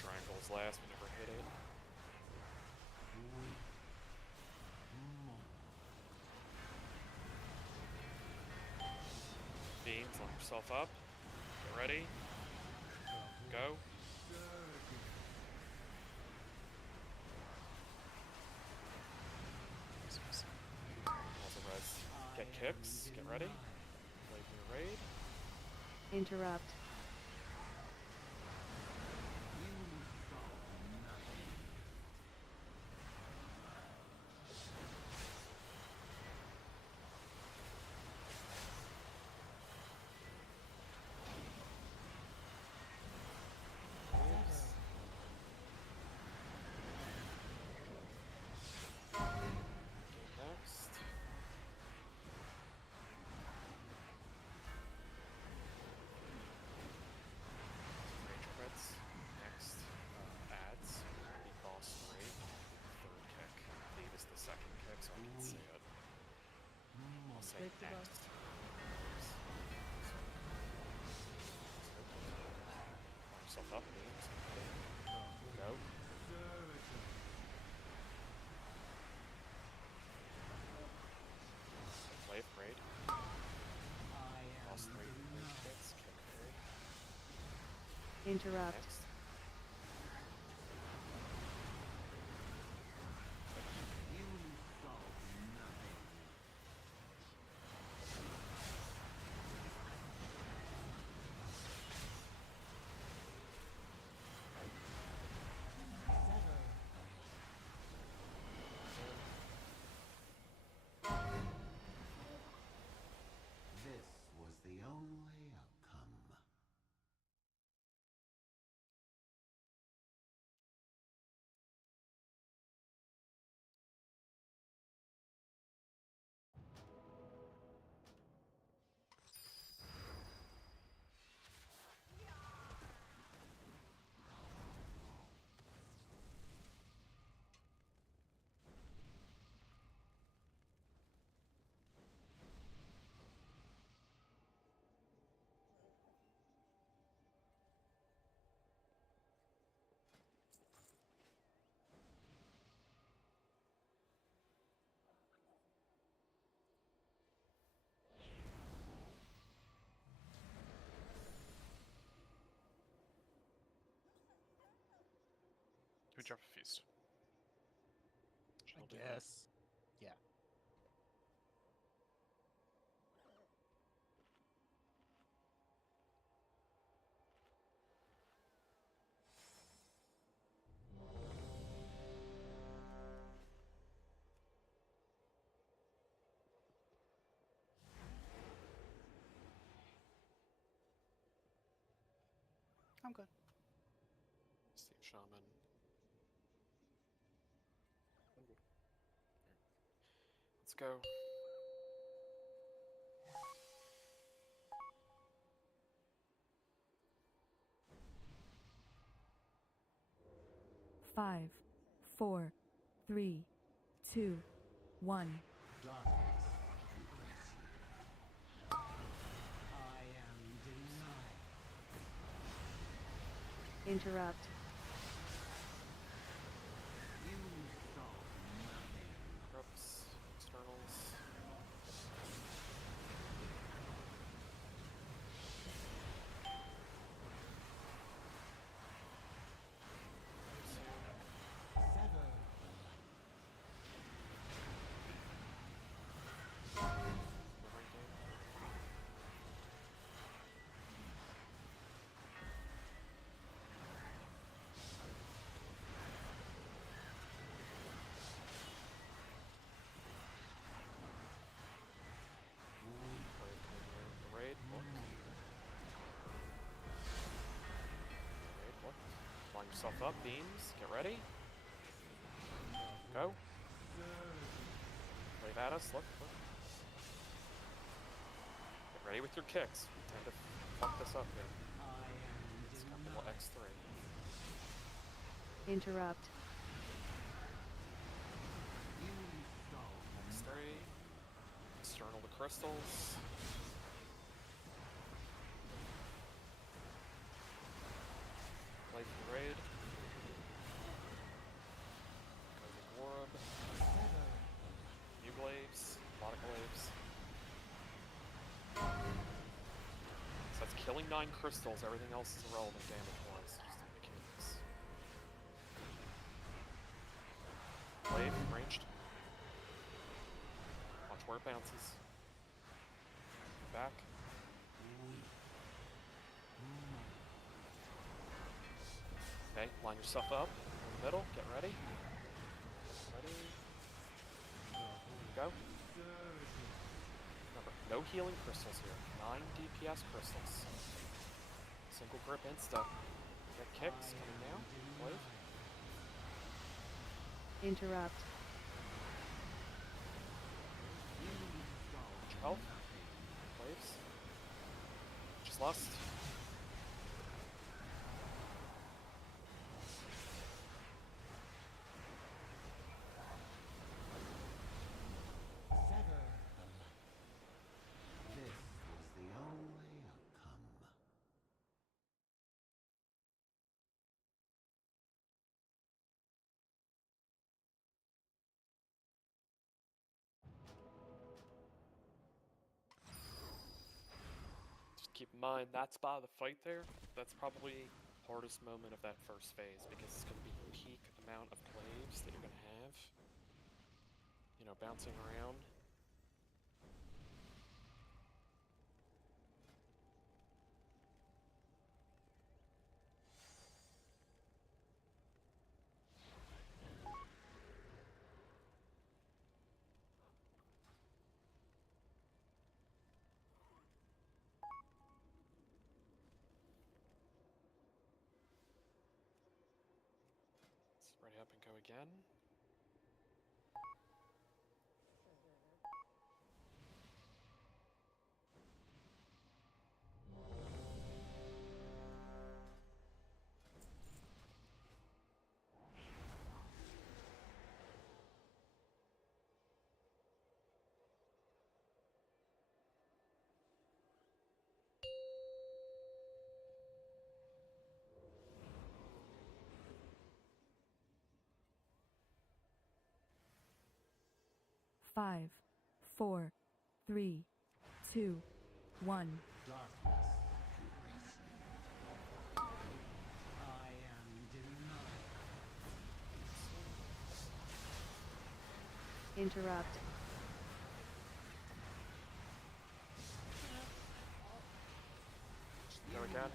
Triangles last, we never hit it. Beams, lock yourself up. Get ready. Go. Also res. Get kicks. Get ready. Play for your raid. Interrupt. Next. Range crits. Next. Ads. Beat boss 3. Third kick. Leave is the second kick, so I can see it. I'll say Break the next. Line yourself up, beams. Go. Play raid. Lost 3 range hits. Kick raid. Interrupt. Next. This was the only outcome. Who dropped a feast? I guess. Yeah. I'm good. Steve Shaman. Let's go. Five, 4, 3, 2, 1. Darkness to I am denied. Interrupt. You saw nothing. Grips, externals. Sever Raid, look. Raid, look. Line yourself up, beams, get ready. Go. Wave at us, look, look. Get ready with your kicks. We tend to fuck this up here. It's got a little X3. Interrupt. X3. External to crystals. Play for the raid. Go to Orb. New glaives. A lot of glaives. So that's killing 9 crystals. Everything else is irrelevant damage-wise. Just the mechanics. Glaive, ranged. Watch where it bounces. Back. Okay, line yourself up in the middle. Get ready. Ready. Go. Remember, no healing crystals here. 9 DPS crystals. Single grip insta. Get kicks coming down. Wave. Interrupt. Watch your health. Waves. Just lust. sever the light. This was the only outcome. Just keep in mind that spot of the fight there, that's probably the hardest moment of that first phase because it's going to be peak amount of glaives that you're going to have. You know, bouncing around. Let's ready up and go again. Five, 4, 3, 2, 1. Darkness to I am denied. Interrupt. Go again.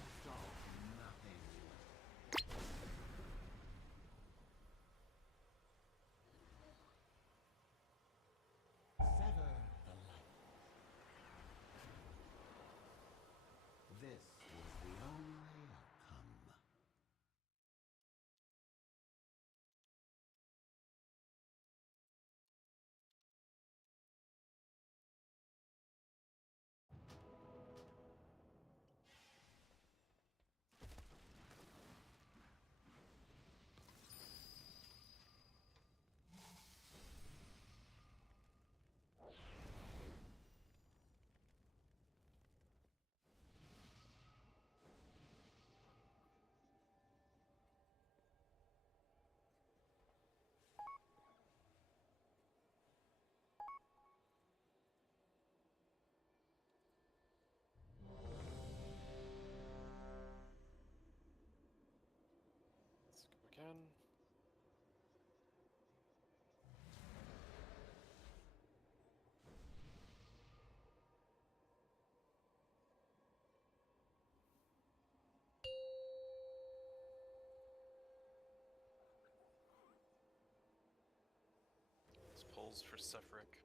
crystals for Sephric.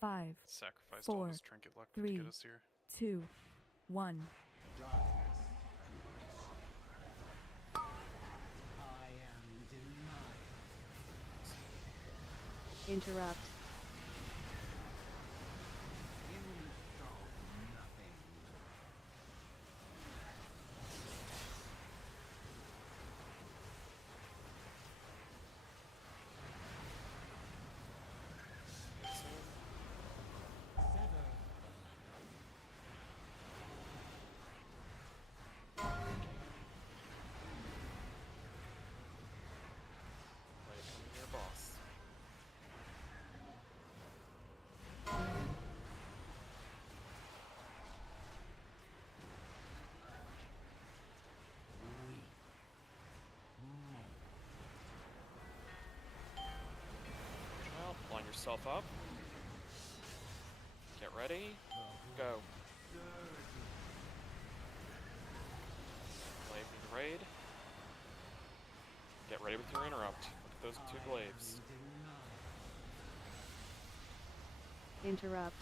5, Sacrificed all 4, his trinket luck to 3, get us here. 2, 1. I am denied. Interrupt. You solve nothing. Play coming near boss. Well, line yourself up. Get ready. Go. Glaive in the raid. Get ready with your interrupt. Look at those two glaives. Interrupt.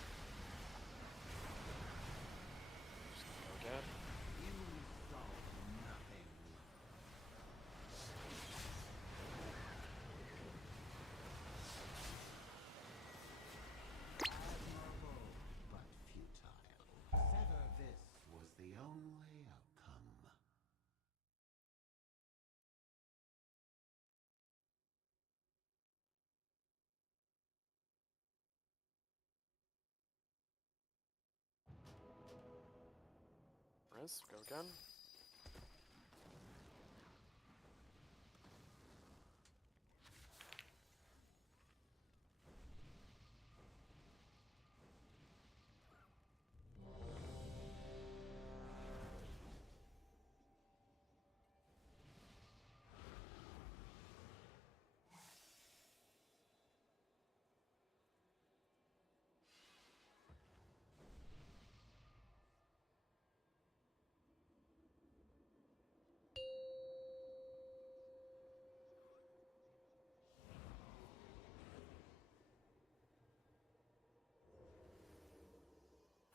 Go again. You solve nothing. Admirable, but futile. Sever this was the only outcome. Riz, go again.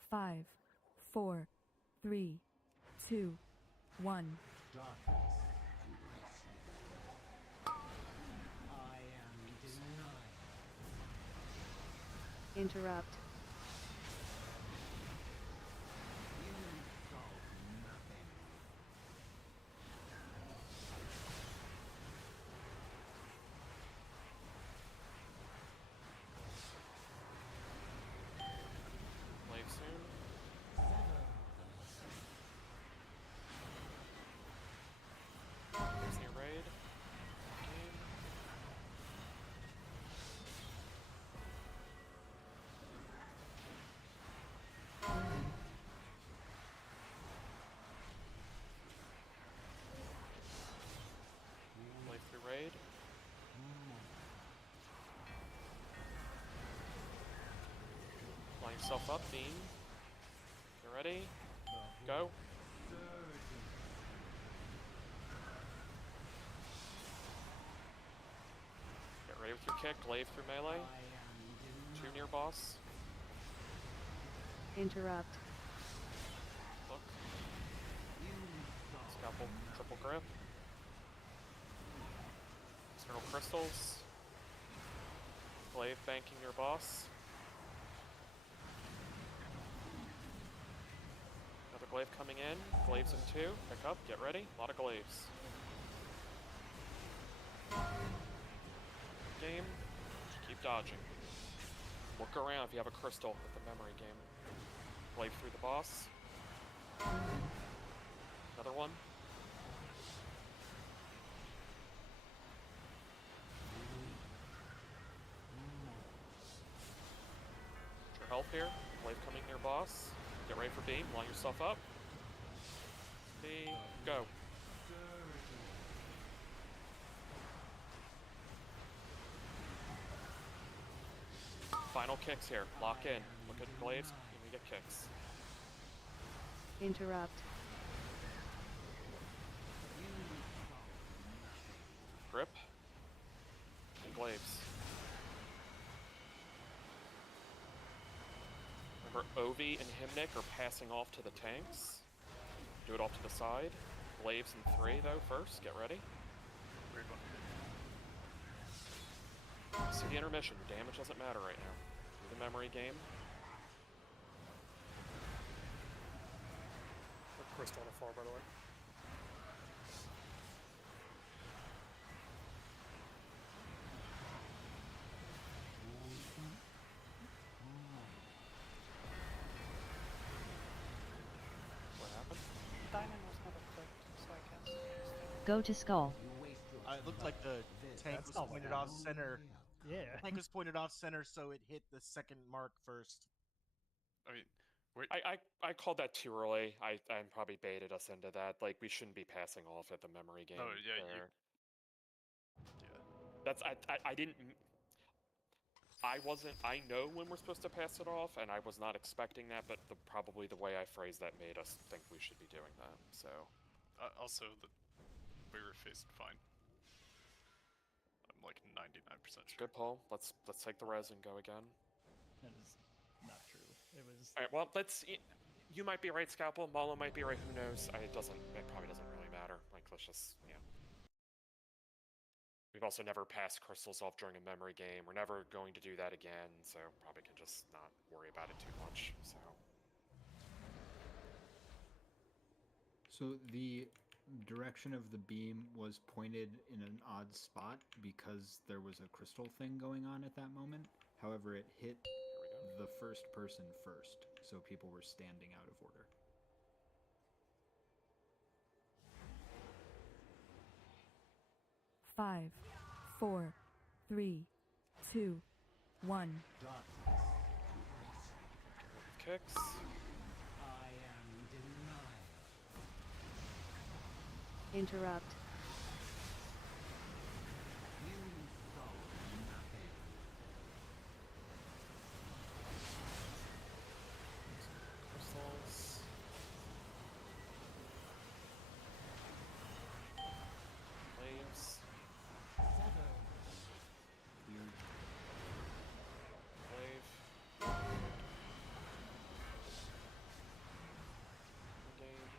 Five, 4, 3, 2, 1. Darkness embrace me. I am denied. Interrupt. You solve nothing. Glaive soon. There's the raid. Game. Glaive through raid. Line yourself up, Beam. You ready? Go. Get ready with your kick. Glaive through melee. 2 near boss. Interrupt. Look. Scalpel, triple grip. External crystals. Glaive banking your boss. Another glaive coming in. Glaives in 2. Pick up. Get ready. A lot of glaives. Game. Keep dodging. Look around if you have a crystal with the memory game. Glaive through the boss. Another one. Your health here. Glaive coming near boss. Get ready for beam. Line yourself up. B. Go. Final kicks here. Lock in. Look at glaives. And we get kicks. Interrupt. Grip. And glaives. Ovi and Hymnic are passing off to the tanks. Do it off to the side. Glaives in 3 though first. Get ready. Weird one. See the intermission. Damage doesn't matter right now. Do the memory game. Crystal on the far, by the way. What happened? Diamond was never clicked, so I guess. Go to skull. It looked like the tank was pointed off center. Yeah. The tank was pointed off center, so it hit the second mark first. I mean, I called that too early. I probably baited us into that. Like, we shouldn't be passing off at the memory game. No, yeah, there. yeah. That's I didn't. I wasn't. I know when we're supposed to pass it off, and I was not expecting that. But probably the way I phrased that made us think we should be doing that. So. Also, we were faced fine. I'm like 99% sure. Good pull. Let's take the res and go again. That is not true. It was. All right. Well, let's. You might be right, Scalpel. Malo might be right. Who knows? It probably doesn't really matter. Like, let's just. We've also never passed crystals off during a memory game. We're never going to do that again, so probably can just not worry about it too much. So the direction of the beam was pointed in an odd spot because there was a crystal thing going on at that moment. However, it hit the first person first, so people were standing out of order. Five, 4, 3, 2, 1. Kicks. I am denied. Interrupt. You stole nothing. Crystals. Waves. Wave. Game.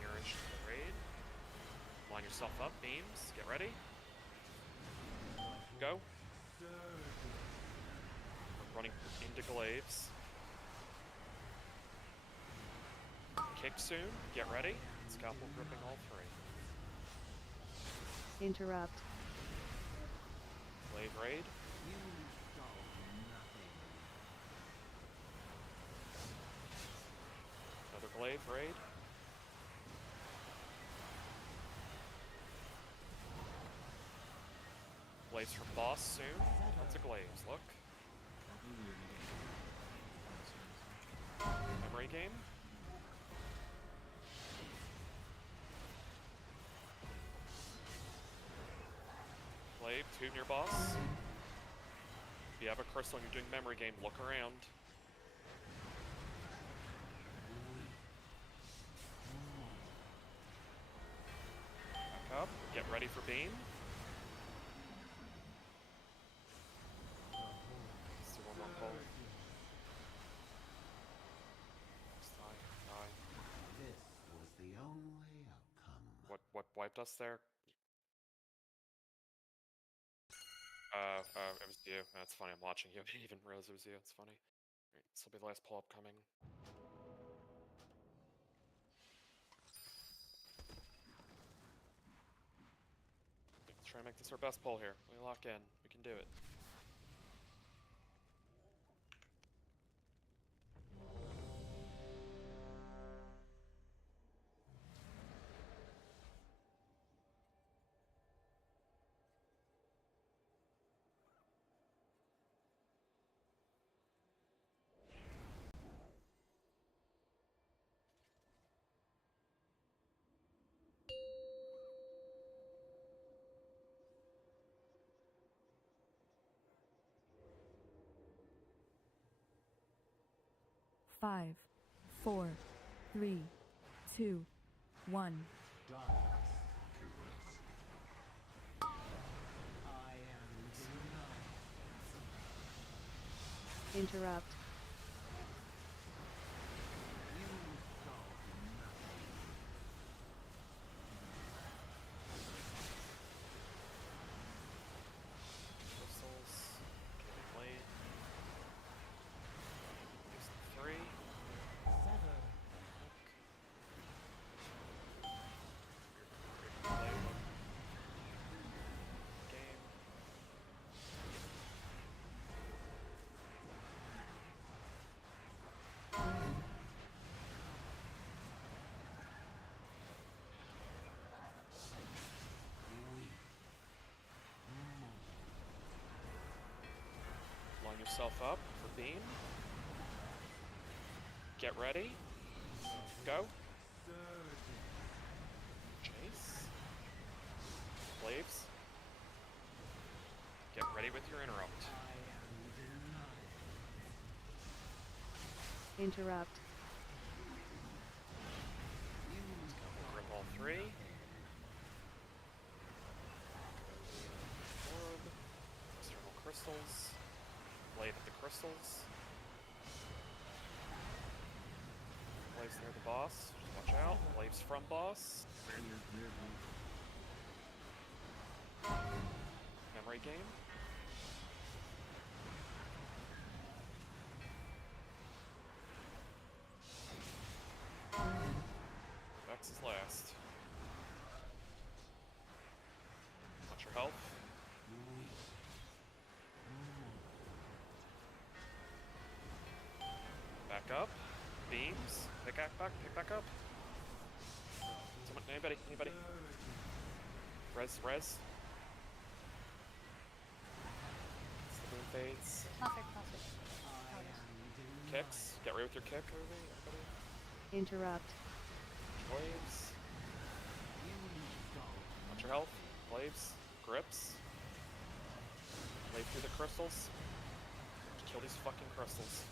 Nearish to the raid. Line yourself up, beams. Get ready. Go. Running into glaives. Kick soon. Get ready. Scalpel gripping all 3. Interrupt. Glaive raid. You stole nothing. Another glaive raid. Glaives from boss soon. Lots of glaives. Look. Memory game. Glaive, 2 near boss. If you have a crystal and you're doing memory game, look around. Back up. Get ready for beam. Let's do one more pull. Die. This was the only outcome. What wiped us there? It was you. That's funny. I'm watching you. I didn't even realize it was you. It's funny. Alright, this will be the last pull upcoming. Let's try and make this our best pull here. We lock in. We can do it. 5, 4, 3, 2, 1. Interrupt. Crystals. Getting late. Use the 3. Play. Game. Line yourself up for beam. Get ready. Go. Chase. Slaves. Get ready with your interrupt. Interrupt. Grip all 3. Orb. External crystals. Blade at the crystals. Blaze near the boss. Just watch out. Blaze from boss. Memory game. Vex is last. Watch your health. Back up. Beams. Pick back. Pick back up. Someone, anybody. Res. The moon fades. Classic. Kicks. Get ready with your kick, everybody. Interrupt. Waves. Watch your health. Waves. Grips. Wave through the crystals. Just kill these fucking crystals.